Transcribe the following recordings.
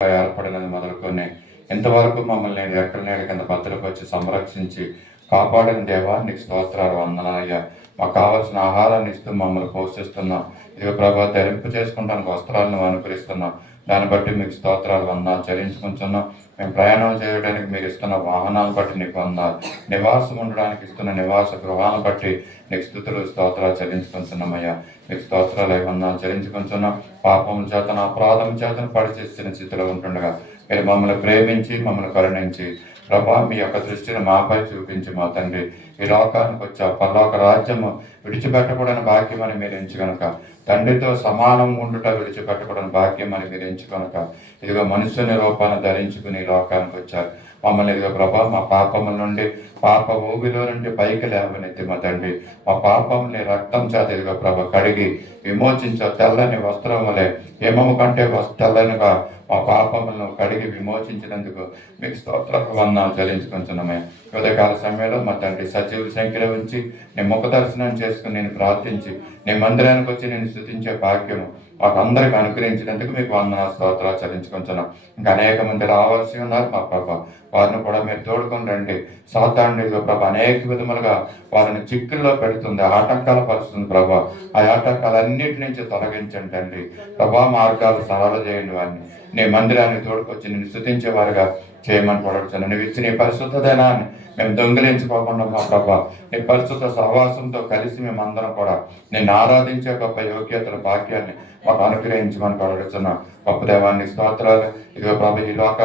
ఏర్పడినది మొదలుకొని ఇంతవరకు మమ్మల్ని ఎక్కడ నీడ కింద భద్రపరిచి సంరక్షించి కాపాడిన దేవా నీకు స్తోత్రాలు వందనాలయ్యా. మాకు కావాల్సిన ఆహారాన్ని ఇస్తూ మమ్మల్ని పోషిస్తున్నాం. ఇదిగో ప్రభా ధరింపు చేసుకుంటానికి వస్త్రాలను అనుకరిస్తున్నాం. దాన్ని బట్టి మీకు స్తోత్రాలు వందనాలు చెల్లించుకుంటున్నాం. మేము ప్రయాణం చేయడానికి మీరు ఇస్తున్న వాహనాలను బట్టి నీకు వందనాలు, నివాసం ఉండడానికి ఇస్తున్న నివాస గృహాలను బట్టి నీకు స్తుతులు స్తోత్రాలు చెల్లించుకుంటున్నామయ్యా. మీకు స్తోత్రాలు వందనాలు చెల్లించుకుంటున్నాం. పాపం చేతను అపరాధం చేతను పడిచేసిన స్థితిలో ఉంటుండగా మీరు మమ్మల్ని ప్రేమించి మమ్మల్ని కరుణించి ప్రభా మీ యొక్క దృష్టిని మాపై చూపించి మా తండ్రి ఈ లోకానికి వచ్చా పరలోక రాజ్యము విడిచిపెట్టకూడని భాగ్యమని మీరు ఎంచుకనుక, తండ్రితో సమానం ఉండుట విడిచిపెట్టకూడని భాగ్యమని మీరు ఎంచుకనుక ఇదిగో మనుషుని రూపాన్ని ధరించుకుని ఈ లోకానికి వచ్చారు. మమ్మల్ని ఇదిగో ప్రభా మా పాపముల నుండి పాప ఊబిలో నుండి పైకి లేవనెత్తి మా తండ్రి మా పాపముని రక్తం చేత ఇదిగో ప్రభ కడిగి విమోచించో తెల్లని వస్త్రం వలె హిమము కంటే తెల్లనిగా మా పాపములను కడిగి విమోచించినందుకు మీకు స్తోత్రాలు వందనాలు చెల్లించుకుంటున్నామే. ఉదయకాల సమయంలో మా తండ్రి సజీవుల సంఖ్యలో ఉంచి నీ ముఖ దర్శనం చేసుకుని నేను ప్రార్థించి నీ మందిరానికి వచ్చి నేను స్తుతించే భాగ్యము మాకు అందరికి అనుగ్రహించినందుకు మీకు వందనాలు స్తోత్రాలు చెల్లించుకుంటున్నాం. ఇంకా అనేక మంది రావాల్సి ఉన్నారు మా ప్రభా, వారిని కూడా మీరు తోడుకొని రండి. సాతానుడి ప్రభా అనేక విధములుగా వారిని చిక్కుల్లో పెడుతుంది, ఆటంకాల పరుస్తుంది ప్రభా. ఆ ఆటంకాలన్నిటి నుంచి తొలగించండి తండ్రి. ప్రభా మార్గాలు సరళ చేయండి, వారిని నీ మందిరాన్ని తోడుకొచ్చి నేను స్తుతించే వారుగా చేయమని కొడుతున్నాను. నువ్వు ఇచ్చి నీ పరిశుద్ధతనాన్ని మేము దొంగిలించుకోకుండా మా ప్రభా నీ పరిశుద్ధ సహవాసంతో కలిసి మేమందరం కూడా నిన్ను ఆరాధించే గొప్ప యోగ్యతల భాగ్యాన్ని మాకు అనుగ్రహించమని కొడుతున్నాం. గొప్ప దేవాన్ని స్తోత్రాలు. ఇదిగో ప్రభు ఈ లోక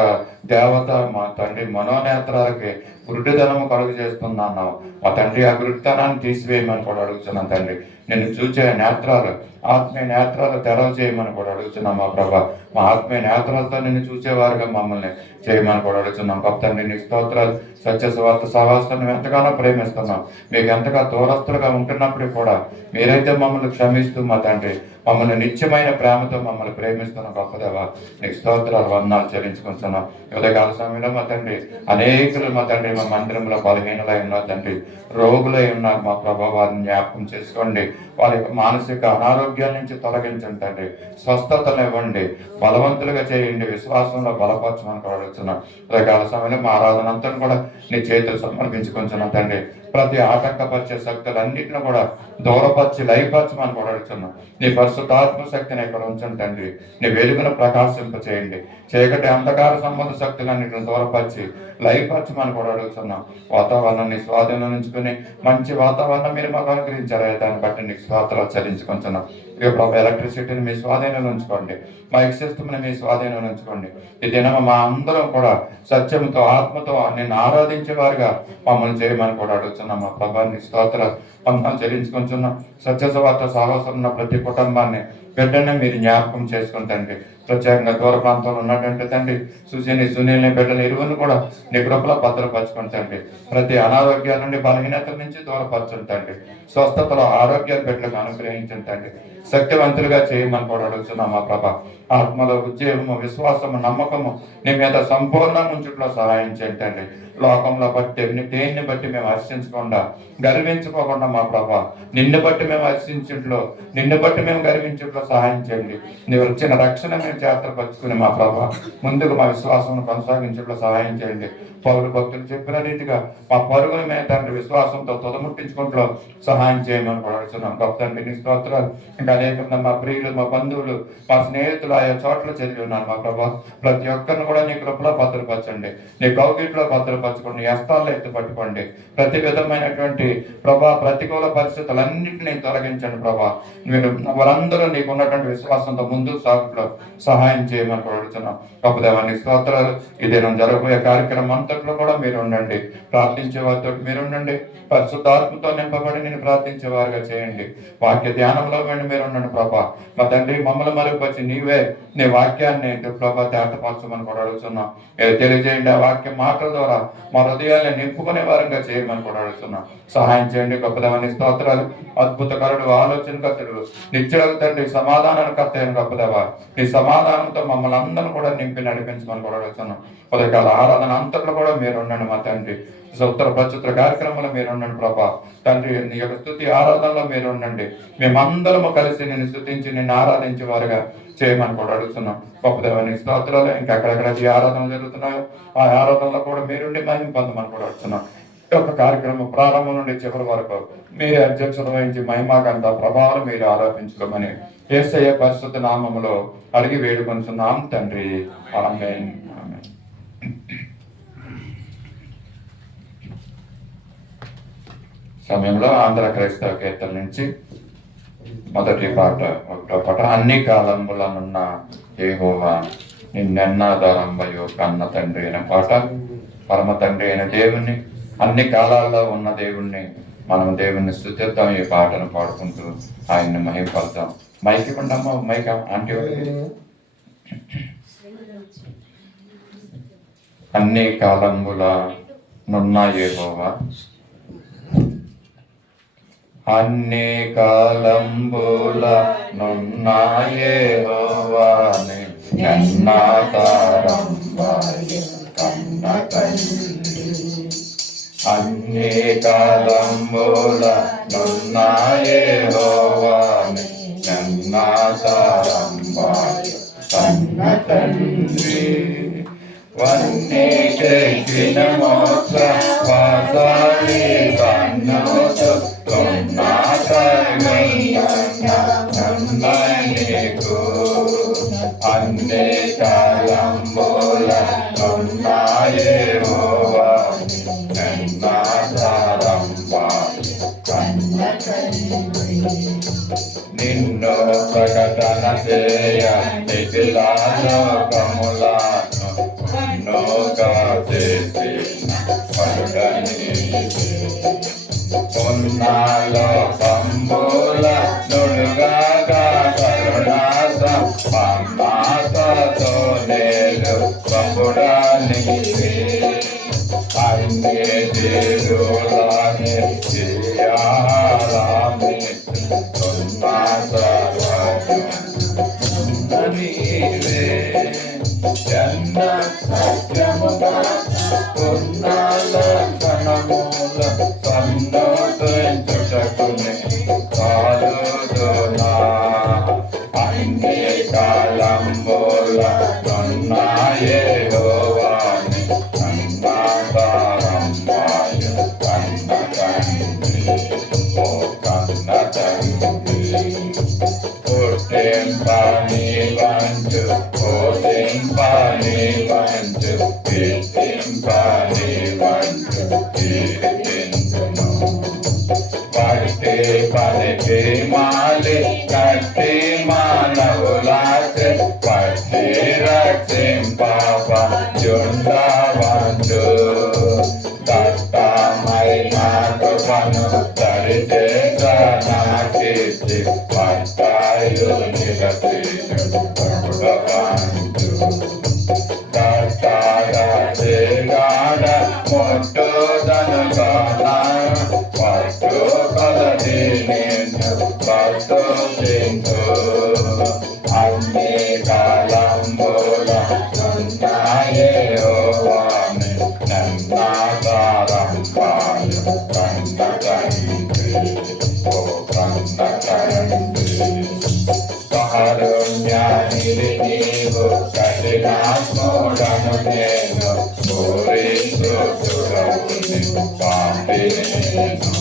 దేవత మా తండ్రి మనోనేత్రాలకి గురుడితనము కలుగు చేస్తున్నాను. మా తండ్రి ఆ గురుడితనాన్ని తీసివేయమని కూడా అడుగుతున్నాను తండ్రి. నిన్ను చూచే నేత్రాలు ఆత్మీయ నేత్రాలు తెరవ చేయమని కూడా అడుగుతున్నాం మా ప్రభా. మా ఆత్మీయ నేత్రాలతో నిన్ను చూసేవారుగా మమ్మల్ని చేయమని కూడా అడుగుతున్నాం. గొప్ప తండ్రి నీ స్తోత్రాలు. సత్య స్వార్థ సహవాసాన్ని ఎంతగానో ప్రేమిస్తున్నాం. మీకు ఎంతగా దూరస్తులుగా ఉంటున్నప్పుడు కూడా మీరైతే మమ్మల్ని క్షమిస్తూ మా తండ్రి మమ్మల్ని నిత్యమైన ప్రేమతో మమ్మల్ని ప్రేమిస్తున్నాం. గొప్పదేవా నీకు స్తోత్రాలు వందనాలు చెల్లించుకుంటున్నాం. ఉదయకాల సమయంలో మా తండ్రి అనేకులు మా తండ్రి మా మందిరంలో బలహీనలై ఉన్నారు తండ్రి, రోగులై ఉన్నారు మా ప్రభా. వారిని జ్ఞాపకం చేసుకోండి. వారి యొక్క మానసిక అనారోగ్యాల నుంచి తొలగించండి తండ్రి. స్వస్థతలు ఇవ్వండి, బలవంతులుగా చేయండి, విశ్వాసంలో బలపరచమని అడుగుతున్నాం. ఉదయకాల సమయంలో మా ఆరాధన అంతా కూడా నీ చేతులు సమర్పించుకుంటున్నాం తండ్రి. ప్రతి ఆటంకపరిచే శక్తులన్నింటినీ కూడా దూరపరిచి లయపరచమని కూడా అడుగుతున్నాం. నీ పరిశుద్ధాత్మ శక్తిని ఇక్కడ ఉంచండి తండ్రి. నీ వెలుగును ప్రకాశింపచేయండి. చీకటి అంధకార సంబంధ శక్తులన్నింటిని దూరపరిచి లయపరచమని కూడా అడుగుతున్నాం. వాతావరణాన్ని స్వాధీనం ఉంచుకుని మంచి వాతావరణం మీరు మాకు అనుగ్రహించారు. దాన్ని బట్టి నీకు స్తోత్రాలు చెల్లించుకుంటున్నాం. ఇక ప్రభు ఎలక్ట్రిసిటీని మీ స్వాధీనంలో ఉంచుకోండి, మా ఎక్సిస్టమ్ని మీ స్వాధీనంలో ఉంచుకోండి. ఈ దినం మా అందరం కూడా సత్యంతో ఆత్మతో నిన్ను ఆరాధించే వారుగా మమ్మల్ని చేయమని కూడా అడుగుతున్నాం. మా ప్రభాన్ని స్తోత్రాలు వందనాలు చెల్లించుకుంటున్నాం. సత్యసవార్త సాహసం ఉన్న ప్రతి కుటుంబాన్ని బిడ్డనే మీరు జ్ఞాపకం చేసుకుని తండ్రి. ప్రత్యేకంగా దూర ప్రాంతంలో ఉన్నటువంటి తండ్రి సునీల్ని బిడ్డలు ఇరువును కూడా నీ కృపలో భద్రపరచుకుని తండ్రి. ప్రతి అనారోగ్యాల నుండి బలహీనతల నుంచి దూరపరచండి తండ్రి. స్వస్థతలో ఆరోగ్యాలు బిడ్డలకు అనుగ్రహించండి తండ్రి. శక్తివంతులుగా చేయమని కూడా అడుగుతున్నాం మా ప్రభా. ఆత్మలో ఉద్యోగము విశ్వాసము నమ్మకము నీ మీద సంపూర్ణంగా ఉంచుట్లో సహాయం చేయండి తండ్రి. లోకంలో బట్టి దేన్ని బట్టి మేము హర్షించకుండా గర్వించుకోకుండా మా ప్రభా నిన్ను బట్టి మేము హర్షించుట్లో నిన్ను బట్టి మేము గర్వించుట్లో సహాయం చేయండి. నీవు వచ్చిన రక్షణ మేము చేతపరుచుకుని మా ప్రభా ముందుకు మా విశ్వాసం కొనసాగించుట్లో సహాయం చేయండి. పౌరు భక్తులు చెప్పిన రీతిగా మా పరుగుని మేము తండ్రి విశ్వాసంతో తుదముట్టించుకుంటూ సహాయం చేయమని కూడా అడుగుతున్నాం. గొప్ప తండ్రి నీ స్తోత్రాలు. ఇంకా అనేక మా ప్రియులు మా బంధువులు మా స్నేహితులు ఆయా చోట్ల చదివి ఉన్నారు మా ప్రభా. ప్రతి ఒక్కరిని కూడా నీ కృపలో భద్రపరచండి, నీ కౌగిట్లో భద్రపరచుకోండి, నీ హస్తాల్లో ఎత్తి పట్టుకోండి. ప్రతి విధమైనటువంటి ప్రభా ప్రతికూల పరిస్థితులన్నింటినీ తొలగించండి ప్రభా. మీరు వారందరూ నీకు ఉన్నటువంటి విశ్వాసంతో ముందుకు సాగులో సహాయం చేయమని కూడా అడుగుతున్నాం. గొప్ప దేవాన్ని స్తోత్రాలు. ఇదేనా జరగబోయే కార్యక్రమం అంతట్లో కూడా మీరు ఉండండి, ప్రార్థించే వారితో మీరు ఉండండి. పరిశుద్ధాత్మతో నింపబడి నేను ప్రార్థించేవారుగా చేయండి. వాక్య ధ్యానంలో మీరు ఉండండి ప్రభా. మా తండ్రి మమ్మల్ని మరుగుపరిచి నీవే నీ వాక్యాన్ని ప్రభా తేటపరచమని కూడా అడుగుతున్నాం. తెలియజేయండి. ఆ వాక్య మాటల ద్వారా మా హృదయాన్ని నింపుకునే వారంగా చేయమని కూడా అడుగుతున్నాం. సహాయం చేయండి. గొప్పదేవాన్ని స్తోత్రాలు. అద్భుతకరుడు, ఆలోచనకర్తడు, నిత్యుడు తండ్రి, సమాధానకర్త అయిన గొప్పదేవా నీ సమాధానంతో మమ్మల్ని అందరూ కూడా నింపి నడిపించమని కూడా అడుగుతున్నాం. ఉదయకాల ఆరాధన అంతట్లో కూడా మీరు ఉండండి మా తండ్రి. ఉత్తర ప్రచుత్ర కార్యక్రమంలో మీరు ఉండండి ప్రభా. తండ్రి నీ యొక్క స్తుతి ఆరాధనలో మీరు ఉండండి. మేమందరము కలిసి నిన్ను స్తుతించి నిన్ను ఆరాధించే వారుగా చేయమని కూడా అడుగుతున్నాం. గొప్ప దేవానికి స్తోత్రాలు. ఇంకా ఎక్కడెక్కడ ఈ ఆరాధనలు జరుగుతున్నాయో ఆ ఆరాధనలో కూడా మీరుండి మహిమ పొందమని కూడా అడుగుతున్నాం. ఈ యొక్క కార్యక్రమం ప్రారంభం నుండి చివరి వరకు మీరే అధ్యక్షత వహించి మహిమాకంత ప్రభావం మీరు ఆరోపించుకోమని యేసయ్య పరిశుద్ధ నామములో అడిగి వేడుకొంచున్నాం తండ్రి. ఆమేన్. ఆమేన్. సమయంలో ఆంధ్ర క్రైస్తవ కీర్తన నుంచి మొదటి పాట, ఒకటో పాట. అన్ని కాలములనున్న యెహోవా నిన్నెన్నాధారంబయో కన్న తండ్రి అయిన పాట. పరమ తండ్రి అయిన దేవుణ్ణి, అన్ని కాలాల్లో ఉన్న దేవుణ్ణి మనం దేవుణ్ణి స్తుతిద్దాం. ఈ పాటను పాడుకుంటూ ఆయన్ని మహిమపడతాం. మైక్ ఇవ్వండి అమ్మ, మైక్ ఆంటీ. అన్ని కాలముల నున్న యెహోవా, అన్ని కాలంబుల నున్న యెహోవా నిన్నెన్నాధారంబయో కన్న తండ్రి. అన్ని కాలంబుల నున్న యెహోవా నిన్నెన్నాధారంబయో కన్న తండ్రి. వన్నీకెక్కిన మోక్ష వాసాలి సన్నోతు నీకు. అన్ని కాలంబుల నున్న యెహోవా నిన్నెన్నాధారంబయో కన్న తండ్రి. నిన్ను ప్రకటన చేయ నిఖిలాలోకములను నోగా చేసిన ఉన్నలోకంబుల నుడుగాగా కరుణాస మమ్మాసతో నేలు ప్రభుడానికి. అన్ని దేవులని చేయాలని నీవే జన్న సత్యముగా ఉన్నాల కణముల సన్నోతుని కాలుదునా. అన్ని కాలంబుల నున్న యెహోవా నిన్నెన్నాధారంబయో కన్న తండ్రి. ఓ కన్న తండ్రి. పుట్టింపని వంచు పోషింపని వంచు కీర్తింపని వంచు కీర్తించును. పట్టి పలికి మాలి కట్టి మానవులాచి పట్టి రక్షింపవచ్చుండవచ్చు. దట్టమైన కృపను దరిచేసి పట్టాయు నిరతియుడవంచు. దట్టాడ ముట్టుదనుగాన పట్టు కొలది నిన్ను పట్టుచించు. అన్ని కాలంబుల నున్న యెహోవా నిన్నెన్నాధారంబయో కన్న తండ్రి. ఓ కన్న తండ్రి. కారుణ్యానిధి నీవు, కఠినాత్ముడను నేను, పూరీసుడవు పాపిని నేను.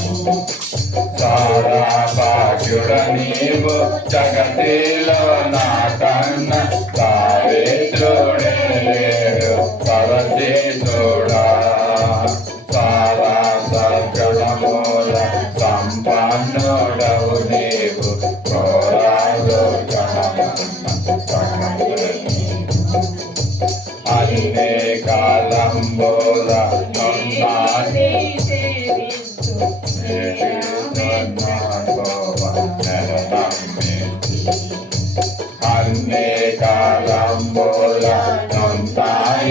సారా భాగ్యుడ నీవు, జగతిలో నాకన్న చారిత్రుడే లేడు పరదేశుడా. సారా సద్గుణముల సంపన్నుడవు నీవు, క్రోరాలు అన్ని కాలంబుల నున్న అన్ని కాలంబుల నున్న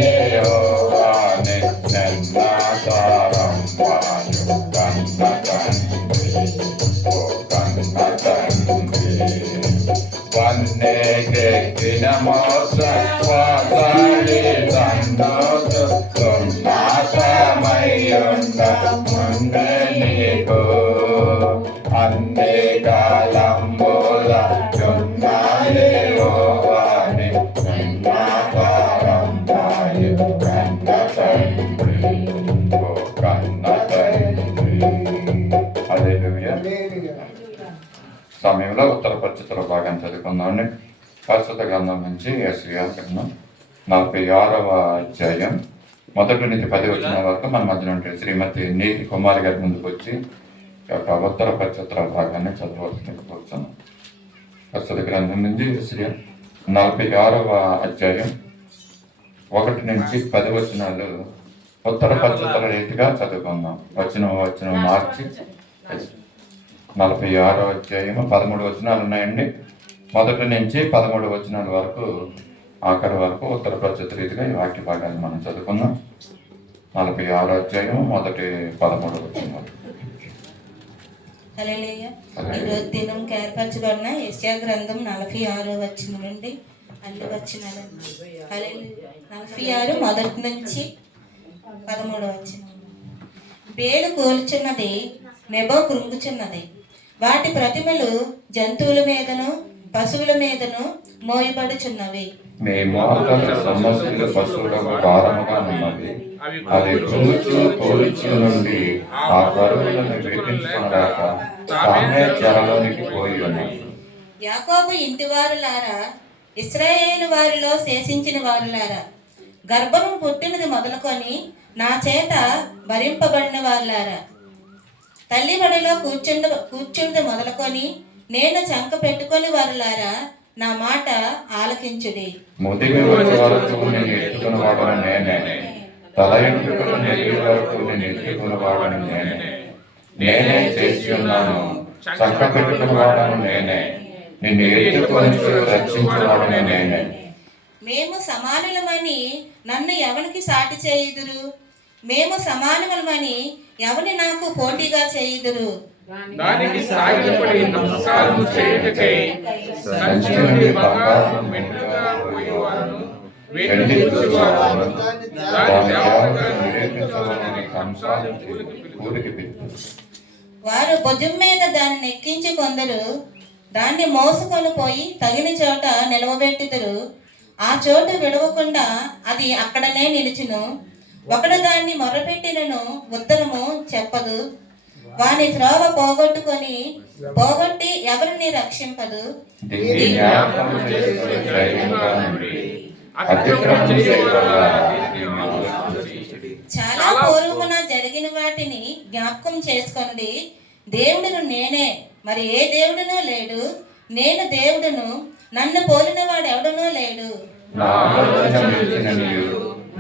యెహోవా నిన్నెన్నాధారంబయో కన్న తండ్రి. ఓ కన్న తండ్రి. వన్నీకెక్కిన మోక్ష వాసాలి సన్నోతు ఉల్లాసమయ్యున్న పరిస్థితుల భాగాన్ని చదువుకుందామండి. పరిశుద్ధ గ్రంథం నుంచి యెషయా గ్రంథం 46వ అధ్యాయం 1 నుంచి 10 వచనాల వరకు మన మధ్యన ఉంటే శ్రీమతి నీతి కుమారి గారి ముందుకు వచ్చి ఈ యొక్క ఉత్తర పరిస్థితుల భాగాన్ని చదవవలసిందిగా కూర్చున్నాం. పరిశుద్ధ గ్రంథం నుంచి యెషయా 46వ అధ్యాయం 1 నుంచి 10 వచనాలు ఉత్తర పరిస్థితుల రీతిగా చదువుకుందాం. వచనం మార్చి 46వ అధ్యాయము 13 వచనాలు ఉన్నాయండి. 1 నుంచి 13 వచనాల వరకు ఆఖరి వరకు ఉత్తర ప్రచుత రీతిగా ఈ వాక్య భాగాన్ని మనం చదువుకుందాం. 46వ అధ్యాయం 13 వచనాలు. హల్లెలూయా. ఈరోజు దినం ఏర్పరచబడిన యెషయా గ్రంథం 46వ వచనం నుండి అన్ని వచనాలు. హల్లెలూయా. 46 1 నుంచి 13వ వచనం. బేలు కూల్చున్నది, నెబో కృంగుచున్నది. వాటి ప్రతిమలు జంతువుల మీదను పశువుల మీదను మోయబడుచున్నవి. మేము సమస్యలు పశువులకు భారముగా ఉన్నవి. అది కోలుచు నుండి ఆ బరువులను విడిపించుకునగాక తామే చెరలోనికి పోయి ఉన్నది. యాకోబు ఇంటివారులారా, ఇశ్రాయేలు వారిలో శేషించిన వారులారా, గర్భము పుట్టినది మొదలుకొని నా చేత భరింపబడిన వారులారా, తల్లి బడిలో కూర్చుంది మొదలుకొని నేను చంక పెట్టుకొని వారులారా, నా మాట ఆలకించుడి. ముదిమి వచ్చే వరకు నేను ఎత్తుకుని వాడని నేనే, తల ఎంటుకలు నెగ్గే వరకు నేను ఎత్తుకుని వాడని నేనే చేసి ఉన్నాను. చంక పెట్టుకుని వాడని నేనే, నిన్ను ఎత్తుకొని రక్షించవాడని నేనే. మేము సమానులమని నన్ను ఎవరికి సాటి చేయుదురు? మేము సమానములమని ఎవని నాకు పోటీగా చేయుదురు? దానికి సాగిలపడి నమస్కారము చేయుటకై సంచి నుండి బంగారం మెండుగా పోయేవారును వెండి తెచ్చువారును దాని దేవతగా నివేదించవలెనని కంసాలి ఊరికి పిలుపు. వారు భుజం మీద దాన్ని ఎక్కించి కొందరు దాన్ని మోసుకొని పోయి తగిన చోట నిలవబెట్టుదురు. ఆ చోటు విడవకుండా అది అక్కడనే నిలుచును. ఒకడు దాన్ని మొరపెట్టినను ఉత్తరము చెప్పదు. వాని త్రోవ పోగొట్టి ఎవరిని రక్షింపదు. చాలా పూర్వమున జరిగిన వాటిని జ్ఞాపకం చేసుకోండి. దేవుడును నేనే, మరి ఏ దేవుడునూ లేడు. నేను దేవుడును, నన్ను పోలిన వాడు ఎవడునూ లేడు.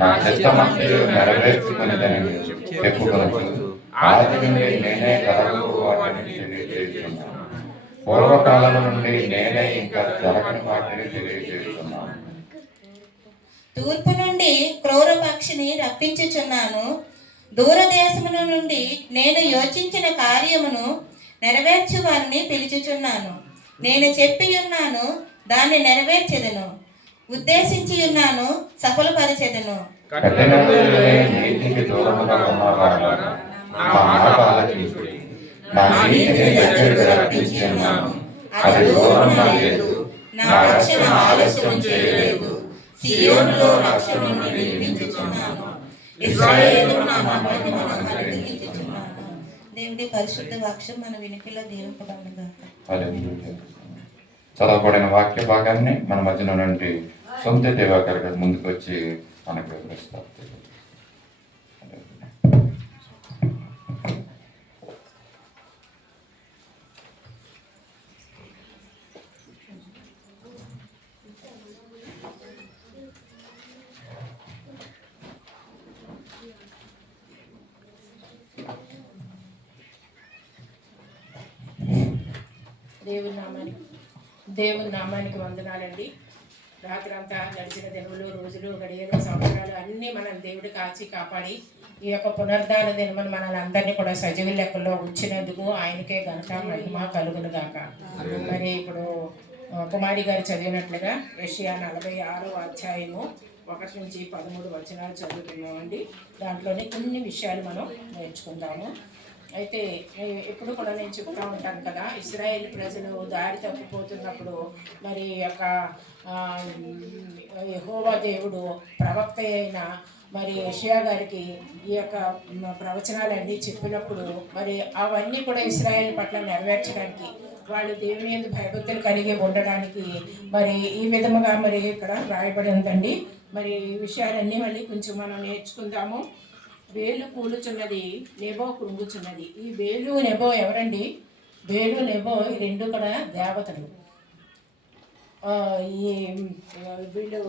నా చిత్తమంతయు నెరవేర్చుకునేదని చెప్పుకొనొచ్చు. ఆది నుండి నేనే కలగకు వాటిని తెలియజేస్తున్నాను. పూర్వకాలము నుండి నేనే ఇంకా జరగని వాటిని తెలియజేస్తున్నాను. తూర్పు నుండి క్రూర పక్షిని రప్పించుచున్నాను. దూరదేశముల నుండి నేను యోచించిన కార్యమును నెరవేర్చు వారిని పిలుచుచున్నాను. నేను చెప్పి ఉన్నాను, దాన్ని నెరవేర్చెదను. ఉద్దేశించి ఉన్నాను, సఫలపరిచెదను. నీతికి దూరముగా ఉన్నవారు నా మాట ఆలకించుడి. నా నీతిని దగ్గరకు రప్పించి ఉన్నాను, అది దూరంగా లేదు. నా రక్షణ ఆలస్యం చేయలేదు. సియోనులో రక్షణను నిర్మించుచున్నాను. ఇశ్రాయేలును నా మహిమను అనుగ్రహించుచున్నాను. దేవుడి పరిశుద్ధ వాక్యం మన వినికిలో దీవింపబడుగాక. చదవబడిన వాక్య భాగాన్ని మన మధ్యన నుండి సొంత దేవాకర్ గారు ముందుకు వచ్చి మనకు వివరిస్తారు. దేవుని నామానికి వందనాలండి. రాత్రి అంతా గడిచిన దినములు, రోజులు, గడియలు, సంవత్సరాలు అన్నీ మనం దేవుడు కాచి కాపాడి ఈ యొక్క పునరుద్ధాన దినమును మనల్ని అందరినీ కూడా సజీవ లెక్కల్లో ఉంచినందుకు ఆయనకే ఘనత మహిమ కలుగును గాక. మరి ఇప్పుడు కుమారి గారు చదివినట్లుగా యెషయా 46వ అధ్యాయము 1 నుంచి 13 వచనాలు చదువుతున్నామండి. దాంట్లోనే కొన్ని విషయాలు మనం నేర్చుకుందాము. అయితే ఎప్పుడు కూడా నేను చెప్తూ ఉంటాను కదా, ఇశ్రాయేల్ ప్రజలు దారి తప్పిపోతున్నప్పుడు మరి యొక్క యెహోవా దేవుడు ప్రవక్త అయిన మరి యెషయా గారికి ఈ యొక్క ప్రవచనాలన్నీ చెప్పినప్పుడు మరి అవన్నీ కూడా ఇశ్రాయేల్ పట్ల నెరవేర్చడానికి వాళ్ళు దేవుని యందు భయభక్తులు కలిగి ఉండడానికి మరి ఈ విధముగా మరి ఇక్కడ రాయబడి ఉందండి. మరి ఈ విషయాలన్నీ మళ్ళీ కొంచెం మనం నేర్చుకుందాము. వేలు కూలుచున్నది, నెబో కృంగుచున్నది. ఈ వేలు నెబో ఎవరండి? వేలు నెబో ఈ రెండు కూడా దేవతలు. ఈ వీళ్ళు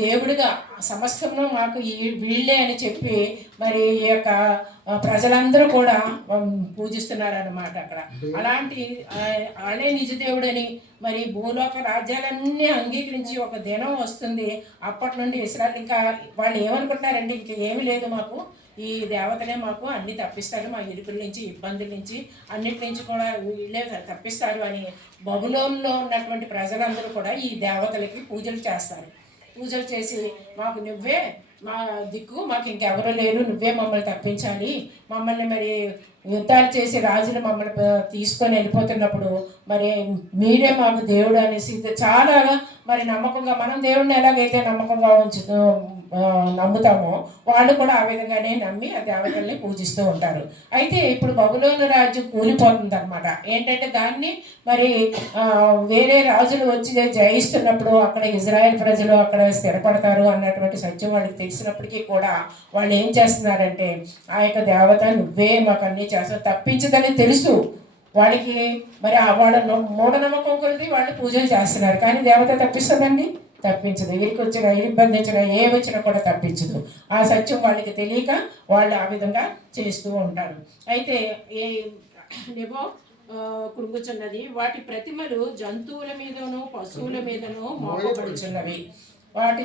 దేవుడిగా సమస్తంలో మాకు ఈ వీళ్ళే అని చెప్పి మరి ఈ యొక్క ప్రజలందరూ కూడా పూజిస్తున్నారన్నమాట అక్కడ. అలాంటి అనే నిజదేవుడని మరి భూలోక రాజ్యాలన్నీ అంగీకరించి ఒక దినం వస్తుంది. అప్పటి నుండి ఇస్రాయల్ ఇంకా వాళ్ళు ఏమనుకుంటున్నారండి, ఇంకా ఏమీ లేదు మాకు, ఈ దేవతలే మాకు అన్ని తప్పిస్తారు, మా ఇరుకుల నుంచి ఇబ్బందుల నుంచి అన్నిటి నుంచి కూడా వీళ్ళే తప్పిస్తారు అని బబులోన్లో ఉన్నటువంటి ప్రజలందరూ కూడా ఈ దేవతలకి పూజలు చేస్తారు. పూజలు చేసి మాకు నువ్వే మా దిక్కు, మాకు ఇంకెవరూ లేరు, నువ్వే మమ్మల్ని తప్పించాలి, మమ్మల్ని మరి యుద్ధాలు చేసి రాజులు మమ్మల్ని తీసుకొని వెళ్ళిపోతున్నప్పుడు మరి మీరే మాకు దేవుడు అనేసి చాలా మరి నమ్మకంగా, మనం దేవుడిని ఎలాగైతే నమ్మకంగా నమ్ముతామో వాళ్ళు కూడా ఆ విధంగానే నమ్మి ఆ దేవతల్ని పూజిస్తూ ఉంటారు. అయితే ఇప్పుడు బబులోను రాజ్యం కూలిపోతుంది అనమాట. ఏంటంటే దాన్ని మరి వేరే రాజులు వచ్చి జయిస్తున్నప్పుడు అక్కడ ఇజ్రాయెల్ ప్రజలు అక్కడ స్థిరపడతారు అన్నటువంటి సత్యం వాళ్ళకి తెలిసినప్పటికీ కూడా వాళ్ళు ఏం చేస్తున్నారంటే ఆ యొక్క దేవత నువ్వే మాకు అన్నీ చేస్తావు, తప్పించదని తెలుసు వాళ్ళకి. మరి వాళ్ళ మూఢనమ్మకం కొలిది వాళ్ళు పూజలు చేస్తున్నారు, కానీ దేవత తప్పిస్తుందండి? తప్పించదు. ఇరికి వచ్చిన ఇబ్బంది వచ్చిన ఏ వచ్చినా కూడా తప్పించదు. ఆ సత్యం వాళ్ళకి తెలియక వాళ్ళు ఆ విధంగా చేస్తూ ఉంటారు. అయితే ఏ నెబో కృంగుచున్నది, వాటి ప్రతిమలు జంతువుల మీదను పశువుల మీదను మోపబడుచున్నవి. వాటి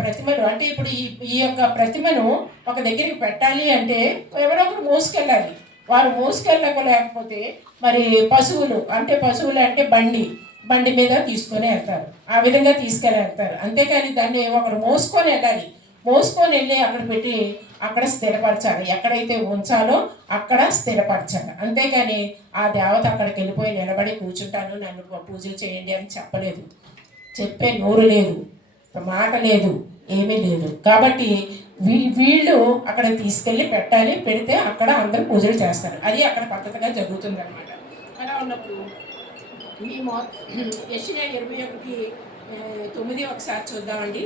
ప్రతిమలు అంటే ఇప్పుడు ఈ యొక్క ప్రతిమను ఒక దగ్గరికి పెట్టాలి అంటే ఎవరో ఒకరు మోసుకెళ్ళాలి. వారు మోసుకెళ్ళలేకపోతే మరి పశువులు అంటే బండి మీద తీసుకొని వెళ్తారు. ఆ విధంగా తీసుకెళ్ళి వెళ్తారు. అంతేకాని దాన్ని ఒకరు మోసుకొని వెళ్ళి అక్కడ పెట్టి అక్కడ స్థిరపరచాలి. ఎక్కడైతే ఉంచాలో అక్కడ స్థిరపరచాలి. అంతేకాని ఆ దేవత అక్కడికి వెళ్ళిపోయి నిలబడి కూర్చుంటాను, నన్ను పూజలు చేయండి అని చెప్పలేదు. చెప్పే నోరు లేదు, మాట లేదు, ఏమీ లేదు. కాబట్టి వీళ్ళు అక్కడ తీసుకెళ్ళి పెట్టాలి. పెడితే అక్కడ అందరూ పూజలు చేస్తారు. అది అక్కడ పద్ధతిగా జరుగుతుంది అనమాట. అలా ఉన్నప్పుడు మేము యెషయా 21:9 ఒకసారి చూద్దామండి.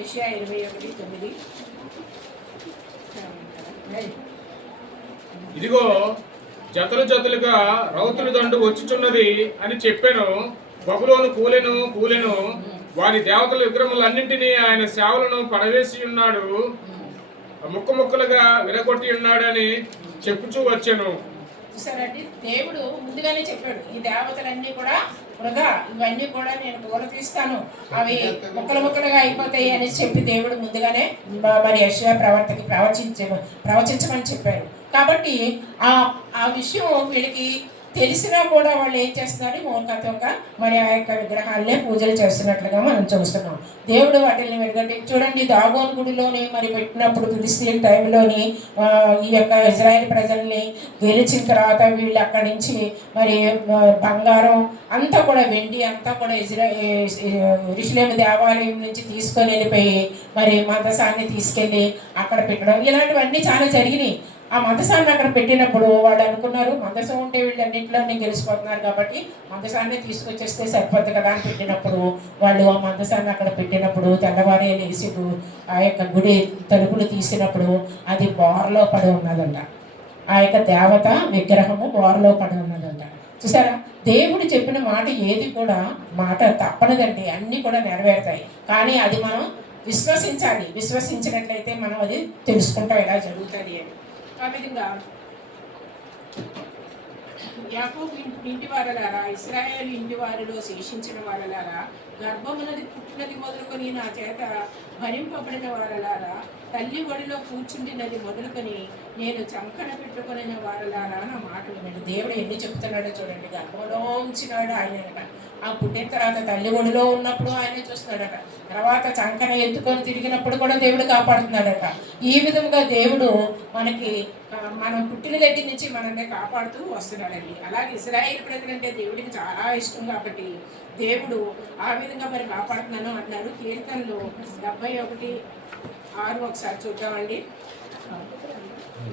యెషయా 21:9. ఇదిగో జతలుగా రౌతుల దండు వచ్చుచున్నది అని చెప్పాను. బబులోను కూలెను, వారి దేవతల విగ్రహములన్నింటినీ ఆయన సేవలను పడవేసి ఉన్నాడు, ముక్కలుగా విరగొట్టి ఉన్నాడు అని చెప్పుచూ వచ్చాను. చూసారండి, దేవుడు ముందుగానే చెప్పాడు ఈ దేవతలన్నీ కూడా వృధా, ఇవన్నీ కూడా నేను కూర తీస్తాను, అవి ముక్కలుగా అయిపోతాయి అని చెప్పి దేవుడు ముందుగానే మరి యెషయా ప్రవక్తకి ప్రవచించమని చెప్పారు. కాబట్టి ఆ విషయం వీళ్ళకి తెలిసినా కూడా వాళ్ళు ఏం చేస్తున్నారు? మూర్ఖత్వంగా మరి ఆ యొక్క విగ్రహాలనే పూజలు చేస్తున్నట్లుగా మనం చూస్తున్నాం. దేవుడు వాటిని వెనుగట్టి చూడండి, దాగోన్ గుడిలోని మరి పెట్టినప్పుడు ఫిలిస్తీన్ టైంలోని ఈ యొక్క ఇజ్రాయెల్ ప్రజల్ని గెలిచిన తర్వాత వీళ్ళు అక్కడి నుంచి మరి బంగారం అంతా కూడా, వెండి అంతా కూడా యెరూషలేము దేవాలయం నుంచి తీసుకొని వెళ్ళిపోయి మరి మందసాన్ని తీసుకెళ్ళి అక్కడ పెట్టడం, ఇలాంటివన్నీ చాలా జరిగినాయి. ఆ మందసాన్ని అక్కడ పెట్టినప్పుడు వాళ్ళు అనుకున్నారు మందసం ఉంటే వీళ్ళన్నింటిలోనే గెలిచిపోతున్నారు కాబట్టి మందసాన్ని తీసుకొచ్చేస్తే సరిపోద్ది కదా అని పెట్టినప్పుడు వాళ్ళు ఆ మందసాన్ని అక్కడ పెట్టినప్పుడు తెల్లవారే లేచి ఆ యొక్క గుడి తలుపులు తీసినప్పుడు అది బోర్లో పడి ఉన్నదంట. ఆ యొక్క దేవత విగ్రహము బోర్లో పడి ఉన్నదంట. చూసారా, దేవుడు చెప్పిన మాట ఏది కూడా మాట తప్పనిదండి, అన్నీ కూడా నెరవేరుతాయి. కానీ అది మనం విశ్వసించాలి. విశ్వసించినట్లయితే మనం అది తెలుసుకుంటాం ఎలా జరుగుతుంది అని. ఆ విధంగా యాకోబు ఇంటి వారలారా, ఇశ్రాయేలు ఇంటి వారిలో శేషించిన వారలారా, గర్భమునది పుట్టినది మొదలుకొని నా చేత భరింపబడిన వారలారా, తల్లి ఒడిలో కూర్చుండినది మొదలుకొని నేను చంకన పెట్టుకుని వారలారా నా మాట వినండి. దేవుడు ఎన్ని చెప్తున్నాడో చూడండి. గర్భంలో ఉంచినాడు ఆయన, ఆ పుట్టిన తర్వాత తల్లి ఒడిలో ఉన్నప్పుడు ఆయనే చూస్తున్నాడట, తర్వాత చంకన ఎత్తుకొని తిరిగినప్పుడు కూడా దేవుడు కాపాడుతున్నాడట. ఈ విధంగా దేవుడు మనం పుట్టిన దగ్గర నుంచి మనల్ని కాపాడుతూ వస్తున్నాడండి. అలాగే ఇశ్రాయేలు ప్రజలంటే దేవుడికి చాలా ఇష్టం కాబట్టి దేవుడు ఆ విధంగా మరి కాపాడుతున్నాను అన్నారు. కీర్తనలు 71:6 ఒకసారి చూద్దామండి.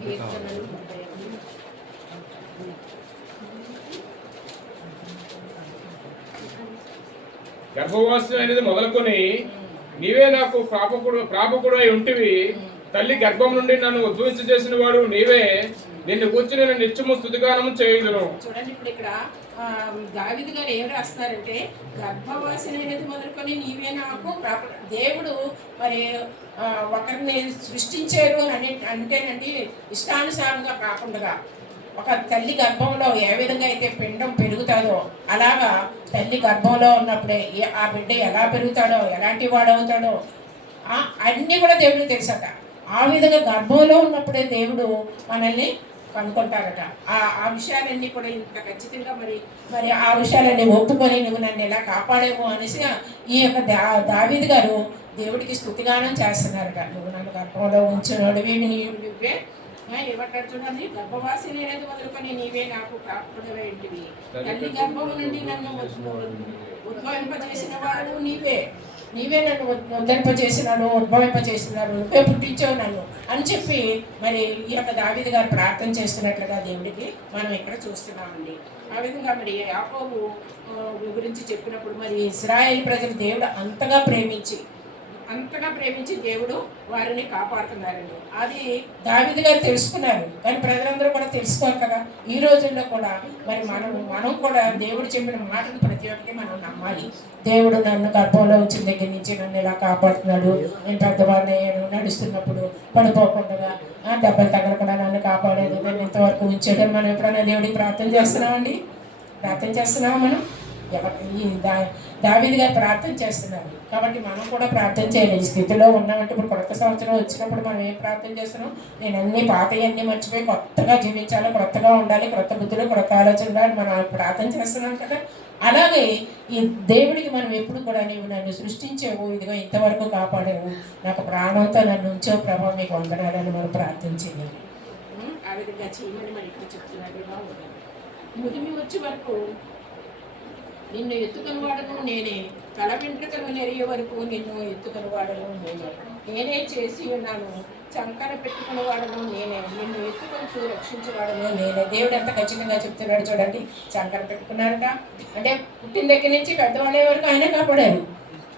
కీర్తనలు 71. గర్భవాసం అనేది మొదలుకొని నీవే నాకు ప్రాపకుడు అయి ఉంటివి. తల్లి గర్భం నుండి నన్ను ఉద్భవించేసిన వాడు నీవే. నిన్ను కూర్చుని నేను నిత్యము స్తుతిగానము చేయుదును. చూడండి, ఇప్పుడు ఇక్కడ దావీదు గారు ఏం రాస్తున్నారంటే, గర్భవాసిని అనేది మొదలుకొని నీవే నాకు దేవుడు మరి ఒకరిని సృష్టించారు అని అంటేనండి, ఇష్టానుసారంగా కాకుండా ఒక తల్లి గర్భంలో ఏ విధంగా అయితే పిండం పెరుగుతుందో అలాగా తల్లి గర్భంలో ఉన్నప్పుడే ఆ బిడ్డ ఎలా పెరుగుతాడో, ఎలాంటి వాడవుతాడో అన్నీ కూడా దేవుడికి తెలుసట. ఆ విధంగా గర్భంలో ఉన్నప్పుడే దేవుడు మనల్ని కనుక్కుంటారట. ఆ విషయాలన్నీ కూడా ఇంత ఖచ్చితంగా మరి ఆ విషయాలన్నీ ఒప్పుకొని నువ్వు నన్ను ఎలా కాపాడేమో అనేసి ఈ యొక్క దావీదు గారు దేవుడికి స్తుతిగానం చేస్తున్నారట. నువ్వు నన్ను గర్భంలో ఉంచునోడివి, నువ్వే ఏమంటాడు చూడండి, గర్భవాసిని అనేది మొదలుకొని నీవే నాకు ప్రాప్తుడవే ఇంటివి. తల్లి గర్భము నుండి నన్ను ఉద్భవింపజేసిన వాడు నీవే నన్ను ఉద్ధరింపజేసినాడు, ఉద్భవింపజేసినాడు, నువ్వే పుట్టించావు నన్ను అని చెప్పి మరి ఈ యొక్క దావీదు గారు ప్రార్థన చేస్తున్నట్లుగా దేవుడికి మనం ఇక్కడ చూస్తున్నామండి. ఆ విధంగా మరి యాకోబు గురించి చెప్పినప్పుడు మరి ఇశ్రాయేలు ప్రజలు దేవుడు అంతగా ప్రేమించి దేవుడు వారిని కాపాడుతున్నారండి. అది దావీదు గారు తెలుసుకున్నారు, కానీ ప్రజలందరూ కూడా తెలుసుకోవాలి కదా. ఈ రోజుల్లో కూడా మరి మనం కూడా దేవుడు చెప్పిన మాటను ప్రతి ఒక్కటి మనం నమ్మాలి. దేవుడు నన్ను గర్భంలో వచ్చిన దగ్గర నుంచి నన్ను ఇలా కాపాడుతున్నాడు, నేను పెద్దవాడిని నడుస్తున్నప్పుడు పడిపోకుండా దెబ్బలు తగలకుండా నన్ను కాపాడేది, నేను ఇంతవరకు ఉంచేయడం. మనం ఎప్పుడైనా దేవుడికి ప్రార్థన చేస్తున్నామా మనం? ఈ దావీదు గారు ప్రార్థన చేస్తున్నారు కాబట్టి మనం కూడా ప్రార్థన చేయాలి. ఈ స్థితిలో ఉన్నామంటే ఇప్పుడు కొత్త సంవత్సరం వచ్చినప్పుడు మనం ఏం ప్రార్థన చేస్తున్నాం? నేను అన్ని పాతయన్నీ మర్చిపోయి కొత్తగా జీవించాలి, కొత్తగా ఉండాలి, కొత్త బుద్ధులు, కొత్త ఆలోచనలు మనం ప్రార్థన చేస్తున్నాం కదా. అలాగే ఈ దేవుడికి మనం ఎప్పుడు కూడా నీవు నన్ను సృష్టించావు, ఇదిగో ఇంతవరకు కాపాడావు, నాకు ప్రాణంతో నన్ను ఉంచావు ప్రభావం, మీకు వందనాలని మనం ప్రార్థన చేయాలి. ఆ విధంగా చేయమని మరి ఇప్పుడు చెప్తున్నారు. ముదిమి వచ్చే వరకు నిన్ను ఎత్తుకుని వాడను నేనే, తల వెంట్రుకలు నెరిగే వరకు నిన్ను ఎత్తుకుని వాడను నేనే చేసి ఉన్నాను, చంకన పెట్టుకుని వాడను నేనే, నిన్ను ఎత్తుకొని రక్షించేవాడను నేనే. దేవుడు ఎంత ఖచ్చితంగా చెప్తున్నాడు చూడండి. చంకన పెట్టుకున్నారట అంటే పుట్టిన దగ్గర నుంచి పెద్దవాళ్ళే వరకు ఆయనే కాపాడారు,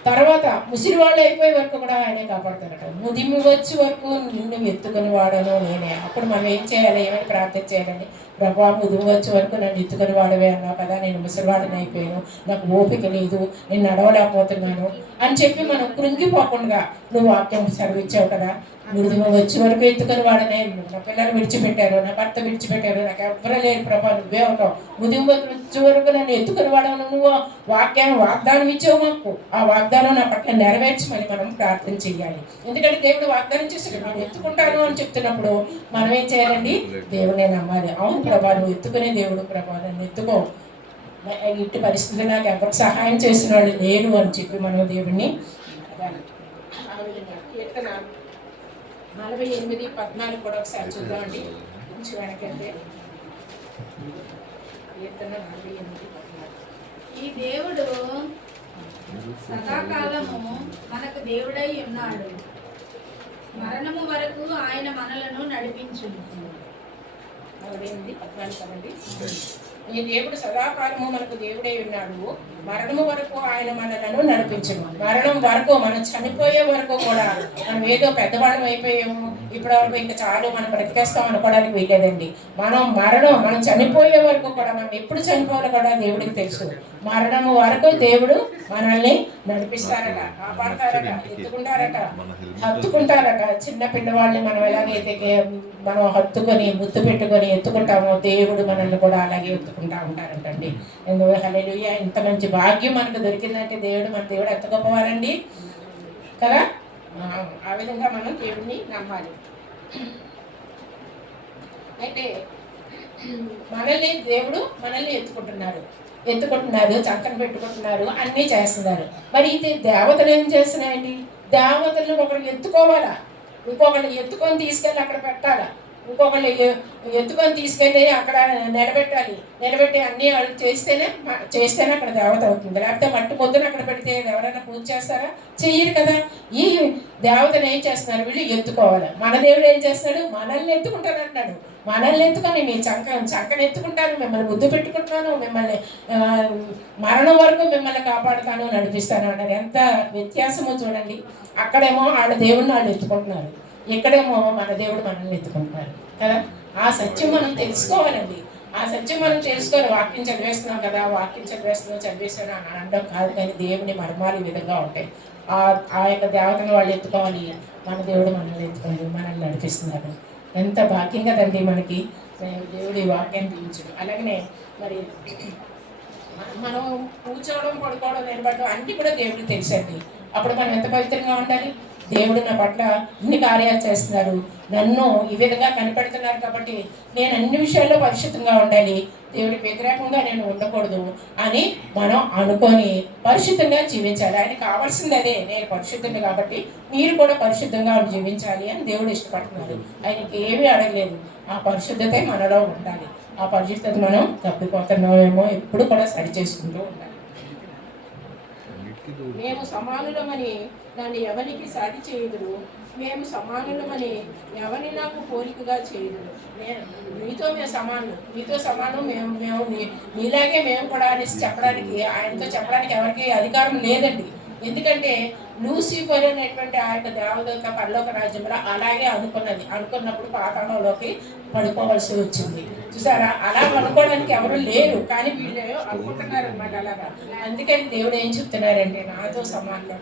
తర్వాత ముసిరి వాళ్ళు అయిపోయే వరకు కూడా ఆయనే కాపాడుతారట. ముదిమి వచ్చే వరకు నిన్ను ఎత్తుకుని వాడను నేనే. అప్పుడు మనం ఏం చేయాలి? ఏమైనా ప్రార్థన చేయాలండి? ప్రభా, ముదిమి వచ్చే వరకు నన్ను ఎత్తుకుని వాడవే అన్నావు కదా, నేను ముసలివాడిని అయిపోయాను, నాకు ఓపిక లేదు, నేను నడవలేకపోతున్నాను అని చెప్పి మనం కృంగిపోకుండా నువ్వు వాక్యం సెలవిచ్చావు కదా, ముదిమి వచ్చే వరకు ఎత్తుకుని వాడనే, నా పిల్లలు విడిచిపెట్టారు, నా భర్త విడిచిపెట్టారు, నాకు ఎవ్వరూ లేరు ప్రభా, నువ్వే ఉంటావు, ముదిమి వచ్చే వరకు నన్ను ఎత్తుకుని వాడవు, నువ్వు వాగ్దానం ఇచ్చావు మాకు, ఆ వాగ్దానం నా పట్ల నెరవేర్చమని మనం ప్రార్థన చేయాలి. ఎందుకంటే దేవుడు వాగ్దానం చేశాడు, నేను ఎత్తుకుంటాను అని చెప్తున్నప్పుడు మనం ఏం చేయాలండి? దేవుడే నమ్మాలి. అవును ప్రభా, నువ్వు ఎత్తుకునే దేవుడు ప్రభా, నన్ను ఎత్తుకో, ఇట్టి పరిస్థితులు నాకు ఎవరికి సహాయం చేసిన వాళ్ళు లేరు అని చెప్పి మనం దేవుడిని 48:14 కూడా ఒకసారి చూద్దామండి. కొంచెం వెనకెళ్తే 48:14. ఈ దేవుడు సదాకాలము మనకు దేవుడై ఉన్నాడు, మరణము వరకు ఆయన మనలను నడిపించును. 48:14 ఈ దేవుడు సదాకాలము మనకు దేవుడై ఉన్నాడు, మరణము వరకు ఆయన మనలను నడిపించును. మరణం వరకు, మనం చనిపోయే వరకు కూడా మనం ఏదో పెద్దవాళ్ళం అయిపోయాము, ఇప్పటి వరకు ఇంకా చాలు మనం బ్రతికేస్తాం అనుకోవడానికి వీలేదండి. మనం చనిపోయే వరకు కూడా, మనం ఎప్పుడు చనిపోవాలో కూడా దేవుడికి తెలుసు. మరణము వరకు దేవుడు మనల్ని నడిపిస్తారట, కాపాడతారట, హత్తుకుంటారట. చిన్న పిల్లవాళ్ళని మనం ఎలాగైతే మనం హత్తుకొని ముద్దు పెట్టుకొని ఎత్తుకుంటామో, దేవుడు మనల్ని కూడా అలాగే ఎత్తుకుంటా ఉంటారంటండి. హల్లెలూయా! ఇంత మంచి భాగ్యం మనకు దొరికిందంటే మన దేవుడు ఎంత గొప్పవారండి కదా. ఆ విధంగా మనం దేవుడిని నమ్మాలి. అయితే దేవుడు మనల్ని ఎత్తుకుంటున్నారు, చక్కన పెట్టుకుంటున్నారు, అన్నీ చేస్తున్నారు. మరి ఇది దేవతలు ఏం చేస్తున్నాయండి? దేవతలను ఒకరిని ఎత్తుకోవాలా, ఇంకొకరిని ఎత్తుకొని తీసుకెళ్ళి అక్కడ పెట్టాలా, ఇంకొకళ్ళు ఎత్తుకొని తీసుకెళ్ళి అక్కడ నిలబెట్టాలి. నిలబెట్టి అన్ని వాళ్ళు చేస్తేనే అక్కడ దేవత అవుతుంది. లేకపోతే మట్టి పొద్దున అక్కడ పెడితే ఎవరైనా పూజ చేస్తారా? చెయ్యరు కదా. ఈ దేవతను ఏం చేస్తున్నారు వీళ్ళు? ఎత్తుకోవాలి. మన దేవుడు ఏం చేస్తాడు? మనల్ని ఎత్తుకుంటాను అంటాడు. మనల్ని ఎత్తుకొని మీ చంకని ఎత్తుకుంటాను, మిమ్మల్ని ముద్దు పెట్టుకుంటాను, మిమ్మల్ని మరణం వరకు మిమ్మల్ని కాపాడుతాను, నడిపిస్తాను అన్నారు. ఎంత వ్యత్యాసమో చూడండి. అక్కడేమో వాళ్ళ దేవుడిని వాళ్ళు ఎత్తుకుంటున్నారు, ఇక్కడేమో మన దేవుడు మనల్ని ఎత్తుకుంటున్నారు కదా. ఆ సత్యం మనం తెలుసుకోవాలండి. ఆ సత్యం మనం తెలుసుకోవాలి. వాక్యం చదివేస్తున్నాం కదా, వాక్యం చదివేస్తాను అని అనడం కాదు, కానీ దేవుని మర్మాలు ఈ విధంగా ఉంటాయి. ఆ యొక్క దేవతను వాళ్ళు ఎత్తుకోవాలి, మన దేవుడు మనల్ని ఎత్తుకోవాలి, మనల్ని నడిపిస్తున్నారు. ఎంత భాగ్యం కదండి మనకి దేవుడు ఈ వాక్యాన్ని దీవించడం. అలాగనే మరి మనం కూర్చోవడం, పడుకోవడం, నిలబడడం అన్నీ కూడా దేవుడికి తెలుసండి. అప్పుడు మనం ఎంత పవిత్రంగా ఉండాలి? దేవుడు నా పట్ల ఇన్ని కార్యాలు చేస్తున్నారు, నన్ను ఈ విధంగా కనిపెడుతున్నారు కాబట్టి నేను అన్ని విషయాల్లో పరిశుద్ధంగా ఉండాలి, దేవుడికి వ్యతిరేకంగా నేను ఉండకూడదు అని మనం అనుకొని పరిశుద్ధంగా జీవించాలి. ఆయనకి కావాల్సింది అదే, నేను పరిశుద్ధుడు కాబట్టి మీరు కూడా పరిశుద్ధంగా జీవించాలి అని దేవుడు ఇష్టపడుతున్నారు. ఆయనకి ఏమీ అడగలేదు. ఆ పరిశుద్ధతే మనలో ఉండాలి. ఆ పరిశుద్ధత మనం తప్పిపోతున్నామేమో ఎప్పుడు కూడా సరి చేసుకుంటూ ఉండాలి. మేము సమానులమని నన్ను ఎవరికి సాటి చేయుదురు, మేము సమానులమని ఎవరిని నాకు పోలికగా చేయుదురు. మీతో సమానం, మేము మీలాగే మేము కూడా అనేసి చెప్పడానికి, ఆయనతో చెప్పడానికి ఎవరికి అధికారం లేదండి. ఎందుకంటే లూసిఫర్ అనేటువంటి ఆ యొక్క దేవదూత పరలోక రాజ్యంలో అలాగే అనుకున్నప్పుడు పాతాళంలోకి పడిపోవలసి వచ్చింది. చూసారా, అలా అనుకోవడానికి ఎవరు లేరు, కానీ వీళ్ళు అనుకుంటున్నారు అనమాట అలాగా. అందుకని దేవుడు ఏం చెప్తున్నారంటే, నాతో సమానులు,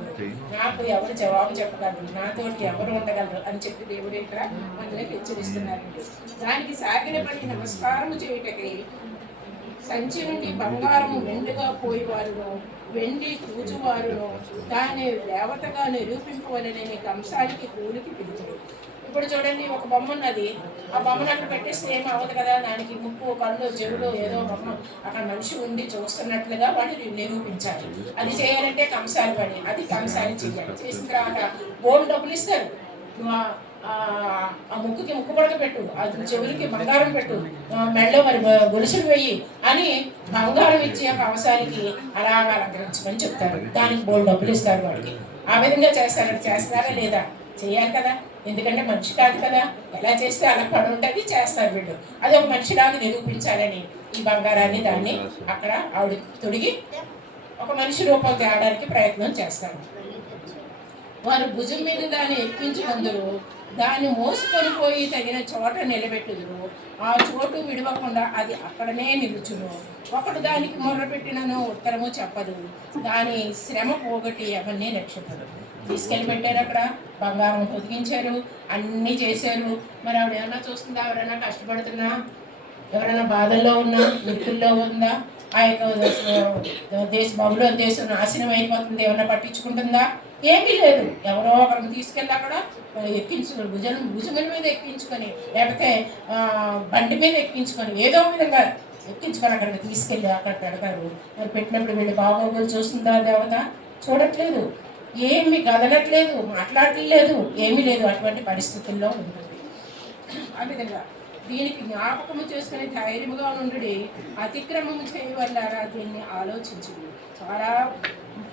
నాకు ఎవరు జవాబు చెప్పగలరు, నాతో ఎవరు ఉండగలరు అని చెప్పి దేవుడు ఇక్కడ మనల్ని హెచ్చరిస్తున్నారండి. దానికి సాగిలపడి నమస్కారము చేయుటకై సంచి నుండి బంగారము మెండుగా పోయేవారును, వెండి కూచువారును దాన్ని దేవతగా నిరూపింపవలనని కంసానికి కూలికి పిలుచుడు. ఇప్పుడు చూడండి, ఒక బొమ్మ ఉన్నది, ఆ బొమ్మను అక్కడ పెట్టేస్తే ఏం అవ్వదు కదా. దానికి ముక్కు, కళ్ళు, చెవులు ఏదో బొమ్మ అక్కడ మనిషి ఉండి చూస్తున్నట్లుగా వాడిని నిరూపించాలి. అది చేయాలంటే కంసాలి పని, అది కంసాలి చేయాలి. చేసిన తర్వాత బోర్డు డబ్బులు ఇస్తారు. ఆ ముక్కుకి ముక్కు పడక పెట్టు, ఆ చెవులకి బంగారం పెట్టు, మెడలో మరి గొలుసులు వెయ్యి అని బంగారం ఇచ్చి ఆ కంసాలికి అలాగా అలంకరించమని చెప్తారు. దానికి బోర్డు డబ్బులు ఇస్తారు వాడికి. ఆ విధంగా చేస్తారా లేదా? చేయాలి కదా, ఎందుకంటే మనిషి కాదు కదా. ఎలా చేస్తే అలా పడి ఉంటుంది, చేస్తారు వీళ్ళు. అది ఒక మనిషిలాగా నిరూపించాలని ఈ బంగారాన్ని దాన్ని అక్కడ ఆవిడ తొడిగి ఒక మనిషి రూపం తేవడానికి ప్రయత్నం చేస్తారు. వారు భుజం మీద దాన్ని ఎక్కించుకుందరు, దాన్ని మోసుకొని పోయి తగిన చోట నిలబెట్టుదురు, ఆ చోటు విడవకుండా అది అక్కడనే నిలుచును. ఒకడు దానికి మొర్రపెట్టినను ఉత్తరము చెప్పదు, దాని శ్రమ పోగొట్టి అవన్నీ రక్షించదు. తీసుకెళ్ళి పెట్టారు, అక్కడ బంగారం పొదిగించారు, అన్నీ చేశారు. మరి ఆవిడ ఏమన్నా చూస్తుందా? ఎవరైనా కష్టపడుతున్నా, ఎవరైనా బాధల్లో ఉన్నా, మృతుల్లో ఉందా? ఆ యొక్క బబులో దేశం నాశనం అయిపోతుంది, ఏమన్నా పట్టించుకుంటుందా? ఏమీ లేదు. ఎవరో ఒకరికి తీసుకెళ్ళి అక్కడ ఎక్కించుకొని భుజముల మీద ఎక్కించుకొని, లేకపోతే బండి మీద ఎక్కించుకొని, ఏదో విధంగా ఎక్కించుకొని అక్కడికి తీసుకెళ్ళి అక్కడ పెడతారు. మరి పెట్టినప్పుడు వీళ్ళు బాగోగులు చూస్తుందా దేవత? చూడట్లేదు, ఏమి కదలట్లేదు, మాట్లాడట్లేదు, ఏమీ లేదు. అటువంటి పరిస్థితుల్లో ఉంటుంది. ఆ విధంగా దీనికి జ్ఞాపకము చేసుకుని ధైర్యముగా నుండి అతిక్రమము చేయవల్లారా దీన్ని ఆలోచించుడు. చాలా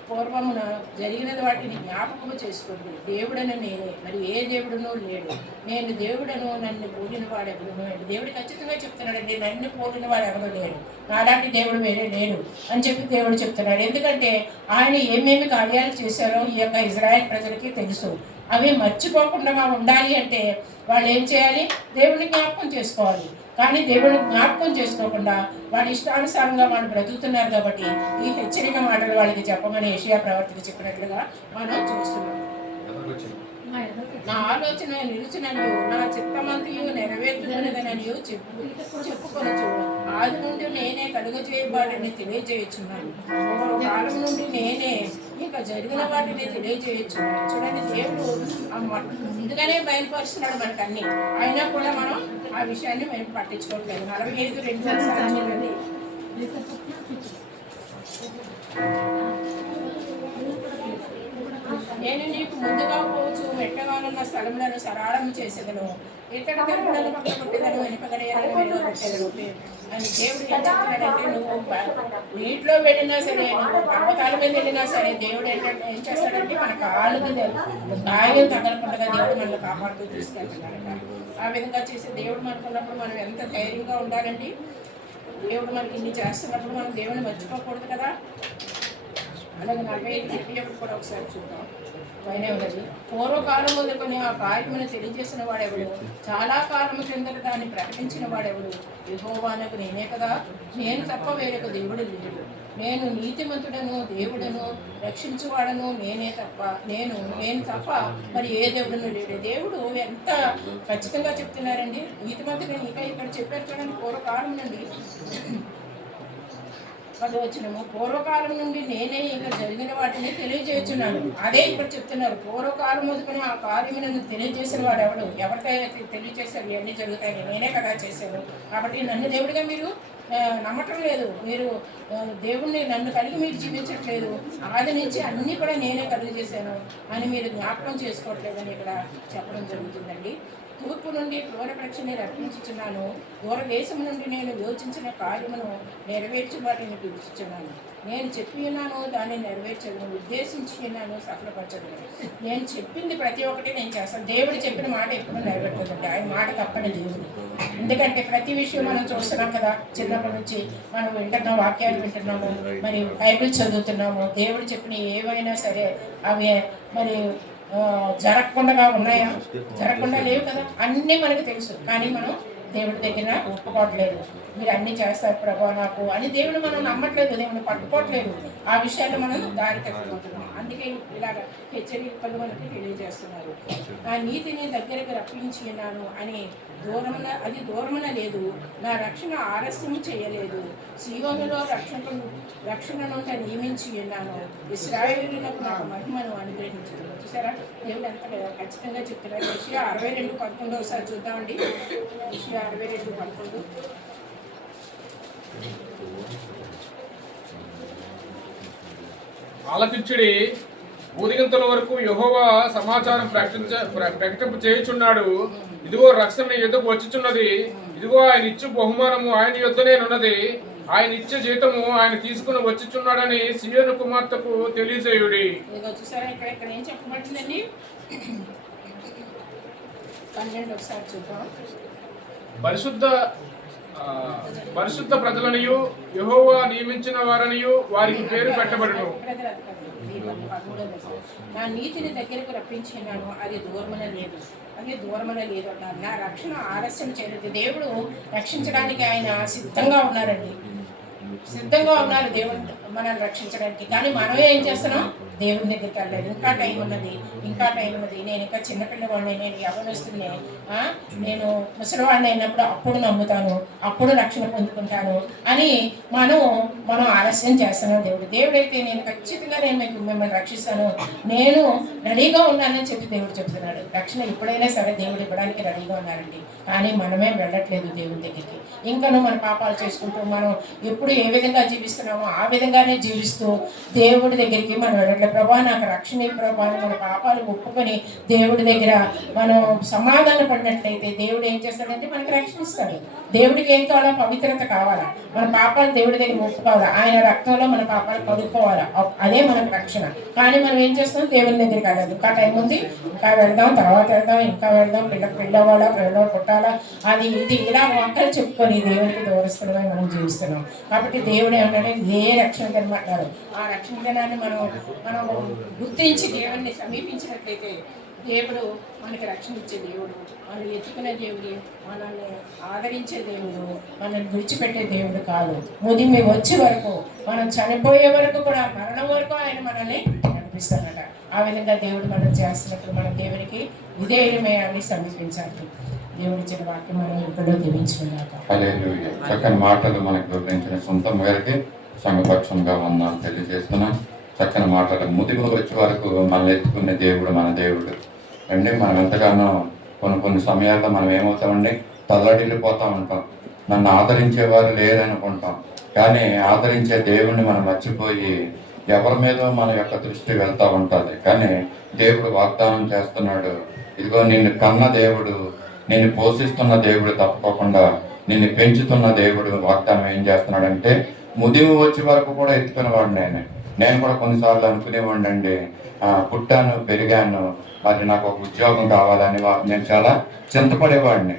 పూర్వమున జరిగిన వాటిని జ్ఞాపకము చేసుకోండి. దేవుడను నేనే, మరి ఏ దేవుడునూ లేడు. నేను దేవుడను, నన్ను పోలిన వాడు ఎవడును లేడు. దేవుడు ఖచ్చితంగా చెప్తున్నాడండి, నన్ను పోలిన వాడు ఎవరు లేడు, నాలాంటి దేవుడు వేరే లేడు అని చెప్పి దేవుడు చెప్తున్నాడు. ఎందుకంటే ఆయన ఏమేమి కార్యాలు చేశారో ఈ యొక్క ఇజ్రాయెల్ ప్రజలకి తెలుసు. అవి మర్చిపోకుండా ఉండాలి అంటే వాళ్ళు ఏం చేయాలి? దేవుడిని జ్ఞాపకం చేసుకోవాలి. కానీ దేవుడిని జ్ఞాపకం చేసుకోకుండా వాళ్ళ ఇష్టానుసారంగా వాళ్ళు బ్రతుకుతున్నారు కాబట్టి ఈ హెచ్చరిక మాటలు వాళ్ళకి చెప్పమని యెషయా ప్రవక్త చెప్పినట్లుగా మనం చూస్తున్నాం. నా ఆలోచన నిలుచునని, నా చిత్తమంతయు నెరవేర్చుకునేదనని చెప్పుకొనొచ్చు. ఆది నుండి నేనే కలుగజేయబడిని తెలియజేయుచున్నాను, కాలం నుండి నేనే ఇంకా జరిగిన వాటిని తెలియజేయచున్నాను. చూడండి, దేవుడు ముందుగానే బయలుపరుస్తున్నాడు మనకు అన్ని, అయినా కూడా మనం ఆ విషయాన్ని మేము పట్టించుకోవట్లేదు. 45:2 చూడండి. నేను నీకు ముందుగా పోవచ్చు మెట్టగానున్న స్థలములను సరాళము చేసేదను, ఇతడ గర్భలను పక్క కొట్టేదను, వెనుకగడేయాలని పెట్టేదను అని దేవుడు ఏం చెప్తున్నాడంటే, నువ్వు నీటిలో వెళ్ళినా సరే, నువ్వు పర్వతాల మీద వెళ్ళినా సరే, దేవుడు ఏంటంటే ఏం చేస్తాడంటే మన కాళ్ళకు గాయం తగలకుండా దేవుడు మనల్ని కాపాడుతూ తీసుకెళ్తున్నాడంట. ఆ విధంగా చేసి దేవుడు మనకున్నప్పుడు మనం ఎంత ధైర్యంగా ఉండాలండి. దేవుడు మనకి ఇన్ని చేస్తున్నప్పుడు మనం దేవుని మర్చిపోకూడదు కదా. అలాగే 45 కూడా ఒకసారి చూద్దాం. పైన ఉన్నది, పూర్వకాలం మొదలుకొని ఆ కార్యమును తెలియజేసిన వాడెవడు, చాలా కాలము క్రిందట దాన్ని ప్రకటించిన వాడెవడు, యెహోవానకు నేనే కదా, నేను తప్ప వేరొక దేవుడు లేడు, నేను నీతిమంతుడను దేవుడను రక్షించువాడను నేనే తప్ప నేను తప్ప మరి ఏ దేవుడును లేడు. దేవుడు ఎంత ఖచ్చితంగా చెప్తున్నారండి. నీతిమంతుడు ఇంకా ఇక్కడ చెప్పారు చూడండి, పూర్వకాలం నుండి 10వ వచనము, పూర్వకాలం నుండి నేనే ఇక్కడ జరిగిన వాటిని తెలియజేస్తున్నాను. అదే ఇక్కడ చెప్తున్నారు, పూర్వకాలం మొదలుకొని ఆ కార్యములను తెలియజేసిన వాడు ఎవడు, ఎవరికైతే తెలియజేశారు ఇవన్నీ జరుగుతాయి, నేనే కదా చేశాను. కాబట్టి నన్ను దేవుడిగా మీరు నమ్మటం లేదు, మీరు దేవుణ్ణి నన్ను కలిగి మీరు జీవించట్లేదు, ఆది నుంచి అన్నీ కూడా నేనే కలిగజేశాను అని మీరు జ్ఞాపకం చేసుకోవట్లేదని ఇక్కడ చెప్పడం జరుగుతుందండి. తూర్పు నుండి క్రూరపక్షిని రక్షించుచున్నాను, దూరదేశం నుండి నేను యోచించిన కార్యమును నెరవేర్చి వాటిని పిలుచుచున్నాను. నేను చెప్పి ఉన్నాను దాన్ని నెరవేర్చను, ఉద్దేశించి ఉన్నాను సఫలపరచను. నేను చెప్పింది ప్రతి ఒక్కటి నేను చేస్తాను. దేవుడు చెప్పిన మాట ఎప్పుడు నెరవేరుతుందండి. ఆయన మాట తప్పని దేవుడు. ఎందుకంటే ప్రతి విషయం మనం చూస్తున్నాం కదా, చిన్నప్పటి నుంచి మనం వింటున్నాం, వాక్యాలు వింటున్నాము, మరి బైబిల్ చదువుతున్నాము. దేవుడు చెప్పిన ఏవైనా సరే అవి మరి జరగకుండా ఉన్నాయా? జరగకుండా లేవు కదా. అన్నీ మనకు తెలుసు, కానీ మనం దేవుడి దగ్గర ఒప్పుకోవట్లేదు. మీరు అన్నీ చేస్తారు ప్రభా నాకు అని దేవుడు మనం నమ్మట్లేదు, దేవుని పట్టుకోవట్లేదు. ఆ విషయాన్ని మనం దారి తప్పిపోతున్నాం. అందుకే ఇలాగ హెచ్చరికలు మనకి తెలియజేస్తున్నారు. నా నీతిని దగ్గరికి రప్పించి ఉన్నాను అని అది దూరమున లేదు, నా రక్షణ ఆలస్యం చేయలేదు. సీయోనులో రక్షణను నియమించి ఉన్నాను, ఇశ్రాయేలులకు నాకు మహిమను అనుగ్రహించదు. చూసారా, దేవుడు ఎంత ఖచ్చితంగా చెప్తున్నారు. యెషయా 62:11 ఒకసారి చూద్దామండి. యెషయా 62:11. ఆలకించుడి, ఊదిగంతుల వరకు యెహోవా సమాచారం ప్రకటింపు చేయుచున్నాడు. ఇదిగో రక్షణ యుద్ధకు వచ్చుచున్నది, ఇదిగో ఆయన ఇచ్చు బహుమానము ఆయన యుద్ధనేనున్నది, ఆయన ఇచ్చే జీతము ఆయన తీసుకుని వచ్చుచున్నాడని సియోను కుమార్తెకు తెలియజేయుడి. చూసారా, ఇక్కడ ఏం చెప్పబడుతుందండి? 12 ఒకసారి చూద్దాం. పరిశుద్ధ ప్రజలనియు యెహోవా నియమించిన వారనియు వారికి పేరు పెట్టబడును. నా నీతిని దగ్గరకు రప్పించినాను, అది దూరమున లేదు అన్నారు. నా రక్షణ ఆలస్యం చేయలేదు. దేవుడు రక్షించడానికి ఆయన సిద్ధంగా ఉన్నారండి, సిద్ధంగా ఉన్నారు దేవుడు మనల్ని రక్షించడానికి. కానీ మనం ఏం చేస్తున్నాం? దేవుని దగ్గరికి వెళ్ళలేదు. ఇంకా టైం ఉన్నది. నేను ఇంకా చిన్నపిల్లవాడిని, నేను యవ్వనస్తున్నే, నేను ముసలివాడిని అయినప్పుడు అప్పుడు నమ్ముతాను, అప్పుడు రక్షణ పొందుకుంటాను అని మనం ఆలస్యం చేస్తున్నాం. దేవుడైతే నేను ఖచ్చితంగా మిమ్మల్ని రక్షిస్తాను, నేను రెడీగా ఉన్నానని చెప్పి దేవుడు చెప్తున్నాడు. రక్షణ ఎప్పుడైనా సరే దేవుడు ఇవ్వడానికి రెడీగా ఉన్నారండి. కానీ మనమే వెళ్ళట్లేదు దేవుడి దగ్గరికి. ఇంకను మన పాపాలు చేసుకుంటూ మనం ఎప్పుడు ఏ విధంగా జీవిస్తున్నామో ఆ విధంగానే జీవిస్తూ దేవుడి దగ్గరికి మనం వెళ్ళట్లేదు. ప్రభా నాకు రక్షణ ప్రభా, మన పాపాలు ఒప్పుకొని దేవుడి దగ్గర మనం సమాధాన పడినట్లయితే దేవుడు ఏం చేస్తాడంటే మనకు రక్షణిస్తాడు. దేవుడికి ఏం కావాలా? పవిత్రత కావాలా, మన పాపాలు దేవుడి దగ్గర ఒప్పుకోవాలా, ఆయన రక్తంలో మన పాపాలు కడుక్కోవాలా, అదే మనకు రక్షణ. కానీ మనం ఏం చేస్తాం? దేవుని దగ్గరికి వెళ్ళదు. ఇంకా టైం ఉంది, ఇంకా వెళ్దాం, తర్వాత వెళ్దాం, ఇంకా వెళ్దాం, పిల్లవాళ్ళ పుట్టాలా, అది ఇది ఇలా వంకలు చెప్పుకొని దేవుడికి దూరస్తులమై మనం జీవిస్తున్నాం. కాబట్టి దేవుడు ఏమంటే ఏ రక్షణ దినమంటారు, ఆ రక్షణ దినాన్ని మనం గుర్తించి దేవుడిని సమీపించినట్లయితే దేవుడు మనకి రక్షణ ఇచ్చే దేవుడు, మనల్ని ఎత్తుకునే దేవుడు, మనల్ని ఆదరించే దేవుడు, మనల్ని విడిచిపెట్టే దేవుడు కాదు. ముదిమి వచ్చే వరకు, మనం చనిపోయే వరకు కూడా, మరణం వరకు ఆయన మనల్ని నడిపిస్తాడట. ఆ విధంగా దేవుడు మనం చేస్తున్నప్పుడు మనం దేవునికి విధేయమయ్యాన్ని సమీపించాలి. దేవుడి ఇచ్చిన వాక్యం మనం ఎప్పుడో దీవించుకున్నాక. హల్లెలూయా. చక్కని మాటలు మనకు వివరించిన సొంత మేరకి సంఘపక్షంగా వందనాలు తెలియజేస్తున్నాం. చక్కని మాటలు ముదిమి వచ్చే వరకు మనం ఎత్తుకునే దేవుడు మన దేవుడు అండి. మనం ఎంతగానో కొన్ని సమయాల్లో మనం ఏమవుతామండి? తల్లడిల్లిపోతూ ఉంటాం. నన్ను ఆదరించేవారు లేరనుకుంటాం, కానీ ఆదరించే దేవుణ్ణి మనం మర్చిపోయి ఎవరి మీద మన యొక్క దృష్టి వెళ్తూ ఉంటుంది. కానీ దేవుడు వాగ్దానం చేస్తున్నాడు, ఇదిగో నిన్ను కన్న దేవుడు, నిన్ను పోషిస్తున్న దేవుడు తప్పకుండా నిన్ను పెంచుతున్న దేవుడు వాగ్దానం ఏం చేస్తున్నాడంటే, ముదిమి వచ్చే వరకు కూడా ఎత్తుకునేవాడు. నేను కూడా కొన్నిసార్లు అనుకునేవాడిని అండి, పుట్టాను పెరిగాను, మరి నాకు ఒక ఉద్యోగం కావాలని నేను చాలా చింతపడేవాడిని.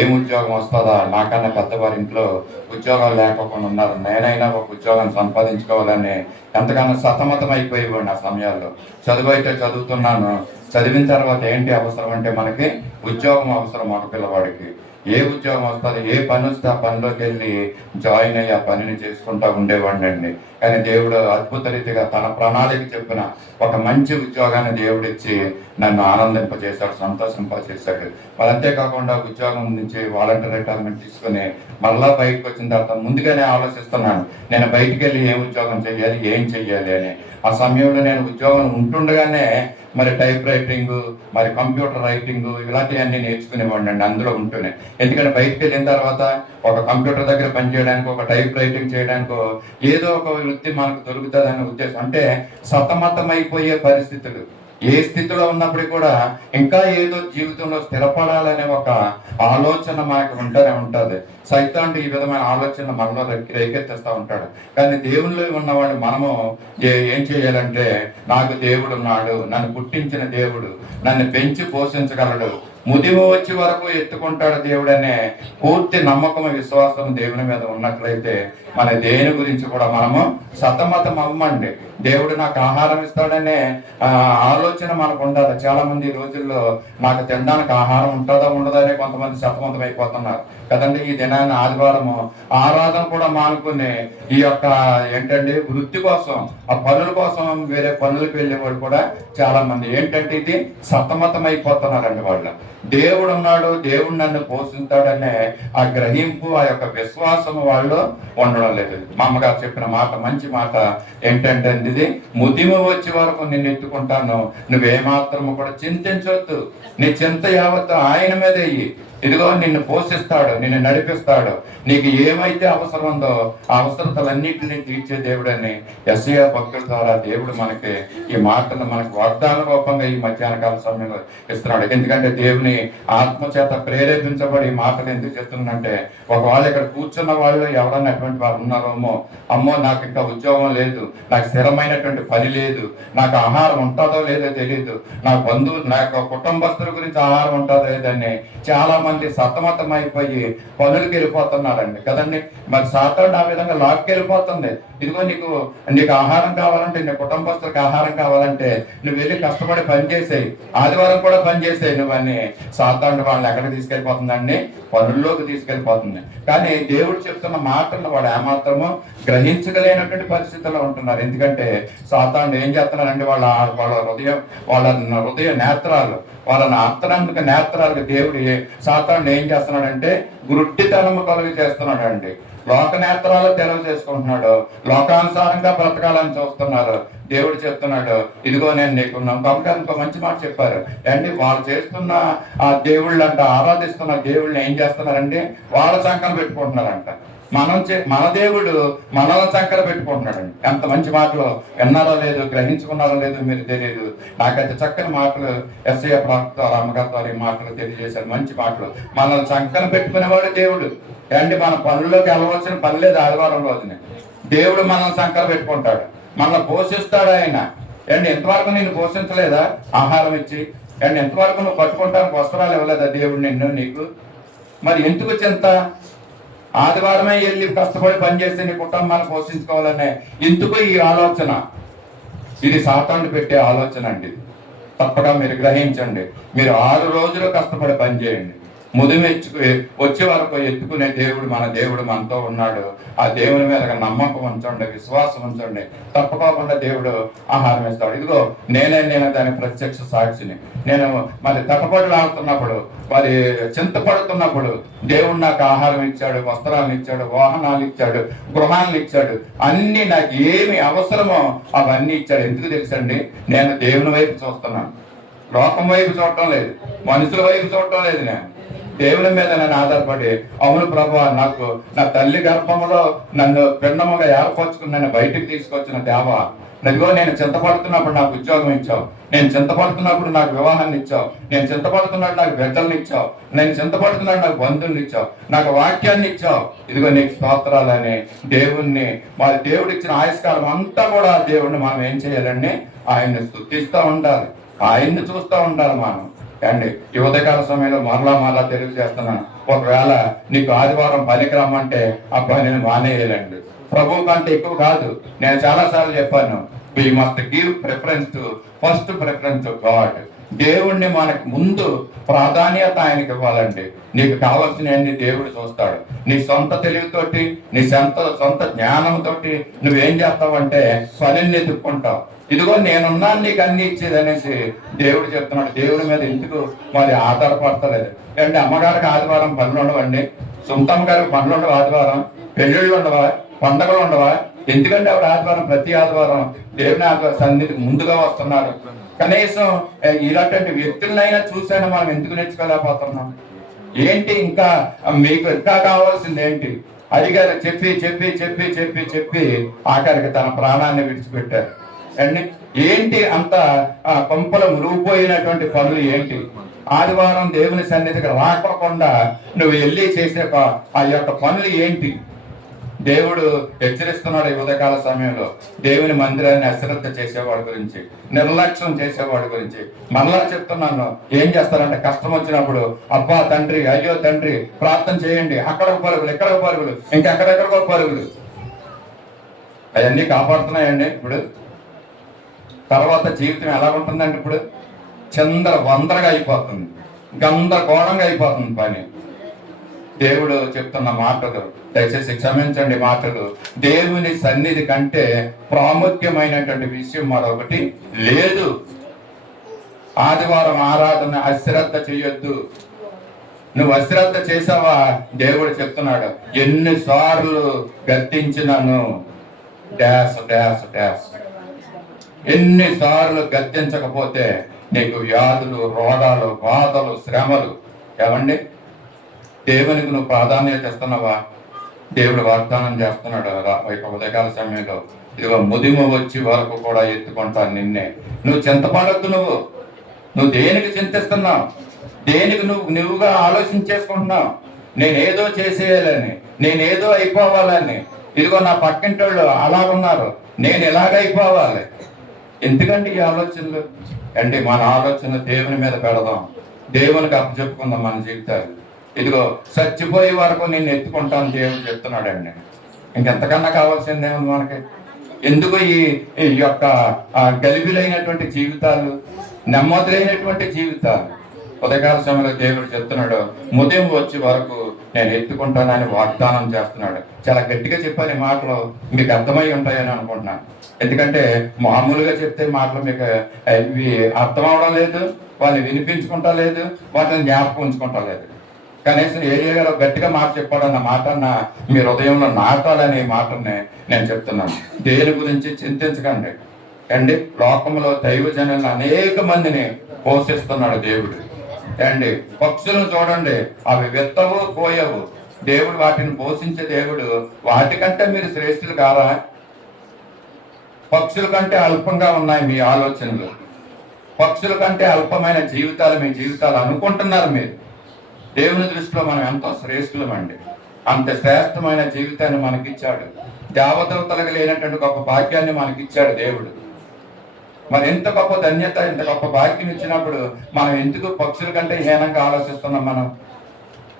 ఏం ఉద్యోగం వస్తుందా, నాకన్నా పెద్దవారి ఇంట్లో ఉద్యోగాలు లేకపోకుండా ఉన్నారు, నేనైనా ఒక ఉద్యోగం సంపాదించుకోవాలని ఎంతగానో సతమతం అయిపోయేవాడిని. ఆ సమయాల్లో చదువు అయితే చదువుతున్నాను, చదివిన తర్వాత ఏంటి అవసరం అంటే మనకి ఉద్యోగం అవసరం. ఒక పిల్లవాడికి ఏ ఉద్యోగం వస్తుంది, ఏ పని వస్తే ఆ పనిలోకి వెళ్ళి జాయిన్ అయ్యి ఆ పనిని చేసుకుంటూ ఉండేవాడిని అండి. కానీ దేవుడు అద్భుత రీతిగా తన ప్రణాళిక చెప్పిన ఒక మంచి ఉద్యోగాన్ని దేవుడిచ్చి నన్ను ఆనందింపజేశాడు, సంతోషింపజేశాడు. మరి అంతేకాకుండా ఉద్యోగం నుంచి వాలంటీర్ రిటైర్మెంట్ తీసుకుని మళ్ళా బయటకు వచ్చిన తర్వాత ముందుగానే ఆలోచిస్తున్నాను, నేను బయటికి వెళ్ళి ఏం ఉద్యోగం చేయాలి, ఏం చెయ్యాలి అని. ఆ సమయంలో నేను ఉద్యోగం ఉంటుండగానే మరి టైప్ రైటింగ్, మరి కంప్యూటర్ రైటింగ్ ఇలాంటివన్నీ నేర్చుకునేవాడిని అండి అందులో ఉంటూనే. ఎందుకంటే బయటకు వెళ్ళిన తర్వాత ఒక కంప్యూటర్ దగ్గర పనిచేయడానికి, ఒక టైప్ రైటింగ్ చేయడానికో ఏదో ఒక వృత్తి మనకు దొరుకుతుంది అనే ఉద్దేశం. అంటే సతమతం అయిపోయే పరిస్థితులు, ఏ స్థితిలో ఉన్నప్పటికీ కూడా ఇంకా ఏదో జీవితంలో స్థిరపడాలనే ఒక ఆలోచన మనకు ఉంటుంది. సైతాన్ని ఈ విధమైన ఆలోచన మనలో రేకెత్తిస్తూ ఉంటాడు. కానీ దేవునిలో ఉన్నవాడు మనము ఏం చేయాలంటే, నాకు దేవుడు ఉన్నాడు, నన్ను పుట్టించిన దేవుడు నన్ను పెంచి పోషించగలడు, ముదిమ వచ్చే వరకు ఎత్తుకుంటాడు దేవుడు అనే పూర్తి నమ్మకం, విశ్వాసం దేవుని మీద ఉన్నట్లయితే మన దేని గురించి కూడా మనము సతమతం అవ్వండి. దేవుడు నాకు ఆహారం ఇస్తాడనే ఆలోచన మనకు ఉండాలి. చాలా మంది ఈ రోజుల్లో నాకు తినడానికి ఆహారం ఉంటుందా ఉండదని కొంతమంది సతమతం అయిపోతున్నారు కదండి. ఈ దినాన్ని ఆదివారము ఆరాధన కూడా మానుకుని ఈ యొక్క ఏంటంటే వృత్తి కోసం, ఆ పనుల కోసం వేరే పనులకు వెళ్ళేవాడు కూడా చాలా మంది ఏంటంటే ఇది సతమతం అయిపోతున్నారండి. వాళ్ళు దేవుడు ఉన్నాడు, దేవుడు నన్ను పోషిస్తాడనే ఆ గ్రహింపు, ఆ యొక్క విశ్వాసము వాళ్ళు ఉండడం లేదు. మా అమ్మగారు చెప్పిన మాట, మంచి మాట ఏంటంటే ఇది, ముదిమ వచ్చే వరకు నిన్ను ఎత్తుకుంటాను, నువ్వేమాత్రము కూడా చింతించవద్దు, నీ చింత యావత్తు ఆయన మీద అయ్యి, ఇదిగో నిన్ను పోషిస్తాడు, నిన్ను నడిపిస్తాడు, నీకు ఏమైతే అవసరం ఉందో ఆ అవసరతలన్నింటినీ తీర్చే దేవుడని యెషయా భక్తుల ద్వారా దేవుడు మనకి ఈ మాటను మనకు వాగ్దాన రూపంగా ఈ మధ్యాహ్న కాల సమయంలో ఇస్తున్నాడు. ఎందుకంటే దేవుని ఆత్మచేత ప్రేరేపించబడి ఈ మాటలు ఎందుకు చెప్తుందంటే, ఒకవేళ ఇక్కడ కూర్చున్న వాళ్ళు ఎవరన్నా అటువంటి వారు ఉన్నారేమో, అమ్మో నాకు ఇంకా ఉద్యోగం లేదు, నాకు స్థిరమైనటువంటి పని లేదు, నాకు ఆహారం ఉంటుందో లేదో తెలియదు, నా బంధువులు, నా యొక్క కుటుంబస్తుల గురించి ఆహారం ఉంటుందో లేదని చాలా మంది సతమతం అయిపోయి పనులకు వెళ్ళిపోతున్నారండి కదండి. మరి సాతాను ఆ విధంగా లాక్కెళ్ళిపోతుంది. ఇదిగో నీకు ఆహారం కావాలంటే, నీ కుటుంబస్తులకు ఆహారం కావాలంటే నువ్వు వెళ్ళి కష్టపడి పని చేసేయి, ఆదివారం కూడా పని చేసేయి నువ్వని సాతాను వాళ్ళని ఎక్కడికి తీసుకెళ్ళిపోతుందండి, పనుల్లోకి తీసుకెళ్ళిపోతుంది. కానీ దేవుడు చెప్తున్న మాటలను వాడు ఏమాత్రము గ్రహించగలేనటువంటి పరిస్థితుల్లో ఉంటున్నారు. ఎందుకంటే సాతాను ఏం చేస్తున్నారంటే, వాళ్ళ హృదయ నేత్రాలు, వాళ్ళని అంతరంగిక నేత్రాలకు దేవుడు సాతాను ఏం చేస్తున్నాడంటే గుడ్డితనము కలుగు చేస్తున్నాడు అండి. లోక నేత్రాలు తెలవ చేసుకుంటున్నాడు, లోకానుసారంగా బ్రతకాలని చూస్తున్నారు. దేవుడు చెప్తున్నాడు, ఇదిగో నేను నీకు నమ్మకానికి ఇంకో మంచి మాట చెప్పారు అండి. వాళ్ళు చేస్తున్న ఆ దేవుళ్ళు అంట, ఆరాధిస్తున్న దేవుళ్ళని ఏం చేస్తున్నారంటే వాళ్ళ సంకం పెట్టుకుంటున్నారంట. మన దేవుడు మనల్ని చక్కర పెట్టుకుంటున్నాడండి. ఎంత మంచి మాటలు విన్నారో లేదు, గ్రహించుకున్నారో లేదు మీరు తెలియదు. నాకైతే చక్కని మాటలు యెషయా ప్రవక్త అమ్మగారి ద్వారా ఈ మాటలు తెలియజేశారు, మంచి మాటలు. మనల్ని చక్కన పెట్టుకునేవాడు దేవుడు అండి. మన పనుల్లోకి వెళ్ళవలసిన పని లేదు. ఆదివారం రోజునే దేవుడు మనల్ని సంకర పెట్టుకుంటాడు, మనల్ని పోషిస్తాడు ఆయన అండి. ఎంతవరకు నిన్ను పోషించలేదా ఆహారం ఇచ్చి అండి? ఎంతవరకు నువ్వు పట్టుకుంటానికి వస్త్రాలు ఇవ్వలేదా దేవుడు నీకు? మరి ఎందుకు చింత? ఆదివారమే వెళ్ళి కష్టపడి పనిచేస్తే నీ కుటుంబాన్ని పోషించుకోవాలనే ఎందుకు ఈ ఆలోచన? ఇది సాతాను పెట్టే ఆలోచన అండి. తప్పక మీరు గ్రహించండి. మీరు 6 రోజులు కష్టపడి పనిచేయండి, వచ్చే వరకు ఎత్తుకునే దేవుడు మన దేవుడు మనతో ఉన్నాడు. ఆ దేవుని మీద నమ్మకం ఉంచండి, విశ్వాసం ఉంచండి, తప్పకుండా దేవుడు ఆహారం ఇస్తాడు. ఇదిగో నేను దాని ప్రత్యక్ష సాక్షిని. నేను మరి తటపడులాడుతున్నప్పుడు, మరి చింతపడుతున్నప్పుడు దేవుడు నాకు ఆహారం ఇచ్చాడు, వస్త్రాలను ఇచ్చాడు, వాహనాలు ఇచ్చాడు, గృహాలను ఇచ్చాడు, అన్ని నాకు ఏమి అవసరమో అవన్నీ ఇచ్చాడు. ఎందుకు తెలుసండి? నేను దేవుని వైపు చూస్తున్నాను, లోకం వైపు చూడటం లేదు, మనుషుల వైపు చూడటం లేదు. దేవుని మీద నేను ఆధారపడి, అవును ప్రభు, నాకు నా తల్లి గర్భంలో నన్ను పిండముగా ఏర్పరచుకుని నన్ను బయటికి తీసుకొచ్చిన దేవా, ఇదిగో నేను చింతపడుతున్నప్పుడు నాకు ఉద్యోగం ఇచ్చావు, నేను చింతపడుతున్నప్పుడు నాకు వివాహాన్ని ఇచ్చావు, నేను చింతపడుతున్నప్పుడు నాకు బిడ్డల్ని ఇచ్చావు, నేను చింతపడుతున్నప్పుడు నాకు బంధువుల్ని ఇచ్చావు, నాకు వాక్యాన్ని ఇచ్చావు, ఇదిగో నీకు స్తోత్రాలని దేవుణ్ణి, మన దేవుడు ఇచ్చిన ఆయుష్కాలం అంతా కూడా దేవుడిని మనం ఏం చేయాలండి, ఆయన్ని స్తుతిస్తూ ఉండాలి, ఆయన్ని చూస్తూ ఉండాలి మనం. అండి ఈ ఉదయకాల సమయంలో మరలా తెలియజేస్తున్నాను, ఒకవేళ నీకు ఆదివారం పనికి రమ్మంటే ఆ పనిని మానేయాలండి. ప్రభు కంటే ఎక్కువ కాదు. నేను చాలా సార్లు చెప్పాను, we must give preference to first preference to God. దేవుణ్ణి మనకు ముందు ప్రాధాన్యత ఆయనకి ఇవ్వాలండి. నీకు కావాల్సినవన్నీ దేవుడు చూస్తాడు. నీ సొంత తెలివితోటి, నీ సొంత జ్ఞానంతో నువ్వేం చేస్తావంటే పనిని ఎదుర్కొంటావు. ఇదిగో నేనున్నాను నీకు అన్ని ఇచ్చేది అనేసి దేవుడు చెప్తున్నాడు. దేవుడి మీద ఎందుకు మరి ఆధారపడతలేదు అంటే, అమ్మగారికి ఆదివారం పనులు ఉండవండి, సొంతమ్మ గారికి పనులు ఉండవు, ఆదివారం పెళ్ళిళ్ళు ఉండవా, పండగలు ఉండవా? ఎందుకంటే ఆవిడ ఆదివారం ప్రతి ఆదివారం దేవుని సన్నిధికి ముందుగా వస్తున్నారు. కనీసం ఇలాంటి వ్యక్తులనైనా చూసైనా మనం ఎందుకు నేర్చుకోలేకపోతున్నాం? ఏంటి ఇంకా మీకు ఇంకా కావాల్సింది ఏంటి? అడిగారు, చెప్పి చెప్పి చెప్పి చెప్పి చెప్పి ఆఖరికి తన ప్రాణాన్ని విడిచిపెట్టారు. అండి ఏంటి అంత కొంపలు మురిగిపోయినటువంటి పనులు ఏంటి? ఆదివారం దేవుని సన్నిధికి రాకుండా నువ్వు వెళ్ళి చేసే ఆ యొక్క పనులు ఏంటి? దేవుడు హెచ్చరిస్తున్నాడు ఈ ఉదయకాల సమయంలో. దేవుని మందిరాన్ని అశ్రద్ధ చేసేవాడి గురించి, నిర్లక్ష్యం చేసేవాడి గురించి మరలా చెప్తున్నాను. ఏం చేస్తారంటే, కష్టం వచ్చినప్పుడు అబ్బా తండ్రి, అయ్యో తండ్రి, ప్రార్థన చేయండి, అక్కడ పరుగులు, ఇక్కడ పరుగులు, ఇంకెక్కడెక్కడికో పరుగులు. అవన్నీ కాపాడుతున్నాయండి. ఇప్పుడు తర్వాత జీవితం ఎలా ఉంటుందండి? ఇప్పుడు వందరగా అయిపోతుంది, గందరగోళంగా అయిపోతుంది పని. దేవుడు చెప్తున్న మాటలు దయచేసి క్షమించండి. మాటలు దేవుని సన్నిధి కంటే ప్రాముఖ్యమైనటువంటి విషయం మరొకటి లేదు. ఆదివారం ఆరాధన అశ్రద్ధ చేయొద్దు. నువ్వు అశ్రద్ధ చేసావా, దేవుడు చెప్తున్నాడు, ఎన్నిసార్లు గద్దించినను డాష్ డాష్ డాష్. ఎన్నిసార్లు గద్దించకపోతే నీకు వ్యాధులు, రోగాలు, బాధలు, శ్రమలు. ఏమండి, దేవునికి నువ్వు ప్రాధాన్యత ఇస్తున్నావా? దేవుడు వాగ్దానం చేస్తున్నాడు ఉదయకాల సమయంలో, ఇదిగో ముదిమ వచ్చి వరకు కూడా ఎత్తుకుంటాను నిన్నే. నువ్వు చింతపడద్దు. నువ్వు దేనికి చింతిస్తున్నావు? దేనికి నువ్వుగా ఆలోచించేసుకుంటున్నావు? నేనేదో చేసేయాలని, నేనేదో అయిపోవాలని. ఇదిగో నా పక్కింటి వాళ్ళు అలా ఉన్నారు, నేను ఎలాగైపోవాలి. ఎందుకంటే ఈ ఆలోచనలు అంటే, మన ఆలోచన దేవుని మీద పెడదాం, దేవునికి అప్పచెప్పుకుందాం మన జీవితాలు. ఇదిగో చచ్చిపోయే వరకు నేను ఎత్తుకుంటాను దేవుడు చెప్తున్నాడండి. ఇంకెంతకన్నా కావాల్సిందేముంది మనకి? ఎందుకు ఈ యొక్క గలిబిలైనటువంటి జీవితాలు, నెమ్మదులైనటువంటి జీవితాలు? ఉదయకాల సమయంలో దేవుడు చెప్తున్నాడు, ఉదయం వచ్చే వరకు నేను ఎత్తుకుంటానని వాగ్దానం చేస్తున్నాడు. చాలా గట్టిగా చెప్పాను ఈ మాటలు, మీకు అర్థమై ఉంటాయని అనుకుంటున్నాను. ఎందుకంటే మామూలుగా చెప్తే మాటలు మీకు ఇవి అర్థం అవడం లేదు, వాళ్ళు వినిపించుకుంటా లేదు, వాటిని జ్ఞాపకం ఉంచుకుంటా లేదు. కనీసం ఏరియాలో గట్టిగా మాట చెప్పాడన్న మాట మీ హృదయంలో నాటాలనే మాటని నేను చెప్తున్నాను. దేని గురించి చింతించకండి అండి. లోకంలో దైవజనులను అనేక మందిని పోషిస్తున్నాడు దేవుడు అండి. పక్షులను చూడండి, అవి విత్తవు పోయవు, దేవుడు వాటిని పోషించే దేవుడు. వాటికంటే మీరు శ్రేష్ఠులు కారా? పక్షుల కంటే అల్పంగా ఉన్నాయి మీ ఆలోచనలు. పక్షుల కంటే అల్పమైన జీవితాలు మీ జీవితాలు అనుకుంటున్నారు మీరు. దేవుని దృష్టిలో మనం ఎంతో శ్రేష్ఠులమండి. అంత శ్రేష్టమైన జీవితాన్ని మనకిచ్చాడు. దేవదూతలకు లేనటువంటి గొప్ప భాగ్యాన్ని మనకిచ్చాడు దేవుడు. మరి ఎంత గొప్ప ధన్యత, ఇంత గొప్ప భాగ్యం ఇచ్చినప్పుడు మనం ఎందుకు పక్షుల కంటే హీనంగా ఆలోచిస్తున్నాం? మనం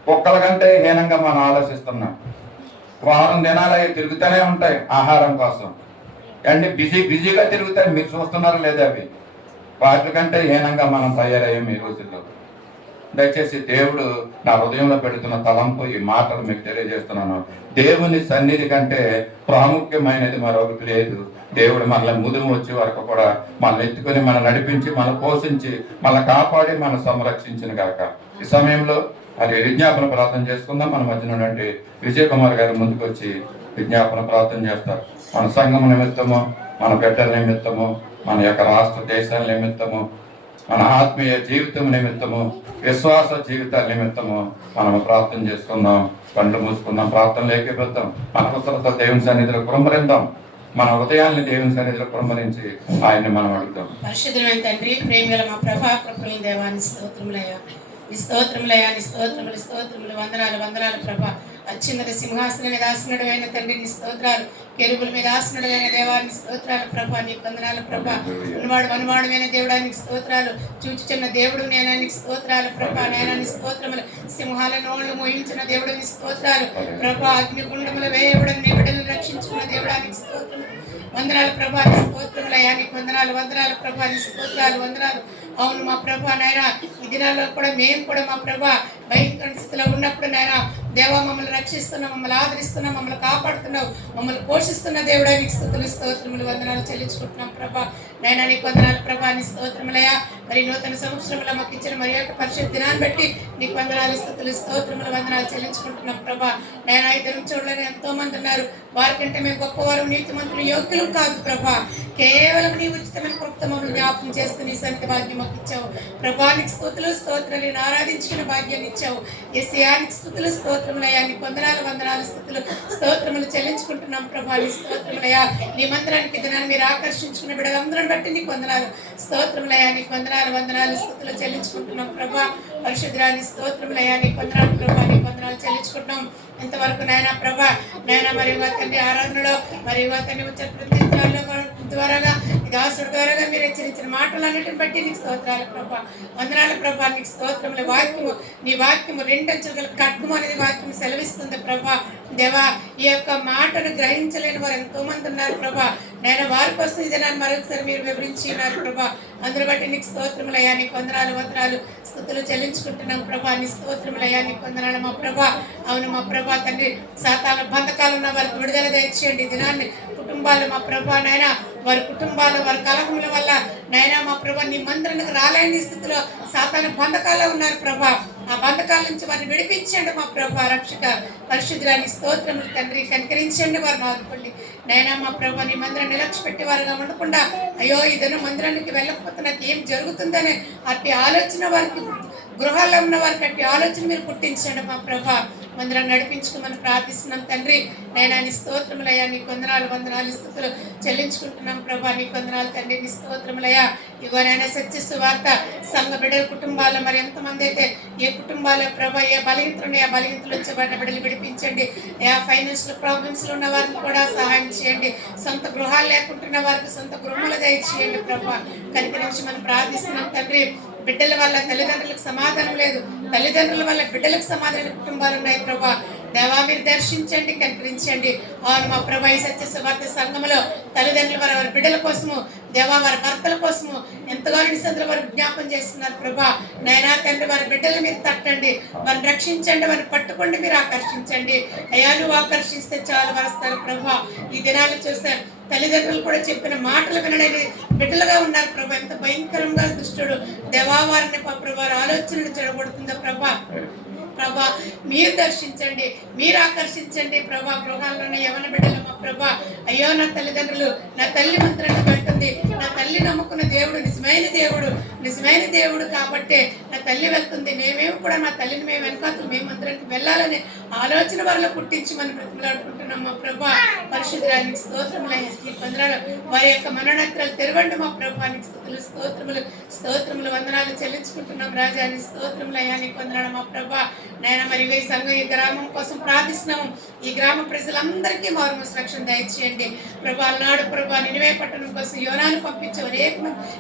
కుక్కల కంటే హీనంగా మనం ఆలోచిస్తున్నాం. వారం దినాలు అవి తిరుగుతూనే ఉంటాయి ఆహారం కోసం అండి, బిజీగా తిరుగుతాయి. మీరు చూస్తున్నారా లేదా? అవి వాటి కంటే హీనంగా మనం తయారయ్యాం ఈ రోజుల్లో. దయచేసి దేవుడు నా హృదయంలో పెడుతున్న తలంపు, ఈ మాటలు మీకు తెలియజేస్తున్నాను. దేవుని సన్నిధి కంటే ప్రాముఖ్యమైనది మరొకటి లేదు. దేవుడు మనల్ని ముదుము వచ్చే వరకు కూడా మనల్ని ఎత్తుకొని, మనం నడిపించి, మనం పోషించి, మనల్ని కాపాడి, మనం సంరక్షించిన గాక. ఈ సమయంలో అది విజ్ఞాపన ప్రార్థన చేసుకుందాం. మన మధ్యన నుండి విజయ్ కుమార్ గారు ముందుకు వచ్చి విజ్ఞాపన ప్రార్థన చేస్తారు. మన సంఘం నిమిత్తము, మన బిడ్డల నిమిత్తము, మన యొక్క రాష్ట్ర దేశాల నిమిత్తము మన ఆత్మీయ జీవితం నిమిత్తము, విశ్వాస జీవితాల నిమిత్తము మనము ప్రార్థన చేసుకుందాం. కళ్ళు మూసుకుందాం, ప్రార్థన లేకపోతాం. మన అవసరత దేవుని సన్నిధిలో కుమ్మరిద్దాం. మన హృదయాన్ని దేవుని సన్నిధిలో కుమ్మరించి ఆయన్ని మనం అడుగుదాం. పరిశుద్ధమైన తండ్రి, ప్రేమగల మా ప్రభా కృపల దేవాన్ని స్తోత్రములయ్యా, నీ స్తోత్రములయ్యా, నీ స్తోత్రములు స్తోత్రములు, వందనాలు వందనాలు ప్రభా. అత్యున్నత సింహాసనం మీద ఆసనుడైన తండ్రి నీ స్తోత్రాలు, కెరూబుల మీద ఆసనుడైన దేవాన్ని స్తోత్రాలు ప్రభా, నీ వందనాలు ప్రభా. వనవాడమైన దేవుడానికి స్తోత్రాలు, చూచుచున్న దేవుడు నేనానికి స్తోత్రాలు ప్రభా. నేనాన్ని స్తోత్రములు, సింహాల నోళ్లు మోయించిన దేవుడిని స్తోత్రాలు ప్రభా. అగ్నిగుండముల వేయబడిన నీ బిడ్డలను రక్షించుకున్న దేవుడానికి స్తోత్రములు, వందనాలు ప్రభా. నీ స్తోత్రములయ్యా, నీకు వందనాలు వందనాలు ప్రభా. నీ స్తోత్రాలు వందనాలు. అవును మా ప్రభా నాయన, ఈ దినాల్లో కూడా మేము కూడా మా ప్రభా భయంకర స్థితిలో ఉన్నప్పుడు నాయన దేవా మమ్మల్ని రక్షిస్తున్నావు, మమ్మల్ని ఆదరిస్తున్నావు, మమ్మల్ని కాపాడుతున్నావు, మమ్మల్ని పోషిస్తున్న దేవుడా నీకు స్తుతులు స్తోత్రములు వందనాలు చెల్లించుకుంటున్నాం ప్రభా. నాయన నీకు వందనాలు ప్రభా. నీ స్తోత్రములయ్యా. మరి నూతన సంవత్సరంలో మాకు ఇచ్చిన మరి యొక్క పరిశుద్ధ దినాన్ని బట్టి నీకు వందనాలు స్తుతులు స్తోత్రములు వందనాలు చెల్లించుకుంటున్నాం ప్రభా. నాయన ఇద్దరు చూడలేని ఎంతో మంది ఉన్నారు, వారికంటే మేము గొప్పవారు, నీతిమంతులు, యోగ్యులు కాదు ప్రభా. కేవలం నీ ఉచితమైన కృప్త మమ్మల్ని జ్ఞాపకం చేస్తూ నీ సన్నిధి భాగ్యం మాకు ఇచ్చావు ప్రభా. నీకు స్తుతులు స్తోత్రాలు, ఆరాధించుకున్న భాగ్యాన్ని ఇచ్చావు యేసయ్యా. నీకు స్తుతులు స్తోత్రములయ్యా, నీకు వందనాలు వందనాలు స్తుతులు స్తోత్రములు చెల్లించుకుంటున్నాం ప్రభా. నీ స్తోత్రములయ్యా. నీ మందిరానికి దినాన్ని మీరు ఆకర్షించుకున్న బిడ్డలందరం బట్టి నీకు వందనాలు స్తోత్రములయ్యా. నీకు వందనాలు వందనాలు స్తుతులు చెల్లించుకుంటున్నాం ప్రభా. పరిశుద్ధురాని స్తోత్రములయ్యా, నీకు వందనాలు ప్రభా. నీకు వందనాలు చెల్లించుకుంటున్నాం. ఎంతవరకు నాయన ప్రభా నాయన మరి తండ్రి ఆరాధనలో మరి తండ్రి ఉచ్చ ద్వారాగా దాసుడు ద్వారాగా మీరు హెచ్చరించిన మాటలన్నిటిని బట్టి నీకు స్తోత్రాలు ప్రభా. వందనాలు ప్రభా. నీకు స్తోత్రముల వాక్యము, నీ వాక్యము రెండంచుల ఖడ్గము అనేది వాక్యం సెలవిస్తుంది ప్రభా. దేవా ఈ యొక్క మాటను గ్రహించలేని వారు ఎంతో మంది ఉన్నారు ప్రభా. నేను వారి కోసం ఇదేనాన్ని మరొకసారి మీరు వివరించి ఉన్నారు ప్రభా. అందుని బట్టి నీకు స్తోత్రములయ్యా, నీకు వందనాలు వందనాలు స్తుతులు చెల్లించుకుంటున్నాం ప్రభా. నీ స్తోత్రములయ్యా, నీకు వందనాలు మా ప్రభా. అవును మా ప్రభా తండ్రి, సాతాన బంధకాలు ఉన్న వారికి విడుదల దయచేయండి. దినాన్ని కుటుంబాలు మా ప్రభా నాయన, వారి కుటుంబాలు వారి కలహముల వల్ల నాయన మా ప్రభా నీ మందిరానికి రాలేని స్థితిలో సాతాన బంధకాల్లో ఉన్నారు ప్రభా. ఆ బంధకాల నుంచి వారిని విడిపించండి మా ప్రభా. రక్షక పరిశుద్ధురాని స్తోత్రములు తండ్రి, కనికరించండి వారిని ఆదుకోండి నైనా మా ప్రభా. నీ మందిరం నిలక్ష పెట్టేవారుగా ఉండకుండా అయ్యో ఇదను మందిరానికి వెళ్ళకపోతే నాకు ఏం జరుగుతుందనే అట్టి ఆలోచన వారికి, గృహాల్లో ఉన్న వారికి అట్టి ఆలోచన మీరు పుట్టించండి మా ప్రభా. మందిరం నడిపించుకోమని ప్రార్థిస్తున్నాం తండ్రి. నైనా నీ స్తోత్రములయ్యా, నీకు వందనాలు వందనాలు స్తుతులు చెల్లించుకుంటున్నాం ప్రభా. నీకు వందనాలు తండ్రి, నీ స్తోత్రములయ్యా. ఇగోనైనా సత్యస్సు వార్త సంఘ బిడ్డల కుటుంబాల్లో మరి ఎంతమంది అయితే ఏ కుటుంబాల ప్రభా ఏ బలహీనతలు ఉన్నాయో ఆ బలహీనతలు వచ్చే బిడ్డలు విడిపించండి. ఫైనాన్షియల్ ప్రాబ్లమ్స్లో ఉన్న వారికి కూడా సహాయం చేయండి. సొంత గృహాలు లేకుంటున్న వారికి సొంత గృహములు దయచేయండి ప్రభా. కనికరించి మనం ప్రార్థిస్తున్నాం తండ్రి. బిడ్డల వల్ల తల్లిదండ్రులకు సమాధానం లేదు, తల్లిదండ్రుల వల్ల బిడ్డలకు సమాధాన కుటుంబాలు ఉన్నాయి ప్రభా. దేవా మీరు దర్శించండి, కనికరించండి. అవును మా ప్రభా, ఈ సత్య సువార్త సంఘంలో తల్లిదండ్రులు వారి బిడ్డల కోసము దేవా వారి భర్తల కోసము ఎంతగానో నిసంతులు వారు జ్ఞాపం చేస్తున్నారు ప్రభా. నైనా తండ్రి వారి బిడ్డలు మీరు తట్టండి, వారిని రక్షించండి, వారిని పట్టుకోండి, మీరు ఆకర్షించండి. అయ్యా నువ్వు ఆకర్షిస్తే చాలు వస్తారు ప్రభా. ఈ దినాలు చూస్తే తల్లిదండ్రులు కూడా చెప్పిన మాటలు వినడానికి బిడ్డలుగా ఉన్నారు ప్రభా. ఎంత భయంకరంగా దుష్టుడు దేవా వారిని ప్రభా ఆలోచనలు చెడగొడుతుందో ప్రభా. ప్రభా మీరు దర్శించండి, మీరు ఆకర్షించండి ప్రభా. గృహాల్లోనే యవన బిడ్డలు మా ప్రభా. అయ్యో నా తల్లిదండ్రులు, నా తల్లి మంత్రాన్ని వెళ్తుంది, నా తల్లి నమ్ముకున్న దేవుడు నిజమైన దేవుడు, నిజమైన దేవుడు కాబట్టే నా తల్లి వెళ్తుంది. మేమేమి కూడా నా తల్లిని మేము వెనకాతలు మేము మంత్రానికి వెళ్ళాలని ఆలోచన వారిలో పుట్టించి మనం బ్రతిమలాడుకుంటున్నాం మా ప్రభా. పరిశుద్ధానికి స్తోత్రములయ్యా, వారి యొక్క మనోనేత్రాలు తెరవండి మా ప్రభా. నీకు స్తుతులు స్తోత్రములు స్తోత్రములు వందనాలు చెల్లించుకుంటున్నాం రాజా. నీ స్తోత్రములయ్యా, నీకు వందనాలు మా ప్రభా. నాయన మరి ఈ సంఘం ఈ గ్రామం కోసం ప్రార్థిస్తున్నాము. ఈ గ్రామ ప్రజలందరికీ మారు రక్షణ దయచేయండి ప్రభా. నాడు ప్రభా నినివే పట్టణం కోసం యోనాను పంపించావు, అనేక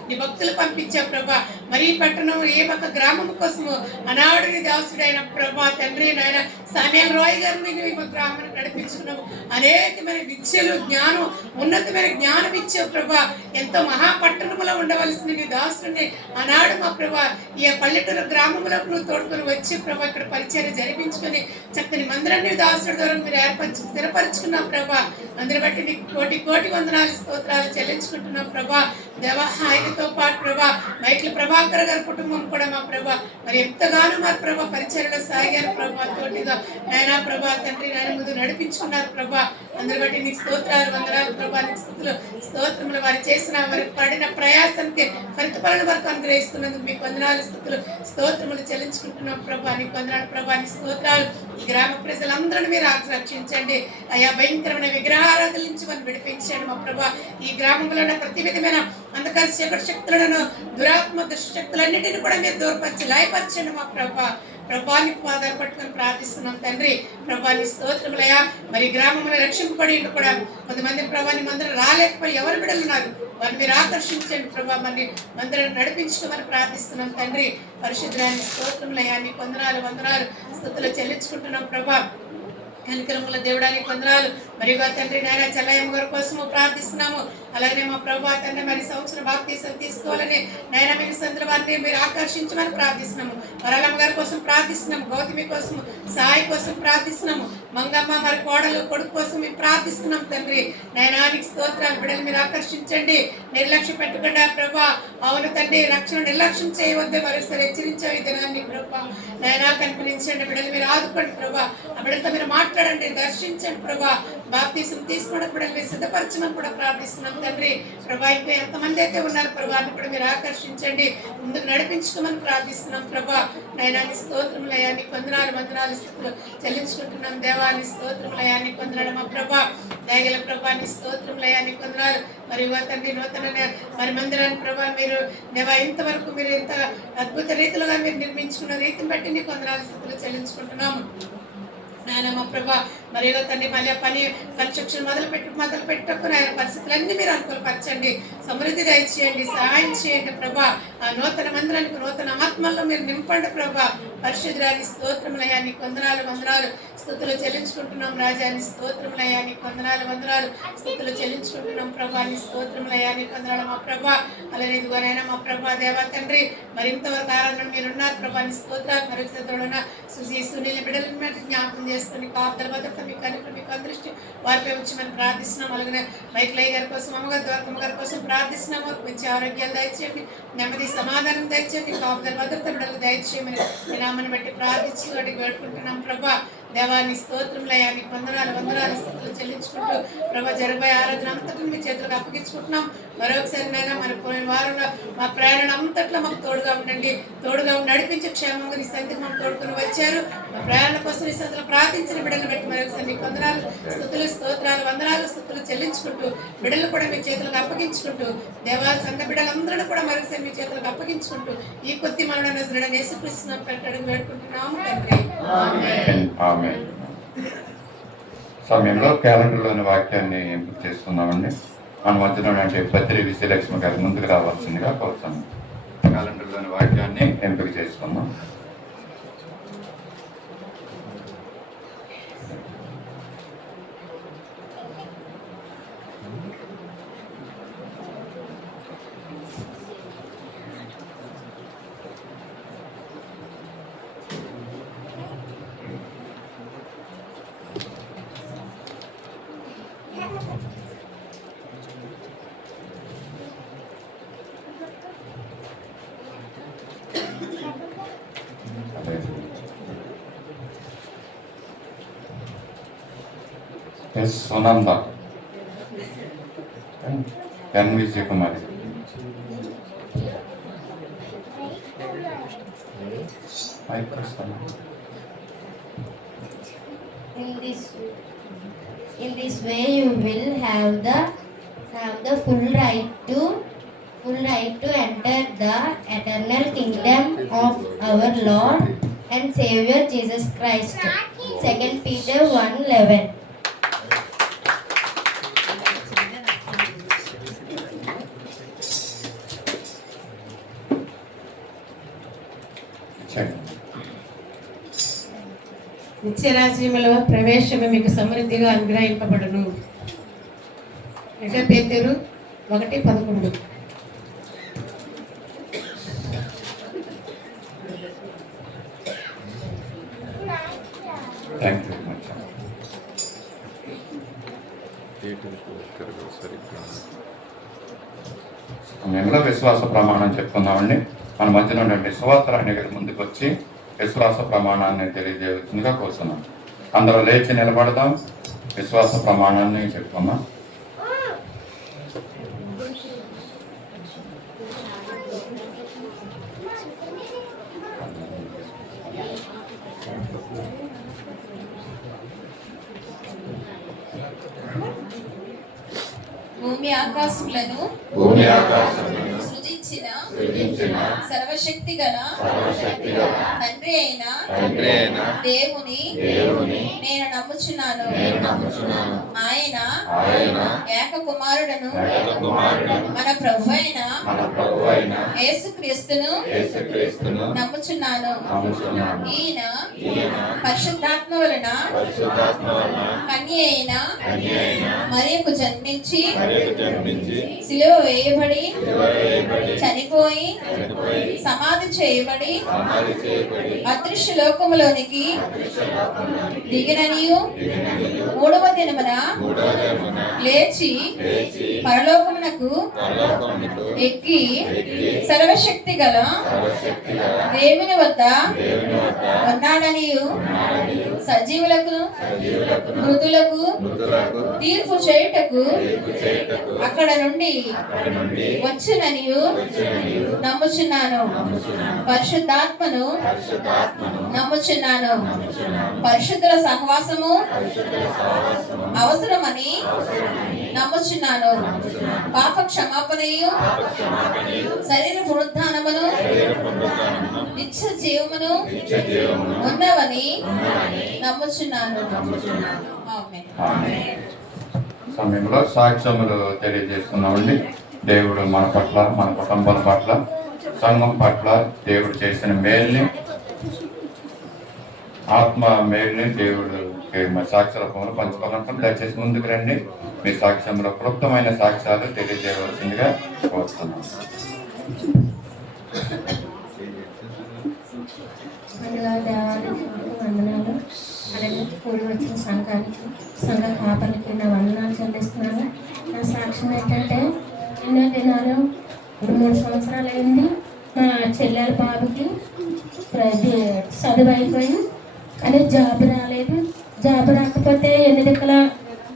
నీ భక్తులు పంపించావు ప్రభా. మరి ఈ పట్టణం ఏ పక్క గ్రామం కోసము అనాడు నీ దాసుడైన ప్రభా తండ్రి నాయన సామ్యాల్ రాయ్ గారిని మా గ్రామాన్ని నడిపించుకున్నాము. అనేకమైన విద్యలు జ్ఞానం, ఉన్నతమైన జ్ఞానం ఇచ్చావు ప్రభా. ఎంతో మహాపట్టణంలో ఉండవలసిన నీ దాసుడిని ఆనాడు మా ప్రభా ఈ పల్లెటూరు గ్రామంలో నువ్వు తోడుకొని వచ్చి ప్రభా ఇక్కడ పరిచయం జరిపించుకొని చక్కని మందిరాన్ని దాసుడి ద్వారా మీరు స్థిరపరచుకున్నాం ప్రభా. అందరి బట్టి నీకు కోటి కోటి వందనాలు స్తోత్రాలు చెల్లించుకుంటున్నాం ప్రభా. దేవ ఆయనతో పాటు ప్రభా మైకుల ప్రభాకర్ గారి కుటుంబం కూడా మా ప్రభా మరి ఎంతగానో మా ప్రభా పరిచర్యలో సాగారు ప్రభా తోటిగా నాయన ప్రభా తండ్రి నాయన ముందు నడిపించుకున్నారు ప్రభా అందరి బట్టి నీకు స్తోత్రాలు వందనాలు ప్రభా నీకు స్తుతులు స్తోత్రములు వారు చేసిన వారి పడిన ప్రయాసానికి ఫలితపరణ వరకు అనుగ్రహిస్తున్నందుకు మీకు వందనాలు స్తుతులు స్తోత్రములు చెల్లించుకుంటున్నాం ప్రభా నీకు వందనాలు ప్రభా నీ స్తోత్రాలు ఈ గ్రామ ప్రజలందరినీ మీరు రక్షించండి అయా భయంకరమైన విగ్రహారాధన నుంచి మనం విడిపించండి మా ప్రభా ఈ గ్రామంలో ఉన్న ప్రతి విధమైన అంధకార చీకటి శక్తులను దురాత్మ దుష్టశక్తులన్నింటినీ కూడా మీరు దూరపరిచి లయపరచండి మా ప్రభాని పాదాలు పట్టుకొని ప్రార్థిస్తున్నాం తండ్రి ప్రభాని స్తోత్రములయ్యా మరి గ్రామంలో రక్షింపబడి కూడా కొంతమంది ప్రభాని మందిరం రాలేకపోయి ఎవరు బిడ్డలు ఉన్నారు వారిని మీరు ఆకర్షించండి ప్రభా మరి మందిరం నడిపించుకోమని ప్రార్థిస్తున్నాం తండ్రి పరిశుద్ధాన్ని స్తోత్రములయ్యా నీకు వందనాలు స్తుతులు చెల్లించుకుంటున్నాం ప్రభా కనికరముల దేవుడానికి వందనాలు మరియు తండ్రి నాయన చల్లయ్యమ్మ గారి కోసము ప్రార్థిస్తున్నాము అలాగే మా ప్రభా తండ్రి మరి సంవత్సరం బాప్తీసం తీసుకోవాలని నాయన మీ సందర్భాన్ని మీరు ఆకర్షించమని ప్రార్థిస్తున్నాము వరాలమ్మ గారి కోసం ప్రార్థిస్తున్నాము గౌతమి కోసం సాయి కోసం ప్రార్థిస్తున్నాము మంగమ్మ మరి కోడలు కొడుకు కోసం మేము ప్రార్థిస్తున్నాం తండ్రి నయనానికి స్తోత్రాలు బిడ్డలు మీరు ఆకర్షించండి నిర్లక్ష్యం పెట్టకుండా ప్రభా అవును తండ్రి రక్షణ నిర్లక్ష్యం చేయవద్దే మరోసారి హెచ్చరించే ఈ దినాన్ని ప్రభా నయనా కనిపించండి బిడ్డలు మీరు ఆదుకోండి ప్రభా ఆ బిడ్డలతో మీరు మాట్లాడండి దర్శించండి ప్రభా బాప్తీసం తీసుకోవడం బిడ్డలు మీరు సిద్ధపరచమని కూడా ప్రార్థిస్తున్నాం తండ్రి ప్రభా ఇంకా ఎంతమంది అయితే ఉన్నారు ప్రభాని కూడా మీరు ఆకర్షించండి ముందుకు నడిపించుకోమని ప్రార్థిస్తున్నాం ప్రభా నయనాన్ని స్తోత్రములయ్యా నీకు వందనాలు స్థుతులు చెల్లించుకుంటున్నాం దేవాన్ని స్తోత్రములయ్యా నీకు వందనాలు మా ప్రభా దయగల ప్రభాని స్తోత్రములయ్యా నీకు వందనాలు మరి తండ్రి నూతన మరి మందిరాన్ని ప్రభా మీరు దేవా ఇంతవరకు మీరు ఇంత అద్భుత రీతిలోగా మీరు నిర్మించుకున్న రీతిని బట్టి నీకు వందనాలు స్థుతులు చెల్లించుకుంటున్నాము నాయన మా ప్రభా మరి తండ్రి మళ్ళీ పని కన్స్ట్రక్షన్ మొదలు పెట్టకు నాయన పరిస్థితులన్నీ మీరు అనుకూలపరచండి సమృద్ధి దయచేయండి సహాయం చేయండి ప్రభా ఆ నూతన మందిరానికి నూతన ఆత్మల్లో మీరు నింపండి ప్రభా పరిశుద్ధురాని స్తోత్రములయ్యా నీకు వందనాలు స్తుతులు చెల్లించుకుంటున్నాం రాజాని స్తోత్రములయ్యా నీకు వందనాలు స్తుతులు చెల్లించుకుంటున్నాం ప్రభా నీ స్తోత్రములయ్యా నీకు వందనాలు మా ప్రభా అలానే ఇదిగోనైనా మా ప్రభా దేవా తండ్రి మరి ఇంతవరకు ఆరాధన మీరు ఉన్నారు ప్రభా నీ స్తోత్రాలు మరి చదువున సునీల బిడ్డలను జ్ఞాపకం చేసుకుని కాపుదల భద్రత మీకు కనుక మీకు అందృష్టి వారిపై వచ్చి మనం ప్రార్థిస్తున్నాం అలాగే మైక్లయ్య గారి కోసం అమ్మగారి ద్వారకమ్మ గారి కోసం ప్రార్థిస్తున్నాము మంచి ఆరోగ్యాలు దయచేయండి నెమ్మది సమాధానం దయచేయండి కాపుదల భద్రత బిడ్డలకు దయచేయమని నామని బట్టి ప్రార్థించి వాటికి వేడుకుంటున్నాం ప్రభా దేవాన్ని స్తోత్రములయ్యా నీకు వందనాలు స్తుతులు చెల్లించుకుంటూ ప్రభా జరగబోయే ఆరాధన అంతట్లో మీ చేతులకు అప్పగించుకుంటున్నాం మరొకసారి నైనా మన పోయిన వారంలో మా ప్రయాణం అంతట్లో మాకు తోడుగా ఉండండి నడిపించి క్షేమంగా నీ సంధికి మాకు తోడుకుని వచ్చారు మా ప్రయాణం కోసం నీ సంధిలో ప్రార్థించిన బిడ్డలు బట్టి మరొకసారి నీకు వందనాలు స్తుతులు చెల్లించుకుంటూ బిడ్డలు కూడా మీ చేతులకు అప్పగించుకుంటూ దేవా సంఘ బిడ్డలందరూ కూడా మరొకసారి మీ చేతులకు అప్పగించుకుంటూ ఈ కొద్ది మనల్ని యేసుక్రీస్తు పెట్టడం వేడుకుంటున్నాము తండ్రి ఆమేన్. సమయంలో క్యాలెండర్లోని వాక్యాన్ని ఎంపిక చేస్తున్నామండి మన మధ్యలో అంటే పత్రి విజయలక్ష్మి గారు ముందుకు రావాల్సిందిగా కోరుతాను. క్యాలెండర్లోని వాక్యాన్ని ఎంపిక చేసుకుందాం. S Sunanda N Vijaya Kumari In this way you will have the full right to enter the eternal kingdom of our Lord and Savior Jesus Christ. 2 Peter 1:11. నిత్యరాజ్యములో ప్రవేశము మీకు సమృద్ధిగా అనుగ్రహింపబడును. 2 పేతురు 1:11. Thank you very much. సమయంలో విశ్వాస ప్రమాణం చెప్పుకుందామండి. మన మధ్యలో ఉండే సువార్తరాణి గారి ముందుకు వచ్చి విశ్వాస ప్రమాణాన్ని తెలియజేయవలసిందిగా కోరుతున్నాం. అందరూ లేచి నిలబడదాం, విశ్వాస ప్రమాణాన్ని చెప్పుకున్నాం. భూమి ఆకాశములను భూమి ఆకాశములను సృజించిన సృజించిన సర్వశక్తి గల తండ్రి అయిన దేవుని నేను నమ్ముచున్నాను. ఆయన ఏక కుమారుడను మన ప్రభు అయిన యేసుక్రీస్తును నమ్ముచున్నాను. ఈయన పరిశుద్ధాత్మ వలన కన్య అయిన మరియకు జన్మించి సిలువ వేయబడి చనిపోయి సమాధి చేయబడి అదృశ్య లోకములోనికి దిగిననియు మూడవ దినమున లేచి పరలోకమునకు ఎక్కి సర్వశక్తి గల దేవుని వద్ద ఉన్నాడనియు సజీవులకు మృతులకు తీర్పు చేయుటకు అక్కడ నుండి వచ్చుననియు నమ్ముచున్నాను. పరిశుద్ధాత్మను నమ్ముచున్నాను. పరిశుద్ధుల సహవాసము అవసరమని నమ్ముచున్నాను. పాప క్షమాపణయు శరీర పునరుద్ధానమును నిత్య జీవమును ఉన్నవని నమ్ముచున్నాను. ఆమేన్. సమయంలో సాక్ష్యములు తెలియజేస్తున్నామండి. దేవుడు మన పట్ల, మన కుటుంబాల పట్ల, సంఘం పట్ల దేవుడు చేసిన మేల్ని, ఆత్మ మేల్ని దేవుడు సాక్ష్య రూపంలో పంచుకోవాలనుకుంటే దయచేసి ముందుకు రండి. మీ సాక్ష్యంలో క్లుప్తమైన సాక్ష్యాలు తెలియజేయవలసిందిగా కోరుతున్నాం. ముందుగా దేవాలయానికి వందనాలు, అలాగే కూడి వచ్చిన సంఘ కాపర్లకి నా వందనాలు చెల్లిస్తున్నాను. నా సాక్ష్యం ఏంటంటే ఎన్నో దినాలు 3 సంవత్సరాలు అయింది మా చెల్లెల బాబుకి చదువు అయిపోయి, కానీ జాబ్ రాలేదు. జాబ్ రాకపోతే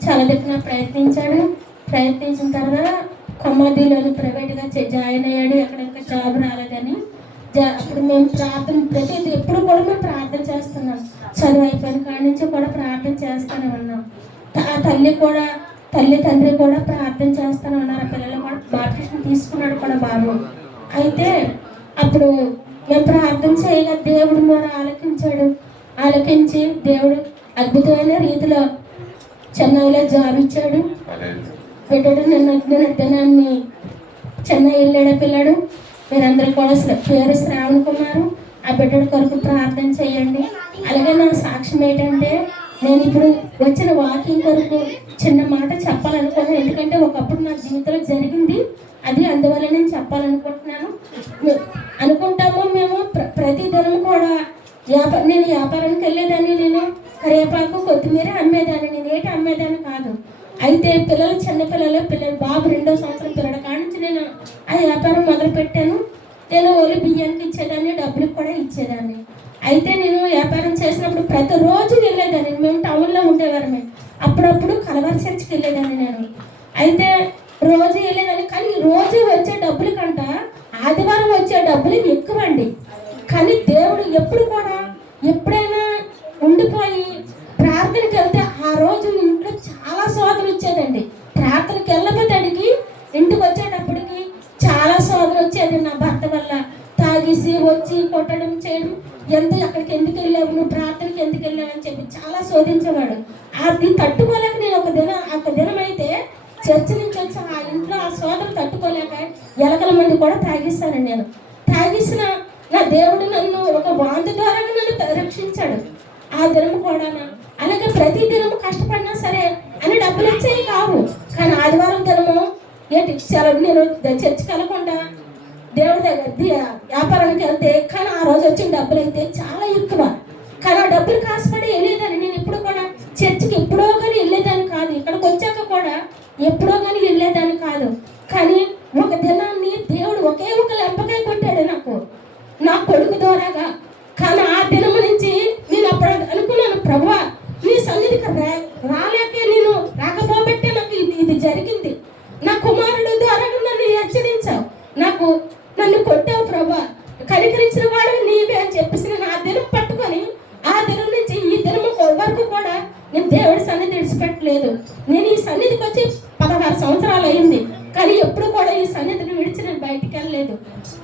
చాలా దిక్కున ప్రయత్నించిన తర్వాత కొమ్మదిలోని ప్రైవేట్గా జాయిన్ అయ్యాడు. అక్కడ ఇంకా జాబ్ రాలేదని అప్పుడు మేము ఎప్పుడు కూడా మేము ప్రార్థన చేస్తున్నాం. చదువు అయిపోయిన కాడి నుంచి కూడా ప్రార్థన చేస్తూనే ఉన్నాం. ఆ తల్లి తండ్రి కూడా ప్రార్థన చేస్తూనే ఉన్నారు. ఆ పిల్లలు కూడా బాప్టిజం తీసుకున్నాడు కూడా బాబు. అయితే అప్పుడు మేము ప్రార్థన చేయగా దేవుడు మన ఆలకించి దేవుడు అద్భుతమైన రీతిలో చెన్నైలో జాబ్ ఇచ్చాడు. బిడ్డడు నిన్న దినాన్ని చెన్నై వెళ్ళాడు పిల్లడు. మీరందరూ కూడా పేరు శ్రావణ్ కుమారు. ఆ బిడ్డడి కొరకు ప్రార్థన చేయండి. అలాగే నా సాక్ష్యం ఏంటంటే, నేను ఇప్పుడు వచ్చిన వాకింగ్ కొరకు చిన్న మాట చెప్పాలనుకున్నాను. ఎందుకంటే ఒకప్పుడు నా జీవితంలో జరిగింది అది, అందువల్ల నేను చెప్పాలనుకుంటున్నాను. అనుకుంటాము మేము ప్రతి దినం కూడా నేను వ్యాపారానికి వెళ్ళేదాన్ని. నేను కరివేపాకు కొత్తిమీర అమ్మేదాన్ని. నేను ఏటి అమ్మేదాన్ని కాదు. అయితే చిన్నపిల్లలు బాబు 2వ సంవత్సరం పిల్లల కాడ నుంచి నేను ఆ వ్యాపారం మొదలు పెట్టాను. నేను ఓన్లీ బియ్యానికి ఇచ్చేదాన్ని, డబ్బులకు కూడా ఇచ్చేదాన్ని. అయితే నేను వ్యాపారం చేసినప్పుడు ప్రతిరోజు వెళ్ళేదాన్ని. మేము టౌన్లో ఉండేవారమే. అప్పుడప్పుడు కలవర్ చర్చికి వెళ్ళేదాన్ని నేను. అయితే రోజు వెళ్ళేదాన్ని. కానీ రోజు వచ్చే డబ్బుల కంట ఆదివారం వచ్చే డబ్బులు ఎక్కువండి. కానీ దేవుడు ఎప్పుడైనా ఉండిపోయి ప్రార్థనకి వెళ్తే ఆ రోజు ఇంట్లో చాలా శోధన వచ్చేదండి. ప్రార్థనకి వెళ్ళబోతాడికి ఇంటికి వచ్చేటప్పటికి చాలా శోధన వచ్చేది. నా భర్త వల్ల తాగేసి వచ్చి కొట్టడం చేయడం, అక్కడికి ఎందుకు వెళ్ళావు, నువ్వు ప్రార్థనకి ఎందుకు వెళ్ళావు అని చెప్పి చాలా శోధించేవాడు. అది తట్టుకోలేక నేను ఒక దినం అయితే చర్చి నుంచి వచ్చి ఆ ఇంట్లో ఆ శోధన తట్టుకోలేక ఎలకల మంది కూడా తాగిస్తాను. నేను తాగిసిన నా దేవుడు నన్ను ఒక వాంతి ద్వారా నన్ను రక్షించాడు. ఆ దినం కూడా అలాగే ప్రతి దినము కష్టపడినా సరే అని డబ్బులు వచ్చేవి కావు. కానీ ఆదివారం దినము నేను చర్చికి వెళ్ళకుండా దేవుడి దగ్గర వ్యాపారానికి వెళ్తే, కానీ ఆ రోజు వచ్చిన డబ్బులు అయితే చాలా ఎక్కువ. కానీ ఆ డబ్బులు కాసుపడి వెళ్ళేదాన్ని. నేను ఎప్పుడు కూడా చర్చికి ఎప్పుడో కానీ వెళ్ళేదాన్ని కాదు. ఇక్కడికి వచ్చాక కూడా ఎప్పుడో కానీ వెళ్ళేదాన్ని కాదు. కానీ ఒక దినాన్ని దేవుడు ఒకే ఒక లెంపకాయ కొట్టాడు నాకు. ద్వారాగా. కానీ ఆ దినము నుంచి నేను అప్పుడు అనుకున్నాను, ప్రభువా నీ సన్నిధికి రాలేకే నేను రాకపోబట్టే నాకు ఇది జరిగింది. నా కుమారుడు ద్వారా నన్ను హెచ్చరించావు, నన్ను కొట్టావు ప్రభా, కనికరించిన వాడు నీవే అని చెప్పేసి నేను ఆ దినం పట్టుకొని ఆ దినం నుంచి ఈ దినం వరకు కూడా నేను దేవుడి సన్నిధి విడిచిపెట్టలేదు. నేను ఈ సన్నిధికి వచ్చి 16 సంవత్సరాలు అయింది, కానీ ఎప్పుడు కూడా ఈ సన్నిధిని విడిచి నేను బయటికి వెళ్ళలేదు.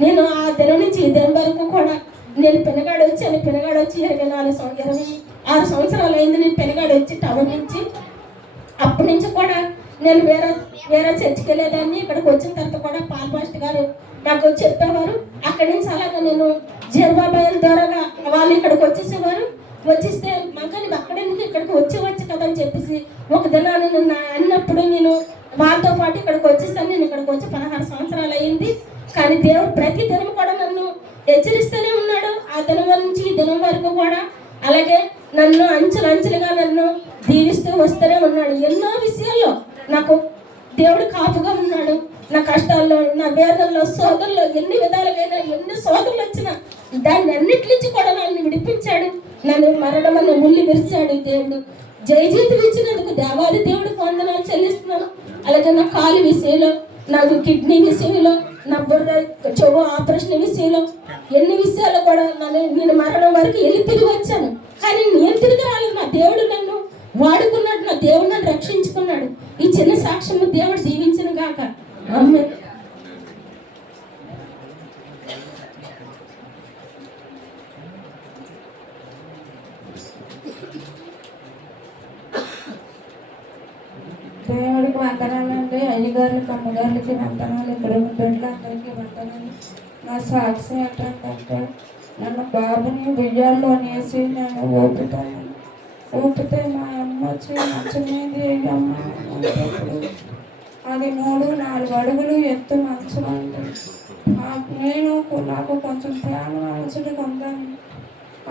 నేను ఆ దినం నుంచి ఈ దినం వరకు కూడా నేను పెనగాడు వచ్చి 26 సంవత్సరాలు అయింది. నేను పెనగాడు వచ్చి టౌన్ నుంచి, అప్పటి నుంచి కూడా నేను వేరే చర్చికి వెళ్ళేదాన్ని. ఇక్కడికి వచ్చిన తర్వాత కూడా పాల్ పాస్టర్ గారు నాకు చెప్పేవారు. అక్కడి నుంచి అలాగా నేను జీర్బాబాయిల ద్వారాగా వాళ్ళు ఇక్కడికి వచ్చేసేవారు. వచ్చిస్తే మాకు అక్కడి నుంచి ఇక్కడికి వచ్చి కదా అని చెప్పేసి ఒక దినాన్ని నేను అన్నప్పుడు నేను వాళ్ళతో పాటు ఇక్కడికి వచ్చేసాను. నేను ఇక్కడికి వచ్చి 16 సంవత్సరాలు అయింది. కానీ దేవుడు ప్రతి దినం కూడా నన్ను హెచ్చరిస్తూనే ఉన్నాడు. ఆ దినం నుంచి ఈ దినం వరకు కూడా అలాగే నన్ను అంచెలుగా నన్ను దీవిస్తూ వస్తూనే ఉన్నాడు. ఎన్నో విషయాల్లో నాకు దేవుడు కాపుగా ఉన్నాడు. నా కష్టాల్లో, నా వేదనలో, శోధనలో, ఎన్ని విధాలుగైనా ఎన్ని శోధనలు వచ్చినా దాన్ని అన్నిటి నుంచి కూడా నన్ను విడిపించాడు. నన్ను మరణమన్న ముళ్ళు విరిచాడు దేవుడు. జయజీతం ఇచ్చినందుకు దేవాది దేవుడికి వందనాలు చెల్లిస్తున్నాను. అలాగే నా కాలు విషయంలో, నాకు కిడ్నీ విషయంలో, నా బుర్ర చెవు ఆపరేషన్ విషయంలో, ఎన్ని విషయాలు కూడా నేను మరణం వరకు వెళ్ళి తిరిగి వచ్చాను. కానీ నేను తిరిగి రాలేదు. నా దేవుడు నన్ను వాడుకున్నాడు, నా దేవుడు నన్ను రక్షించుకున్నాడు. ఈ చిన్న సాక్ష్యం దేవుడు దీవించిన గాక. ఆమేన్. దేవుడికి వందనాలండి, అయ్యగారులకి అమ్మగారులకి వందనాలు, ఇక్కడ బిడ్డలందరికీ వందనాలు. నా సాక్ష్యం ఏంటంటే నన్ను బాబుని బియ్యాల్లో వేసి నేను ఊపితే మా అమ్మ వచ్చి మంచం మీద అమ్మ అది 3-4 అడుగులు ఎత్తు మంచం అండి. నాకు కొంచెం ప్రాణం అలసటగా ఉందని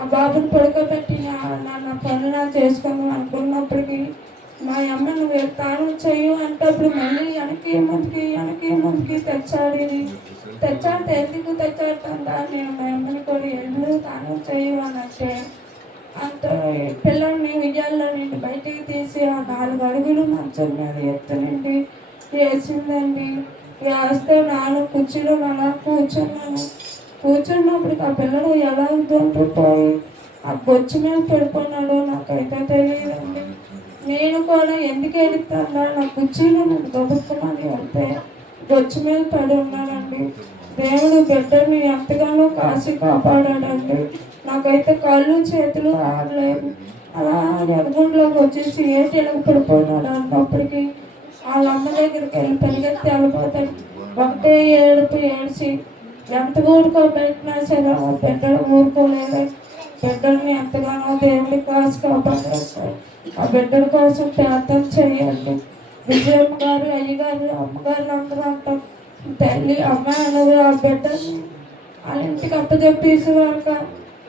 ఆ బాబుని పడుకోబెట్టి నా పనులు చేసుకొని అనుకున్నప్పటికీ మా అమ్మ నువ్వు తాను చెయ్యి అంటే అప్పుడు మళ్ళీ వెనక్కి ముందుకి తెచ్చాడు. ఎందుకు తెచ్చాడుతుందా నేను మా అమ్మని కూడా ఎల్లు తాను చెయ్యి అని అంటే అంత పిల్లల్ని విజయాల్లో నుండి బయటికి తీసి ఆ 4 అడుగులు మంచం మీద ఎత్తునండి వేసిందండి. వేస్తే 4 కుర్చీలో అలా కూర్చున్నప్పటికి ఆ పిల్లలు ఎలా దొంగిపోయి ఆ బొచ్చు మీద పడిపోయినాడో నాకైతే తెలియదండి. నేను కూడా ఎందుకు ఎడుతున్నా నా కుర్చీలో నేను దొరుకుతున్నాను వెళ్తే బొచ్చు మీద పడి ఉన్నాడండి. దేవుడు బిడ్డని ఎంతగానో కాసి కాపాడాడండి. నాకైతే కాళ్ళు చేతులు ఆడలేదు. అలా ఎడగుండ్లోకి వచ్చేసి ఏంటి ఎలాగ పడిపోయినాడు అన్నప్పటికీ వాళ్ళ అమ్మ దగ్గరికి వెళ్ళి పరిగెత్తి వెళ్ళిపోతాడు. ఒకటే ఏడ్చి ఎంత ఊరుకోబెట్టినా సరే ఆ బిడ్డలు ఊరుకోలేదు. బిడ్డల్ని ఎంతగానో దేవుడి కాసి కాపాడారు. ఆ బిడ్డల కోసం ప్రార్థన చేయండి. విజయమ్మ గారు, అయ్యగారు, అమ్మగారు అందరూ అంటారు, తల్లి అమ్మాయి అన్నది ఆ బిడ్డని వాళ్ళ ఇంటికి అప్పచెప్పేసేవాక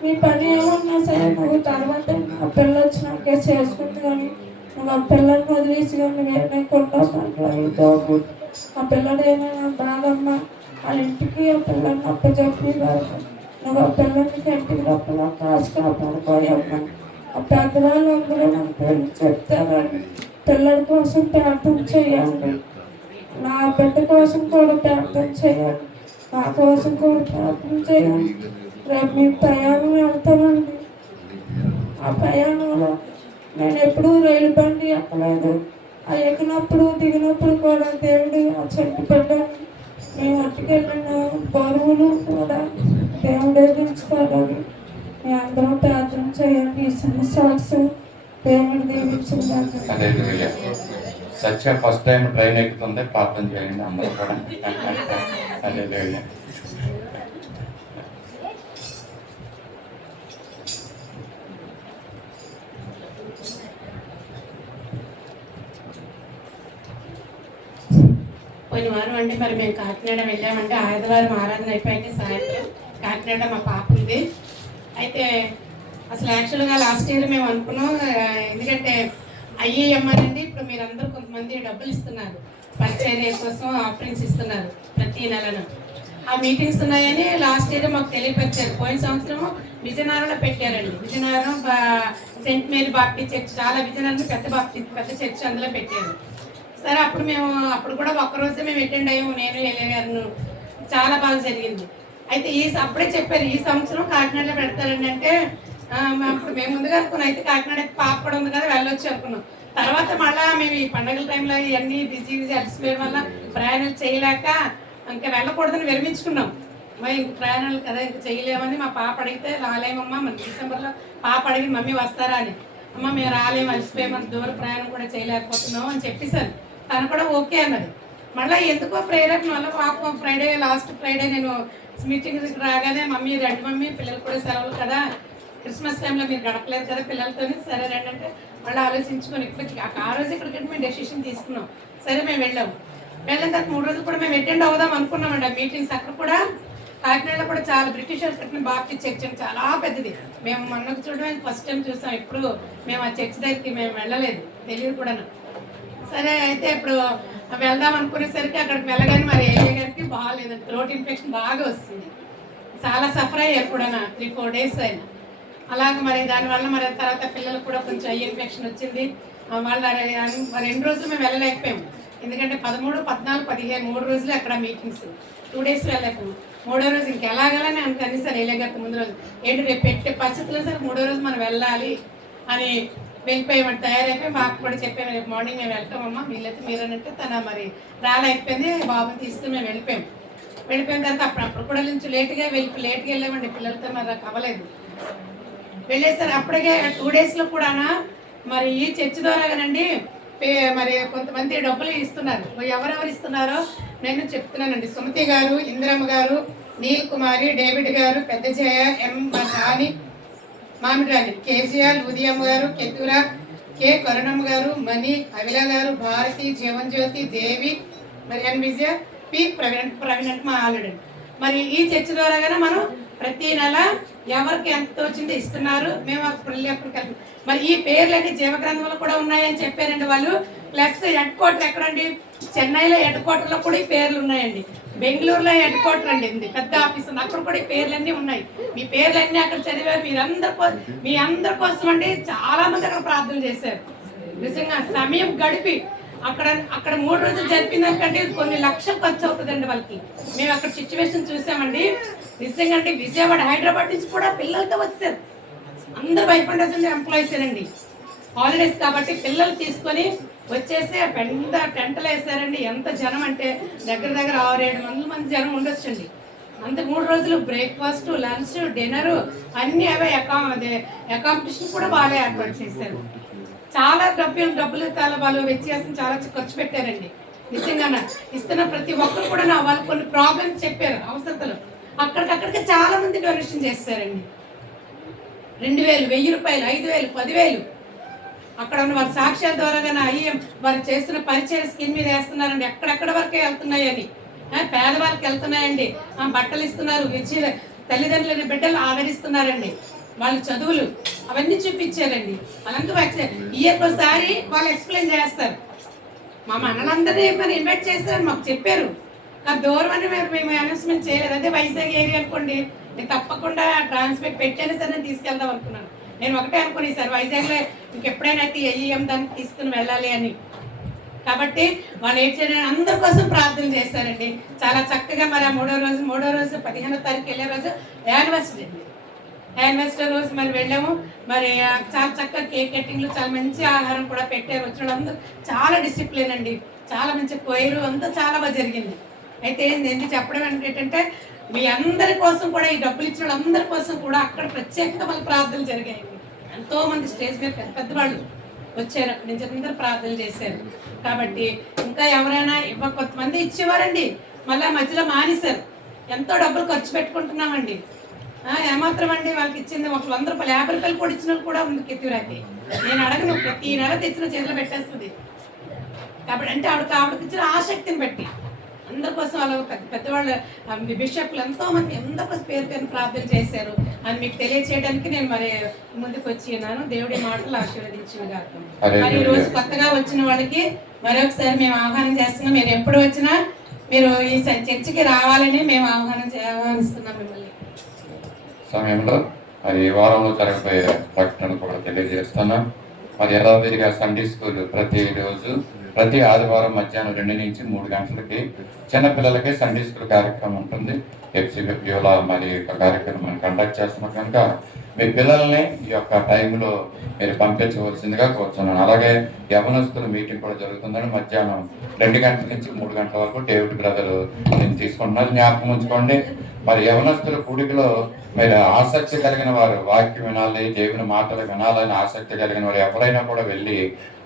మీ పని ఏమన్నా సరే నువ్వు తర్వాత ఆ పిల్ల వచ్చినాకే చేసుకుంది, కానీ నువ్వు ఆ పిల్లల్ని వదిలేసి కానీ వేరే కొంటావు. ఆ పిల్లడు ఏమైనా బాగమ్మా వాళ్ళ ఇంటికి ఆ పిల్లల్ని అప్పచెప్పేవారు. నువ్వు ఆ పిల్లల్ని ఇంటికి లోపల కాసు కాపాడుకోయమ్మా. ఆ పెద్దవాళ్ళు అందరూ నాకు పెళ్ళి చెప్తారండి. పిల్లల కోసం ప్రార్థన చేయండి. నా బిడ్డ కోసం కూడా ప్రార్థన చేయండి. నా కోసం కూడా ప్రార్థన చేయండి. రేపు మేము ప్రయాణం వెళ్తామండి. ఆ ప్రయాణంలో నేను ఎప్పుడూ రైలు బండి ఎక్కలేదు. ఆ ఎక్కినప్పుడు దిగినప్పుడు కూడా దేవుడు ఆ చెట్టు పెట్టాను. మేము అట్టుకెళ్ళిన బరువులు కూడా దేవుడే దించుతాడని మీ అందరూ ప్రార్థన చేయండి. ఈ సమస్య దేవుడు దీవించిందండి. సత్య ఫస్ట్ టైం ట్రైన్ ఎక్కుతుంది, ప్రార్థన చేయండి అందరూ కూడా. అదే పోయిన వారం అండి మరి మేము కాకినాడ వెళ్ళామంటే ఆదివారం ఆరాధన అయిపోయాక సాయంత్రం కాకినాడ మా పాప ఉంది. అయితే అసలు యాక్చువల్గా లాస్ట్ ఇయర్ మేము అనుకున్నాం, ఎందుకంటే ఐఏఎంఆర్ండి ఇప్పుడు మీరు అందరూ కొంతమంది డబ్బులు ఇస్తున్నారు, పరిచర్య కోసం ఆఫరింగ్స్ ఇస్తున్నారు ప్రతి నెలను. ఆ మీటింగ్స్ ఉన్నాయని లాస్ట్ ఇయర్ మాకు తెలియపరిచారు. పోయిన సంవత్సరం విజయనగరంలో పెట్టారండి. Vizianagaram saint Mary Baptist church, చాలా విజయనగరం పెద్ద చర్చ్, అందులో పెట్టారు. సరే అప్పుడు కూడా ఒక్కరోజే మేము అటెండ్ అయ్యాము, నేను ఎలియా గారు. చాలా బాగా జరిగింది. అయితే అప్పుడే చెప్పారు ఈ సంవత్సరం కాకినాడలో పెడతారండి అంటే అప్పుడు మేము ముందుగా అనుకున్నాం, అయితే కాకినాడ పాప కూడా ఉంది కదా వెళ్ళొచ్చు అనుకున్నాం. తర్వాత మళ్ళీ మేము ఈ పండుగల టైంలో ఇవన్నీ బిజీ అలసిపోయడం వల్ల ప్రయాణాలు చేయలేక ఇంకా వెళ్ళకూడదని విరమించుకున్నాం. మరి ఇంక ప్రయాణాలు కదా ఇంక చేయలేమని మా పాప అడిగితే రాలేమమ్మా, మన డిసెంబర్లో పాప అడిగి మమ్మీ వస్తారా అని. అమ్మ మేము రాలేము, అలసిపోయామని దూర ప్రయాణం కూడా చేయలేకపోతున్నాం అని చెప్పేసాను. తను కూడా ఓకే అన్నది. మళ్ళీ ఎందుకో ప్రేరేపణ మళ్ళీ పాప లాస్ట్ ఫ్రైడే నేను మీటింగ్కి రాగానే మమ్మీ రండి మమ్మీ, పిల్లలు కూడా సెలవులు కదా, క్రిస్మస్ టైంలో మీరు గడపలేదు కదా పిల్లలతో, సరే రండి అంటే మళ్ళీ ఆలోచించుకొని ఇక్కడికి ఆ రోజు ఇక్కడికి మేము డెసిషన్ తీసుకున్నాం. సరే మేము వెళ్ళిన తర్వాత 3 రోజులు కూడా మేము అటెండ్ అవుదాం అనుకున్నామండి ఆ మీటింగ్స్. అక్కడ కూడా కాకినాడలో కూడా చాలా బ్రిటిషర్స్ కట్టిన బాప్టిస్ట్ చర్చ్ అని చాలా పెద్దది. మేము మొన్నకు చూడడానికి ఫస్ట్ టైం చూసాం. ఇప్పుడు మేము ఆ చర్చ్ దగ్గరికి మేము వెళ్ళలేదు, తెలియదు కూడా. సరే అయితే ఇప్పుడు వెళ్దాం అనుకునేసరికి అక్కడికి వెళ్ళగానే మరి ఏఏ గారికి బాగాలేదు, థ్రోట్ ఇన్ఫెక్షన్ బాగా వస్తుంది. చాలా సఫర్ అయ్యారు కూడా 3-4 డేస్ అయినా. అలాగే మరి దానివల్ల మరి తర్వాత పిల్లలకు కూడా కొంచెం ఐ ఇన్ఫెక్షన్ వచ్చింది. వాళ్ళ 2 రోజులు మేము వెళ్ళలేకపోయాము, ఎందుకంటే 13, 14, 15 3 రోజులు అక్కడ మీటింగ్స్. 2 డేస్ వెళ్ళలేకపోయాము. 3వ రోజు ఇంకెలాగలని అనుకని సార్ ఏలే గారికి ముందు రోజు ఏంటి రేపు పెట్టే పరిస్థితుల్లో సార్ 3వ రోజు మనం వెళ్ళాలి అని వెళ్ళిపోయామంటే తయారైపోయి మాకు కూడా చెప్పాము రేపు మార్నింగ్ మేము వెళ్తామమ్మా, వీళ్ళైతే మీరనంటే తన మరి రాలేకపోయింది. బాబుని తీసుకుని మేము వెళ్ళిపోయిన తర్వాత అప్పుడు కూడా నుంచి లేట్గా వెళ్ళామండి. పిల్లలతో మరి నాకు అవ్వలేదు. వెళ్ళేసరి అప్పటికే 2 డేస్లో కూడా మరి ఈ చర్చ్ ద్వారాగానండి మరి కొంతమంది డబ్బులు ఇస్తున్నారు. ఎవరెవరు ఇస్తున్నారో నేను చెప్తున్నానండి. సుమతి గారు, ఇందిరమ్మ గారు, నీల్ కుమారి, డేవిడ్ గారు, పెద్ద జయ, ఎం రాణి, మామిడిరాణి, కేజీఆర్, ఉదయమ్మ గారు, కెత్తూరా, కె కరుణమ్మ గారు, మణి, అవిల గారు, భారతి, జీవన్ జ్యోతి, దేవి, మరి ఎన్ విజయ, పి ప్రవీణ్ అంటే మా ఆల్రెడీ. మరి ఈ చర్చ ద్వారాగానే మనం ప్రతి నెల ఎవరికి ఎంత వచ్చిందో ఇస్తున్నారు. మేము అప్పటికి మరి ఈ పేర్లన్నీ జీవగ్రంథంలో కూడా ఉన్నాయని చెప్పారండి వాళ్ళు. ప్లస్ హెడ్ క్వార్టర్ ఎక్కడండి, చెన్నైలో హెడ్ క్వార్టర్లో కూడా ఈ పేర్లు ఉన్నాయండి. బెంగళూరులో హెడ్ క్వార్టర్ అండి, పెద్ద ఆఫీస్ ఉంది, అక్కడ కూడా ఈ పేర్లన్నీ ఉన్నాయి. మీ పేర్లన్నీ అక్కడ చదివారు. మీ అందరి కోసం అండి చాలా మంది అక్కడ ప్రార్థన చేశారు. నిజంగా సమయం గడిపి అక్కడ 3 రోజులు జరిపిందంటే కొన్ని లక్షలు ఖర్చు అవుతుందండి వాళ్ళకి. మేము అక్కడ సిచ్యువేషన్ చూసామండి. నిజంగా అంటే విజయవాడ, హైదరాబాద్ నుంచి కూడా పిల్లలతో వచ్చారు. అందరూ భయపడాల్సిన ఎంప్లాయీస్ అండి. హాలిడేస్ కాబట్టి పిల్లలు తీసుకొని వచ్చేసి పెద్ద టెంటలు వేసారండి. ఎంత జనం అంటే దగ్గర 6-7 మంది జనం ఉండొచ్చండి. అంత 3 రోజులు బ్రేక్ఫాస్ట్, లంచ్, డిన్నర్ అన్నీ అవే అకామిడేషన్ కూడా బాగా ఏర్పాటు చేశారు. చాలా డబ్బులు వాళ్ళు వ్యత్యాసం చాలా ఖర్చు పెట్టారండి. నిజంగా ఇస్తున్న ప్రతి ఒక్కరు కూడా వాళ్ళు కొన్ని ప్రాబ్లమ్స్ చెప్పారు, అవసరతలు. అక్కడికక్కడికి చాలా మంది డొనేషన్ చేస్తారండి. 2000, 1000 రూపాయలు, 5000, 10,000 అక్కడ ఉన్న వాళ్ళ సాక్ష్యాల ద్వారా వారు చేస్తున్న పరిచయ స్కీమ్ మీద వేస్తున్నారండి. ఎక్కడెక్కడ వరకే వెళ్తున్నాయని, పేదవాళ్ళకి వెళ్తున్నాయండి. బట్టలు ఇస్తున్నారు, తల్లిదండ్రులని బిడ్డలు ఆదరిస్తున్నారండి. వాళ్ళ చదువులు అవన్నీ చూపించారండి. వాళ్ళంతా ఇయర్కి ఒకసారి వాళ్ళు ఎక్స్ప్లెయిన్ చేస్తారు. మా మనలందరినీ మరి ఇన్వైట్ చేస్తారని మాకు చెప్పారు. దూరం అని మేము అనౌన్స్మెంట్ చేయలేదు. అదే వైజాగ్ ఏరియా అనుకోండి, నేను తప్పకుండా ట్రాన్స్పోర్ట్ పెట్టాను సార్, నేను తీసుకెళ్దాం అనుకున్నాను. నేను ఒకటే అనుకుని సార్ వైజాగ్లో ఇంకెప్పుడైనా ఏఈఎం దాన్ని తీసుకుని వెళ్ళాలి అని. కాబట్టి వాళ్ళు ఏం చేయాలి, అందరి కోసం ప్రార్థన చేశారండి. చాలా చక్కగా మరి ఆ 3వ రోజు 15వ తారీఖు వెళ్ళే రోజు యానివర్సరీ రోజు మరి వెళ్ళాము. మరి చాలా చక్కగా కేక్ కటింగ్లు, చాలా మంచి ఆహారం కూడా పెట్టారు. వచ్చిన వాళ్ళందరూ చాలా డిసిప్లిన్ అండి, చాలా మంచి కోయిలు అంతా చాలా బాగా జరిగింది. అయితే ఎందుకు చెప్పడం ఏంటంటే మీ అందరి కోసం కూడా, ఈ డబ్బులు ఇచ్చిన వాళ్ళందరి కోసం కూడా అక్కడ ప్రత్యేకంగా మళ్ళీ ప్రార్థనలు జరిగాయండి. ఎంతోమంది స్టేజ్ మీద పెద్దవాళ్ళు వచ్చారు, అక్కడి నుంచి అందరూ ప్రార్థనలు చేశారు. కాబట్టి ఇంకా ఎవరైనా కొంతమంది ఇచ్చేవారండి, మళ్ళీ మధ్యలో మానేశారు. ఎంతో డబ్బులు ఖర్చు పెట్టుకుంటున్నామండి. ఏమాత్రం అండి వాళ్ళకి ఇచ్చింది 100 రూపాయలు, 50 రూపాయలు కూడా ఇచ్చిన కూడా ఉంది కెత్తూరాకి. నేను అడగను, ప్రతి నెల తెచ్చిన చేతిలో పెట్టేస్తుంది. కాబట్టి అంటే ఆవిడకి ఇచ్చిన ఆసక్తిని బట్టి అందరి కోసం వాళ్ళు పెద్దవాళ్ళు బిషప్లు ఎంతోమంది అందరి కోసం పేరు ప్రార్థన చేశారు అని మీకు తెలియచేయడానికి నేను మరి ముందుకు వచ్చి ఉన్నాను. దేవుడి మాటలు ఆశీర్వదించిన మరి ఈ రోజు కొత్తగా వచ్చిన వాళ్ళకి మరొకసారి మేము ఆహ్వానం చేస్తున్నాం. మీరు ఎప్పుడు వచ్చినా మీరు ఈ చర్చికి రావాలని మేము ఆహ్వానిస్తున్నాం మిమ్మల్ని. సమయంలో మరి ఈ వారంలో జరగబోయే ప్రకటనలు కూడా తెలియజేస్తున్నాం. మరి యథావిధిగా సండే స్కూల్ ప్రతి ఆదివారం మధ్యాహ్నం 2 నుంచి 3 గంటలకి చిన్నపిల్లలకి సండే స్కూల్ కార్యక్రమం ఉంటుంది. ఎఫ్సిబిలో మరి ఈ కార్యక్రమం కండక్ట్ చేస్తున్నాం కనుక మీ పిల్లల్ని ఈ యొక్క టైంలో మీరు పంపించవలసిందిగా కోరుతున్నాను. అలాగే యవనస్తుల మీటింగ్ కూడా జరుగుతుందని మధ్యాహ్నం 2 గంటల నుంచి 3 గంటల వరకు డేవిడ్ బ్రదర్ నేను తీసుకుంటున్నారు, జ్ఞాపకం ఉంచుకోండి. మరి యవనస్తుల కూడికలో మీరు ఆసక్తి కలిగిన వారు, వాక్యం వినాలి, దేవుని మాటలు వినాలని ఆసక్తి కలిగిన వారు ఎవరైనా కూడా వెళ్ళి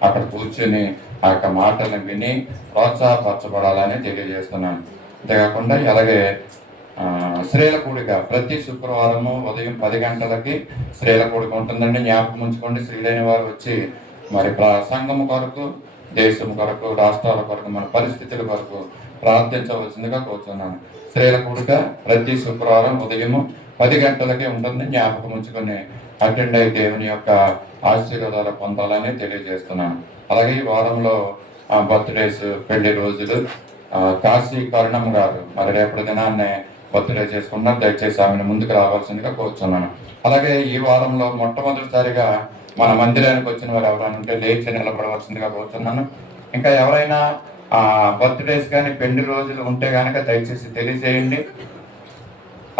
అక్కడ కూర్చుని ఆ యొక్క మాటలను విని ప్రోత్సాహపరచబడాలని తెలియజేస్తున్నాను. అంతేకాకుండా అలాగే స్త్రీల కూడిక ప్రతి శుక్రవారము ఉదయం 10 గంటలకి స్త్రీల కూడిక ఉంటుందండి, జ్ఞాపకం ఉంచుకోండి. స్త్రీలైన వారు వచ్చి మరి సంఘము కొరకు, దేశం కొరకు, రాష్ట్రాల కొరకు, మన పరిస్థితుల కొరకు ప్రార్థించవలసిందిగా కోరుతున్నాను. స్త్రీల కూడిక ప్రతి శుక్రవారం ఉదయం 10 గంటలకే ఉంటుంది, జ్ఞాపకం ఉంచుకొని అటెండ్ అయి దేవుని యొక్క ఆశీర్వాదాలు పొందాలని తెలియజేస్తున్నాను. అలాగే ఈ వారంలో బర్త్డేస్, పెళ్లి రోజులు, కాశీ కరుణమ్మ గారు మరి రేపటి దినాన్నే బర్త్డే చేసుకున్నారు. దయచేసి ఆమెను ముందుకు రావాల్సిందిగా కోరుతున్నాను. అలాగే ఈ వారంలో మొట్టమొదటిసారిగా మన మందిరానికి వచ్చిన వారు ఎవరైనా ఉంటే లేచి నిలబడవలసిందిగా కోరుతున్నాను. ఇంకా ఎవరైనా బర్త్డేస్ కానీ పెళ్లి రోజులు ఉంటే కనుక దయచేసి తెలియజేయండి.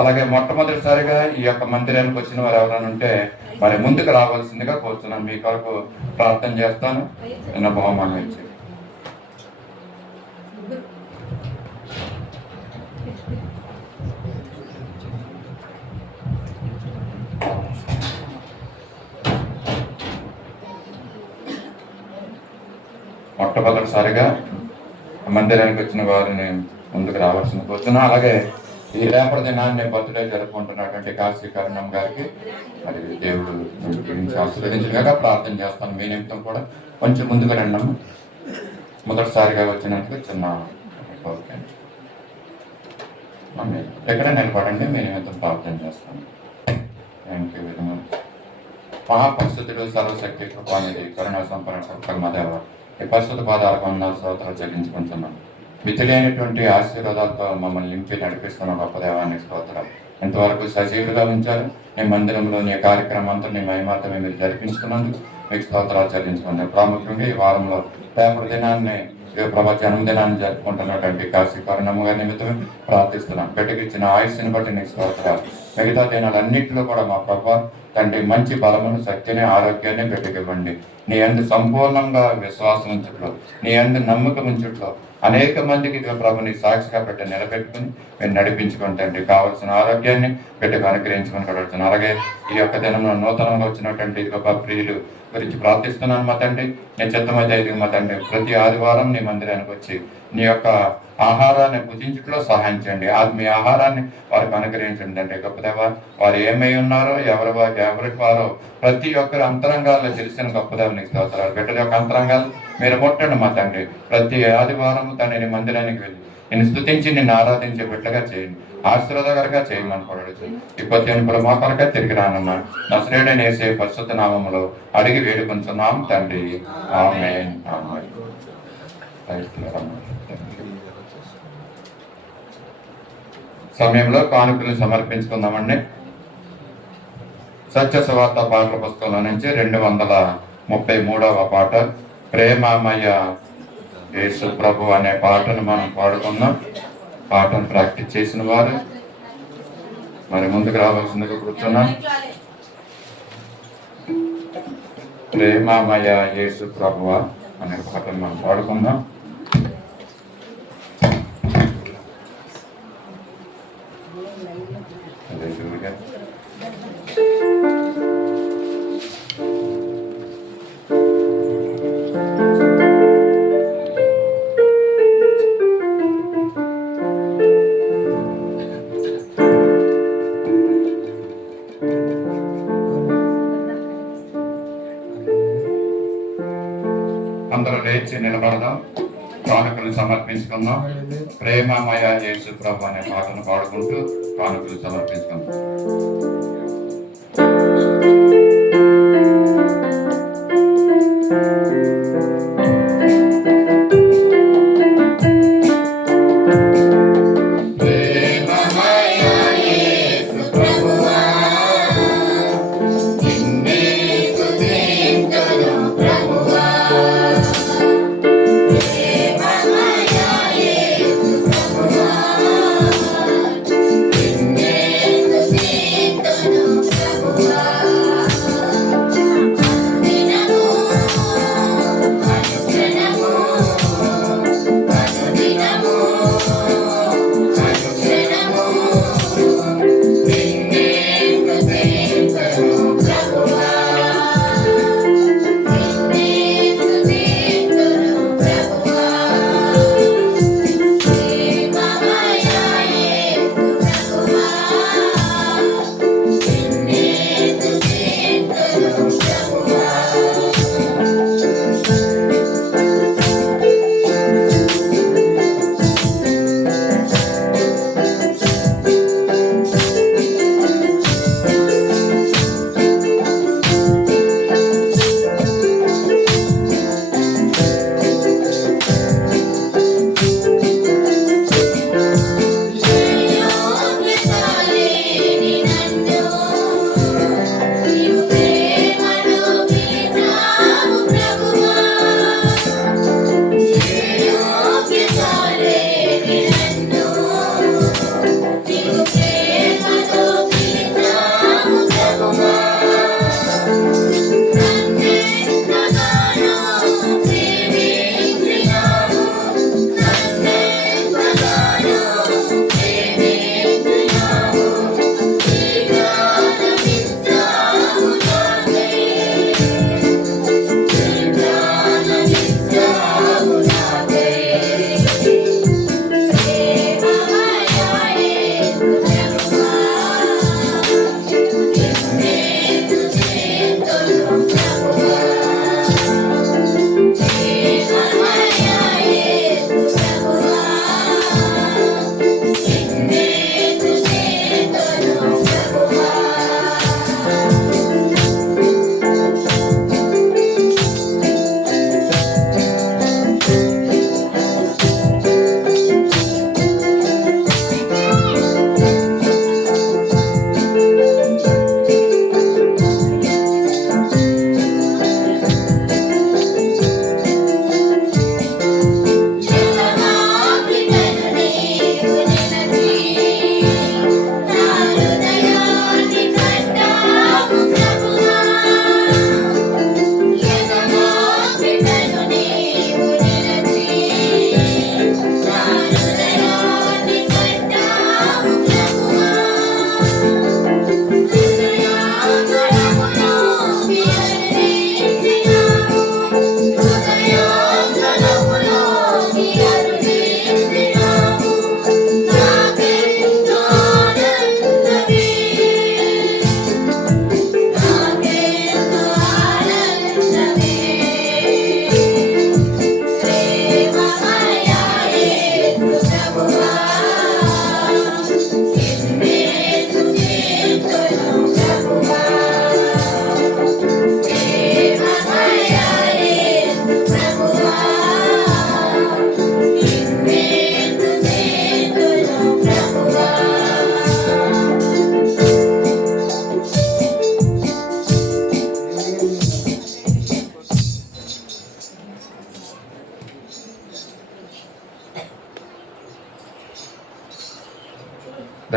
అలాగే మొట్టమొదటిసారిగా ఈ యొక్క మందిరానికి వచ్చిన వారు ఎవరైనా ఉంటే మరి ముందుకు రావాల్సిందిగా కోరుతున్నాను. మీ కొరకు ప్రార్థన చేస్తాను. నిన్న బహుమానం ఇచ్చి మొట్టమొదటిసారిగా మందిరానికి వచ్చిన వారిని ముందుకు రావాల్సిన కోరుతున్నాను. అలాగే ఈ రేపటి దినాన్ని బర్త్డే జరుపుకుంటున్నటువంటి కాశీ కరుణం గారికి మరి దేవుడు గురించి ఆశీర్వదించగా ప్రార్థన చేస్తాను. మీ నిమిత్తం కూడా కొంచెం ముందుకు రండి. మొదటిసారిగా వచ్చినందుకు చిన్న ఓకే, ఎక్కడ నిలబడండి, మీ నిమిత్తం ప్రార్థన చేస్తాను. Thank you very much. మహాపరిస్థితులు సర్వశక్తి కృపానిధి కరుణా సంపన్న మదేవ ఈ పరిశుద్ధ పాదాలకు వందనాలు స్తోత్రాలు చెల్లించుకుంటున్నాను. మితిలేనటువంటి ఆశీర్వాదాలతో మమ్మల్ని నింపి నడిపిస్తున్న గొప్ప దేవానికి స్తోత్రాలు. ఎంతవరకు సజీవులుగా ఉంచారు. నీ మందిరంలో నీ కార్యక్రమంతో నీ మహిమార్తమే మీరు జరిపించుకున్నందుకు మీకు స్తోత్రాలు చెల్లించుకున్నాను. ప్రాముఖ్యంగా ఈ వారంలో రేపటి దినాన్ని ప్రభా జన్మదినాన్ని జరుపుకుంటున్నటువంటి కాశీ కరుణమ్మ గారి నిమిత్తమే ప్రార్థిస్తున్నాం. బిడ్డకిచ్చిన ఆయుష్ని బట్టి నీకు స్తోత్రాలు. మిగతా దినాలన్నింటిలో కూడా మా ప్రభా తండ్రి మంచి బలమును, శక్తిని, ఆరోగ్యాన్ని బిడ్డకివ్వండి. నీ అందు సంపూర్ణంగా విశ్వాసం ఉంచుట్లో, నీ అందు నమ్మకం ఉంచుట్లో అనేక మందికి ప్రభు నీ సాక్షిగా పెట్టి నిలబెట్టుకుని మీరు నడిపించుకుంటండి. కావాల్సిన ఆరోగ్యాన్ని బిడ్డకు అనుగ్రహించుకొని కడుగుతున్నాను. అలాగే ఈ యొక్క దినంలో నూతనంగా వచ్చినటువంటి ఇదిగో ప్రియులు గురించి ప్రార్థిస్తున్నాను. మా తండ్రి నీ చిత్తమైతే ఇది మా తండ్రి ప్రతి ఆదివారం నీ మందిరానికి వచ్చి నీ యొక్క ఆహారాన్ని భుజించుట్లో సహాయం చేయండి. మీ ఆహారాన్ని వారికి అనుగ్రహించండి తండ్రి. గొప్పదేవ వారు ఏమై ఉన్నారో ఎవరికి వారో ప్రతి ఒక్కరి అంతరంగాల్లో తెలిసిన గొప్పదేవ నీకు స్తోత్రాలు. బిడ్డల యొక్క అంతరంగాలు మీరు ముట్టండి మా తండ్రి. ప్రతి ఆదివారం తండ్రి మందిరానికి వెళ్ళి నేను స్తుతించి నిన్ను ఆరాధించే బిడ్డగా చేయండి, ఆశీర్వాదకరంగా చేయమని కొడవచ్చు. ఇప్పుడు మా కొరకే తిరిగి రానున్నాను. నజరేయుడైన యేసే పరిశుద్ధ నామములో అడిగి వేడుకొంచున్నాం తండ్రి, ఆమేన్. సమయంలో కానుకలు సమర్పించుకుందామండి. సత్య సువార్త పాటల పుస్తకంలో నుంచి 233వ పాట ప్రేమమయ యేసు ప్రభు అనే పాటను మనం పాడుకుందాం. పాటను ప్రాక్టీస్ చేసిన వారు మరి ముందుకు రావాల్సిందిగా కూర్చున్నాం. ప్రేమమయ యేసు ప్రభువా అనే పాటను మనం పాడుకుందాం. అందరూ లేచి నిలబడదాం, కానుకలు సమర్పించుకుందాం. ప్రేమమయ యేసు ప్రభు అనే పాటను పాడుకుంటూ కానుకలు సమర్పించుకుందాం.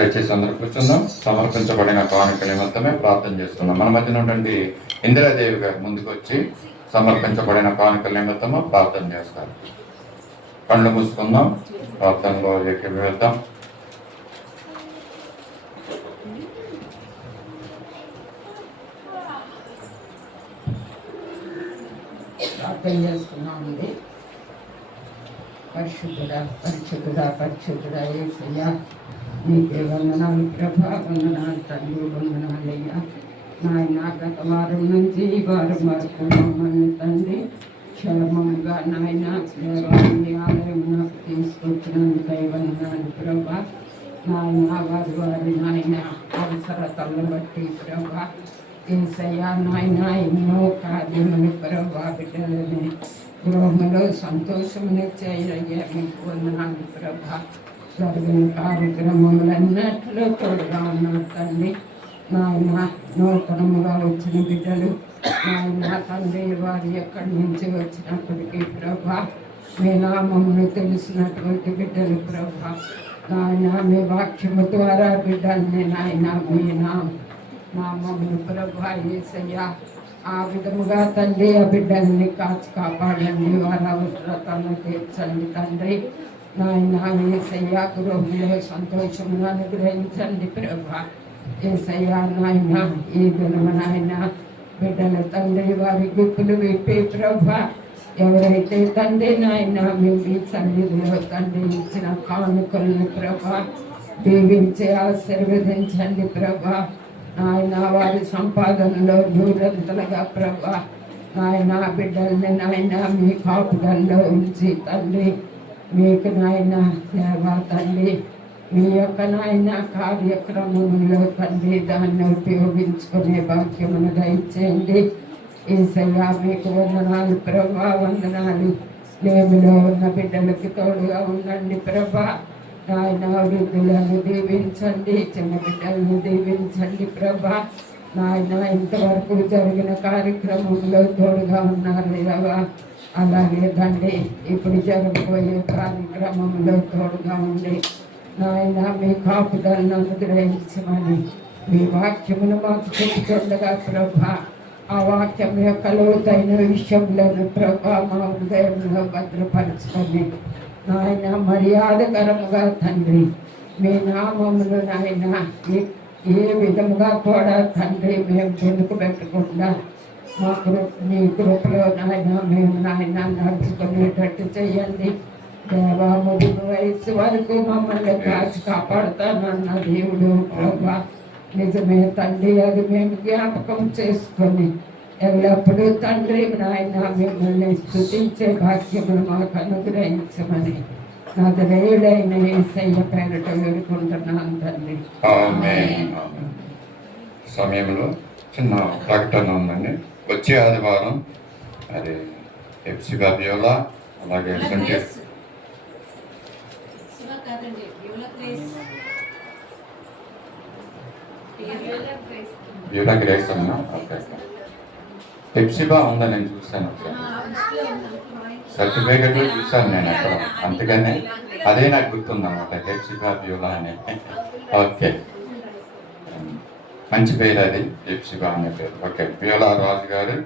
దయచేసి అందరూ కూర్చుందాం. సమర్పించబడిన కానుక నిమిత్తమే ప్రార్థన చేస్తున్నాం. మన మధ్యన ఉన్నటువంటి ఇందిరాదేవి గారు ముందుకు వచ్చి సమర్పించబడిన కానుకల నిమిత్తము ప్రార్థన చేస్తారు. కళ్ళు మూసుకుందాం, ప్రార్థనలో వెళ్తాం. ప్రార్థన చేస్తున్నామండి. పరిశుద్ధుడా యేసయ్యా, నీకే వందనాలు ప్రభా, వందనాలు తండ్రి, వందనాలయ్యా. నాయన గత వారం నుంచి ఈ వారం వరకు మమ్మల్ని తండ్రి క్షేమంగా నాయన దేవాలయ ఆలయంలోకి తీసుకొచ్చినందుకై వందనాలు ప్రభా. నాయన వారి నాయన అవసరతలను బట్టి ప్రభా యేసయ్యా నాయన ఎన్నో కార్యములు ప్రభా బిడ్డలని గృహంలో సంతోషమునిచ్చేయ్యా మీకు వందనాలు ప్రభా. జరిగిన కార్యక్రమములన్నిటిలో తోడుగా ఉన్నారు తండ్రి. నాయన నూతనముగా వచ్చిన బిడ్డలు నాయన తండ్రి వారు ఎక్కడి నుంచి వచ్చినప్పటికీ ప్రభా మీ నామమును తెలిసినటువంటి బిడ్డలు ప్రభా. నాయన మీ వాక్యము ద్వారా బిడ్డల్ని నాయన మీ నామమును ప్రభా యేసయ్యా ఆ విధముగా తండ్రి ఆ బిడ్డల్ని కాచి కాపాడండి. వారి అవసరతలను తీర్చండి తండ్రి. నాయన యేసయ్యా గృహంలో సంతోషమును అనుగ్రహించండి ప్రభా. యేసయ్యా నాయన ఈ దినము నాయన బిడ్డల తండ్రి వారి గుప్పులు విప్పి ప్రభా ఎవరైతే తండ్రి నాయన మీ సన్నిధిలో తండ్రి ఇచ్చిన కానుకలను ప్రభా దీవించి ఆశీర్వదించండి ప్రభా. నాయన వారి సంపాదనలో నూరంతలుగా ప్రభా నాయన బిడ్డల్ని నాయన మీ కాపుదల్లో ఉంచి తండ్రి మీకు నాయన దేవా తండ్రి మీ యొక్క నాయన కార్యక్రమంలో తండ్రి దాన్ని ఉపయోగించుకునే భాగ్యమును దయచేయండి. యేసయ్యా మీకు వందనాలు ప్రభా, వందనాలు. లేమిలో ఉన్న బిడ్డలకి తోడుగా ఉండండి ప్రభా. నాయన వృద్ధులను దీవించండి, చిన్న బిడ్డలను దీవించండి ప్రభా. నాయన ఇంతవరకు జరిగిన కార్యక్రమంలో తోడుగా ఉన్నారు రవా. అలాగే తండ్రి ఇప్పుడు జరగబోయే కార్యక్రమంలో తోడుగా ఉండి నాయన మీ కాపుదలను అనుగ్రహించమని మీ వాక్యమును మాకు చెప్పుతుండగా ప్రభా ఆ వాక్యం యొక్క లోతైన విషయంలోను ప్రభా మా హృదయంలో భద్రపరచుకొని నాయన మర్యాదకరముగా తండ్రి మీ నామములు నాయన ఏ విధముగా కూడా తండ్రి మేము వెనుక పెట్టకుండా మా నీ కృపలో నాయన మేము నాయన నడుచుకునేటట్టు చెయ్యండి. దేవా ముదుగు వయసు వరకు మమ్మల్ని కాచి కాపాడుతానన్న దేవుడు ప్రభా నిజమే తండ్రి. అది మేము జ్ఞాపకం చేసుకొని ఎల్లప్పుడూ తండ్రి నాయన మిమ్మల్ని స్తుతించే భాగ్యమును మాకు అనుగ్రహించమని నజరేయుడైన యేసయ్య పేరిట వేడుకుంటున్నాను తండ్రి. సమయంలో చిన్న ప్రకటన ఉందండి. వచ్చే ఆదివారం అది ఎఫ్సిగా బ్యూలా అలాగే బ్యూలా గ్రేస్ అన్నా ఎఫ్సిబా ఉందని నేను చూశాను, సర్టిఫికేట్ చూశాను నేను అక్కడ, అందుకని అదే నాకు గుర్తుంది అన్నమాట ఎఫ్సిబా బ్యూలా అని. ఓకే, మంచి పేరు అది, ఎఫ్సిబా అనే పేరు. ఓకే, బ్యూలా రాజు గారు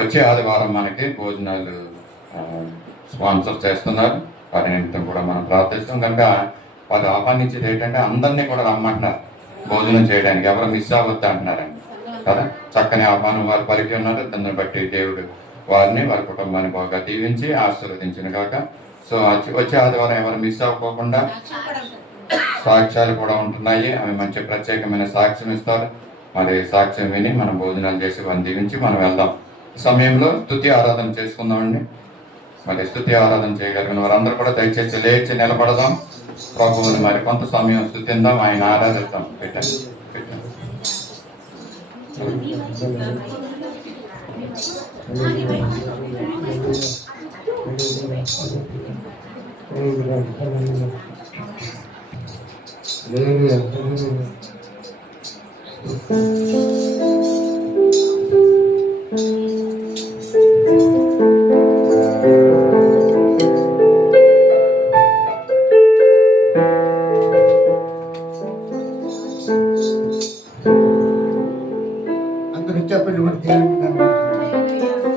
వచ్చే ఆదివారం మనకి భోజనాలు స్పాన్సర్ చేస్తున్నారు. వారి నిమిత్తం కూడా మనం ప్రార్థిస్తాం కనుక వారు ఆహ్వానించేది ఏంటంటే అందరినీ కూడా రమ్మంటున్నారు భోజనం చేయడానికి, ఎవరు మిస్ అవ్వద్దు అంటున్నారండి కదా. చక్కని ఆహ్వానం వారు పలికి ఉన్నారు. దాన్ని బట్టి దేవుడు వారిని వారి కుటుంబాన్ని బాగా దీవించి ఆశీర్వదించిన కాక. సో వచ్చే ఆదివారం ఎవరు మిస్ అవ్వకుండా సాక్ష్యాలు కూడా ఉంటున్నాయి. అవి మంచి ప్రత్యేకమైన సాక్ష్యం ఇస్తారు. మరి సాక్ష్యం విని మనం భోజనాలు చేసి వారిని దీవించి మనం వెళ్దాం. సమయంలో స్తుతి ఆరాధన చేసుకుందామండి. మరి స్తుతి ఆరాధన చేయగలిగిన వారందరూ కూడా దయచేసి లేచి నిలబడదాం. ప్రభువుని మరి కొంత సమయం స్తుతిందాం, ఆయన ఆరాధిద్దాం. పెట్టండి అందరూ చెప్పండి మన దేవుడిని కనపడుతుంది.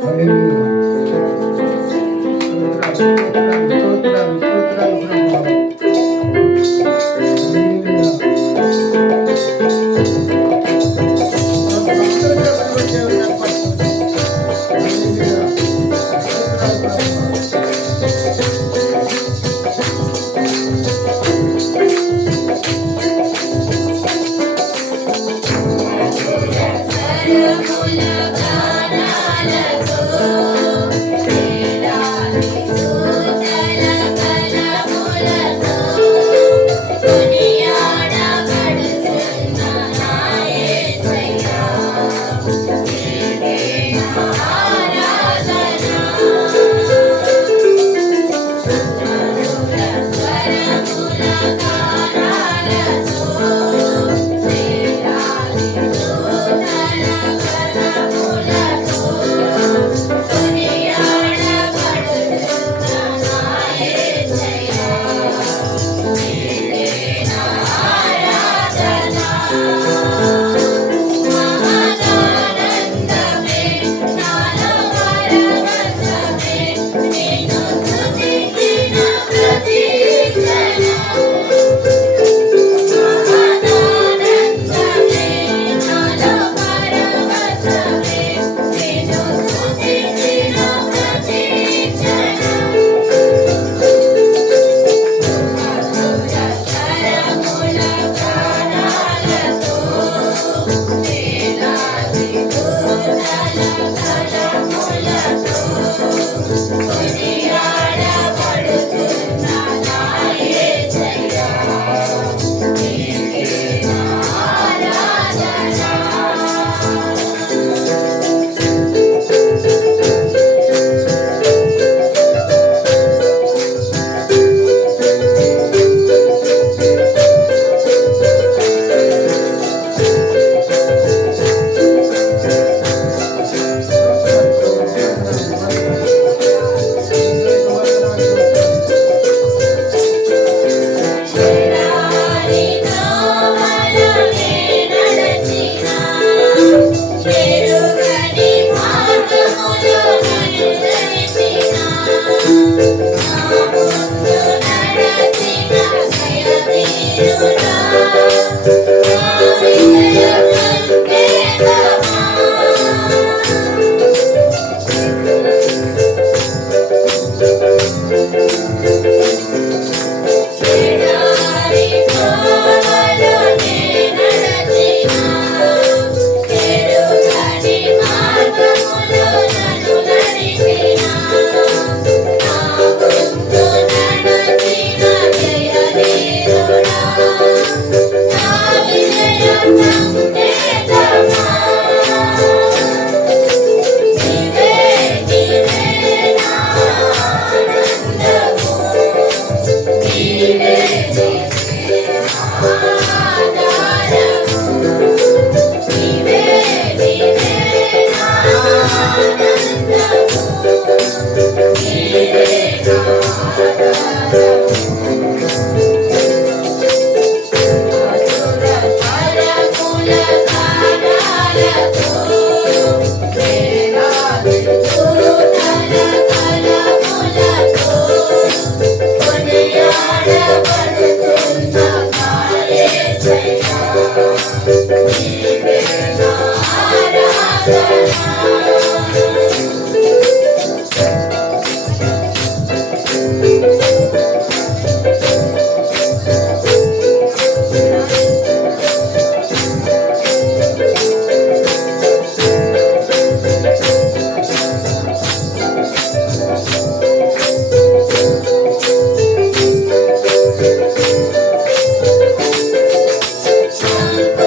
హల్లెలూయా. స్తోత్రాలు, స్తోత్రాలు, స్తోత్రాలు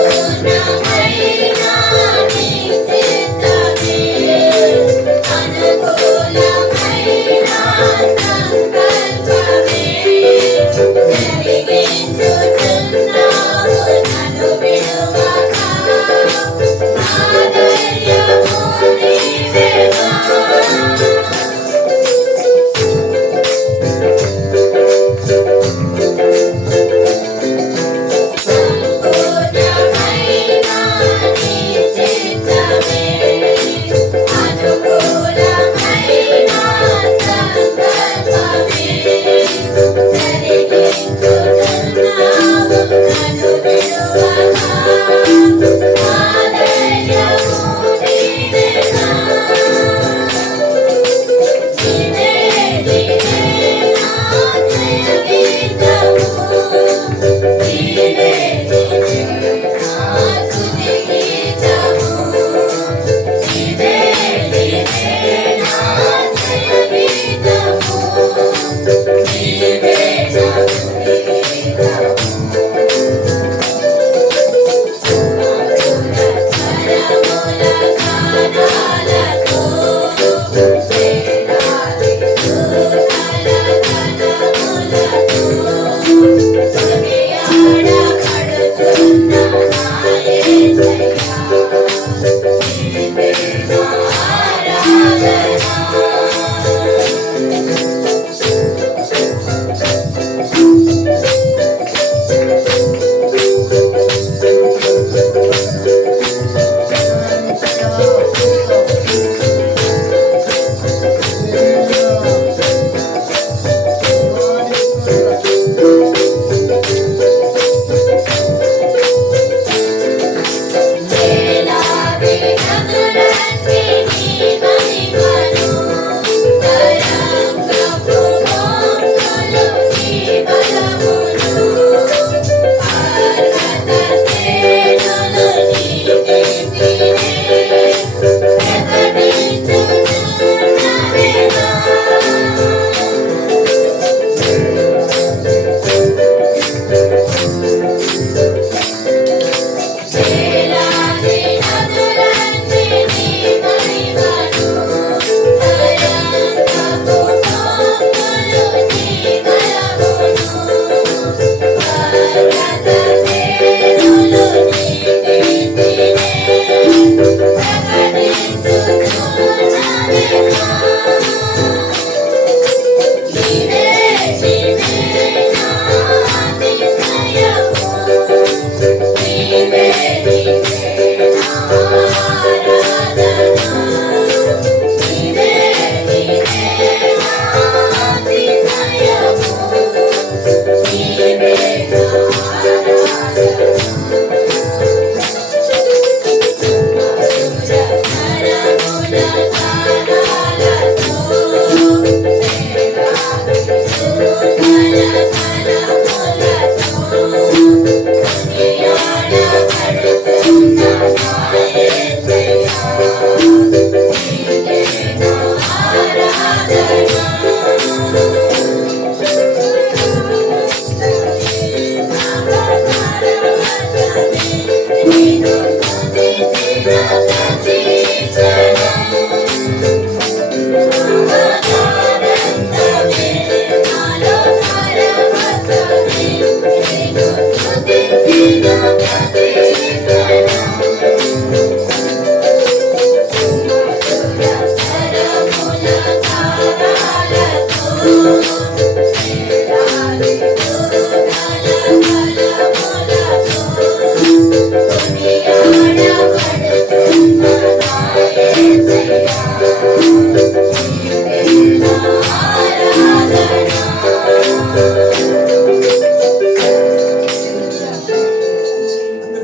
సంపూర్ణమైన నీ చిత్తమే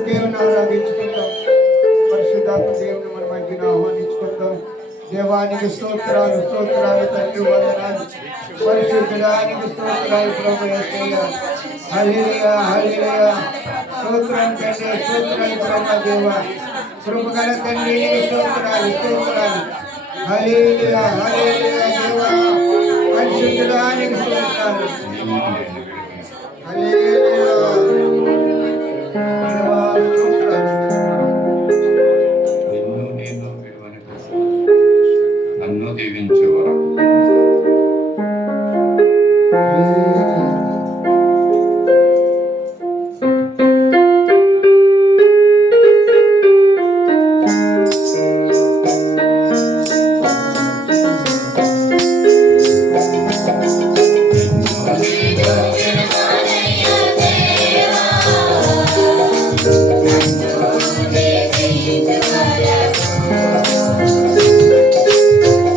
దేవుని ఆరాధించుకుందాం. పరిశుద్ధాత్మ దేవుని మన మధ్యన ఆహ్వానించుకుందాం. దేవానికి స్తోత్రాలు స్తోత్రాలు తండ్రి వందనాలు. పరిశుద్ధానికి స్తోత్రాలు ప్రభు యేసయ్య. హల్లెలూయా హల్లెలూయా. స్తోత్రం తండ్రి స్తోత్రాలు ప్రభు దేవ. కృపగల తండ్రి స్తోత్రాలు స్తోత్రాలు. హల్లెలూయా హల్లెలూయా దేవా. పరిశుద్ధానికి స్తోత్రాలు. హల్లెలూయా. నన్ను దీవించు వరకు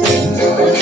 Thank you.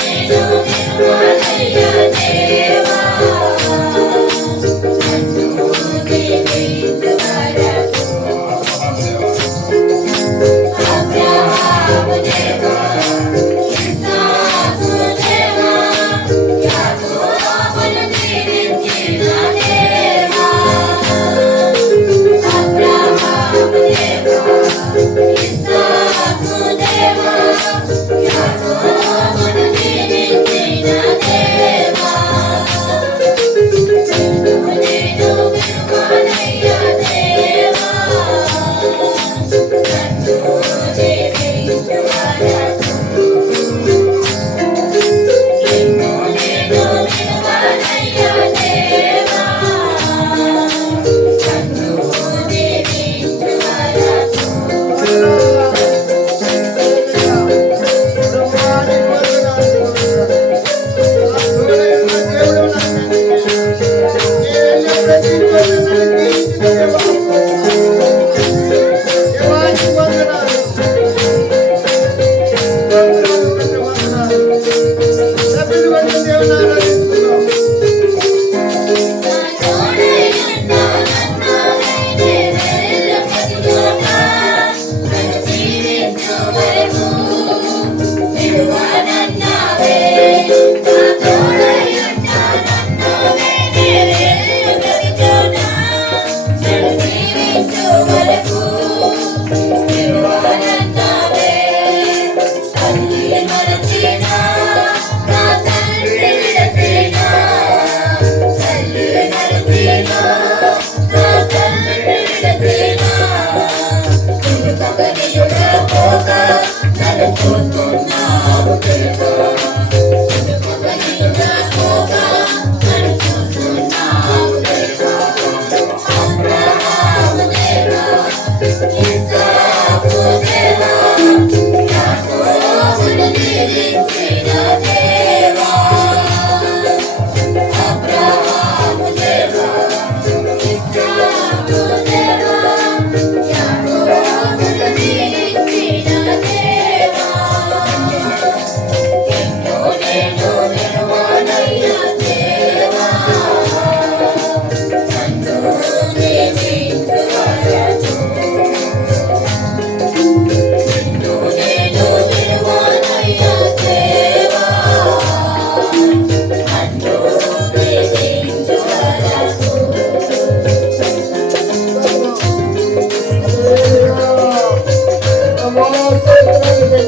ప్రభా స్తోత్రాలు తండ్రి.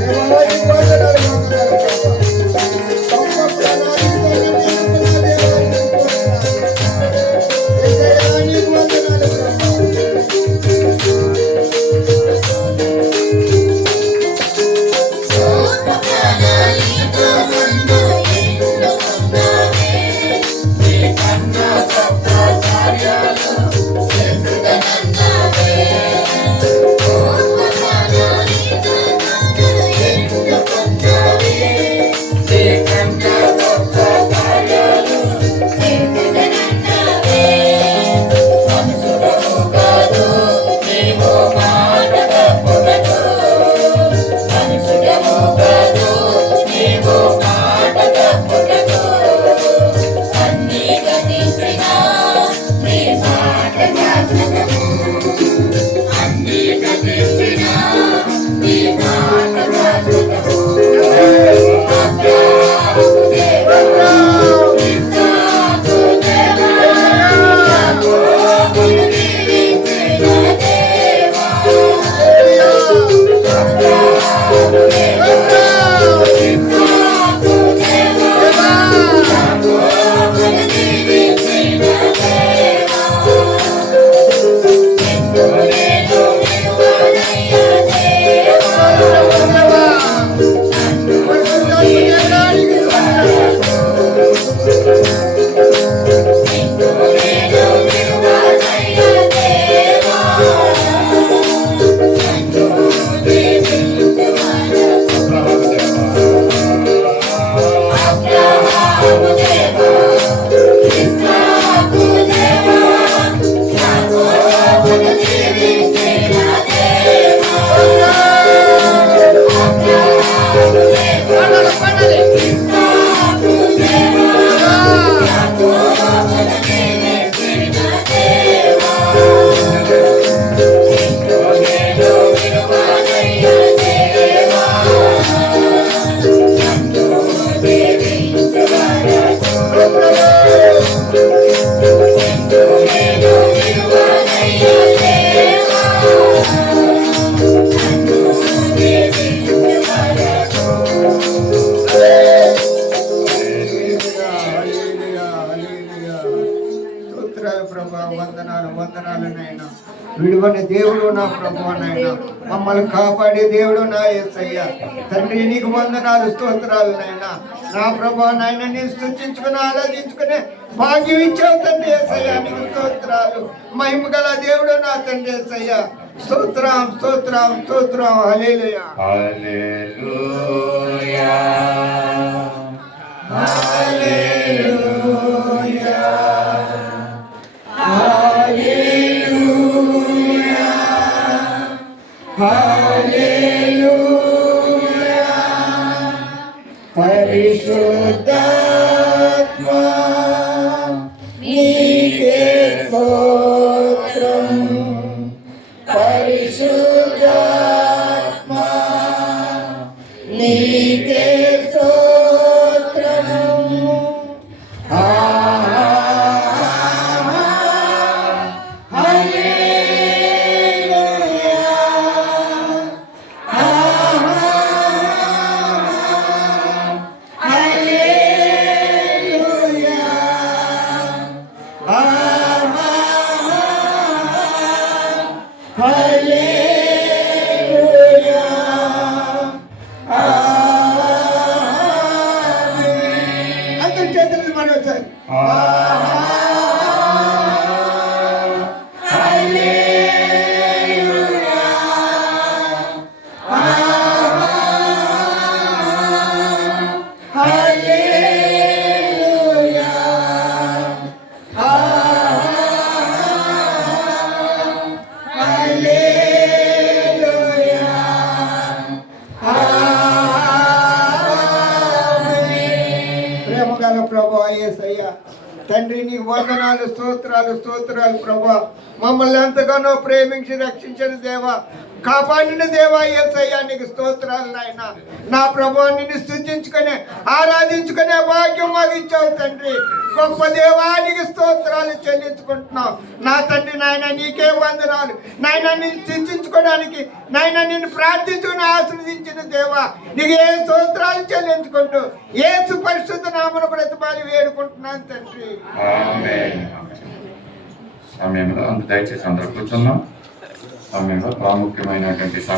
దేవా నీకు వందనాలు వందనాలు ప్రభా. తప్పకుండా నా జీవితాన్ని నిలుపుతున్న దేవా నీకు వందనాలు. యేసయ్యా నీకు వందనాలు ప్రభా. విడువని దేవుడు నా ప్రభువా నాయన, మమ్మల్ని కాపాడే దేవుడు నా యేసయ్య తండ్రి. నీకు వందనాలు స్తోత్రాలు నాయన. నా ప్రభువా నాయన నేను స్తుతించుకుని ఆరాధించుకునే భాగ్యం ఇచ్చావు తండ్రి యేసయ్య. నీకు స్తోత్రాలు. మహిమ గల దేవుడు నా తండ్రి యేసయ్య. స్తోత్రం స్తోత్రం స్తోత్రం. హల్లెలూయా హల్లెలూయా హల్లెలూయా హల్లెలూయా. పరిశుద్ధాత్మా నీకే స్తోత్రం. పరిశుద్ధాత్మా నీకే స్తోత్రం. అందరి చేతులు మనం వచ్చారు. ప్రేమగల ప్రభా యేసయ్య తండ్రి నీకు వందనాలు స్తోత్రాలు స్తోత్రాలు ప్రభా. మమ్మల్ని ఎంతగానో ప్రేమించి రక్షించిన దేవా, కాపాడిన దేవా యేసయ్య నీకు స్తోత్రాలు నాయన. నా ప్రభా నిన్ను స్తుతించుకునే ఆరాధించుకునే భాగ్యం మా ఇచ్చావు తండ్రి. గొప్ప దేవానికి స్తోత్రాలు చెల్లించుకుంటున్నావు నా తండ్రి. నాయన నీకే వందనాలు నాయన. నిన్ను చింతించుకోవడానికి నాయన నిన్ను ప్రార్థించుకుని ఆశీర్వదించిన దేవా నీకే స్తోత్రాలు చెల్లించుకుంటూ యేసు పరిశుద్ధ నామమున బ్రతిమాలి వేడుకుంటున్నాను తండ్రి. ఆమేన్. సమయంలో దయచేసి అందరూ కూర్చున్నాం. సమయంలో ప్రాముఖ్యమైనటువంటి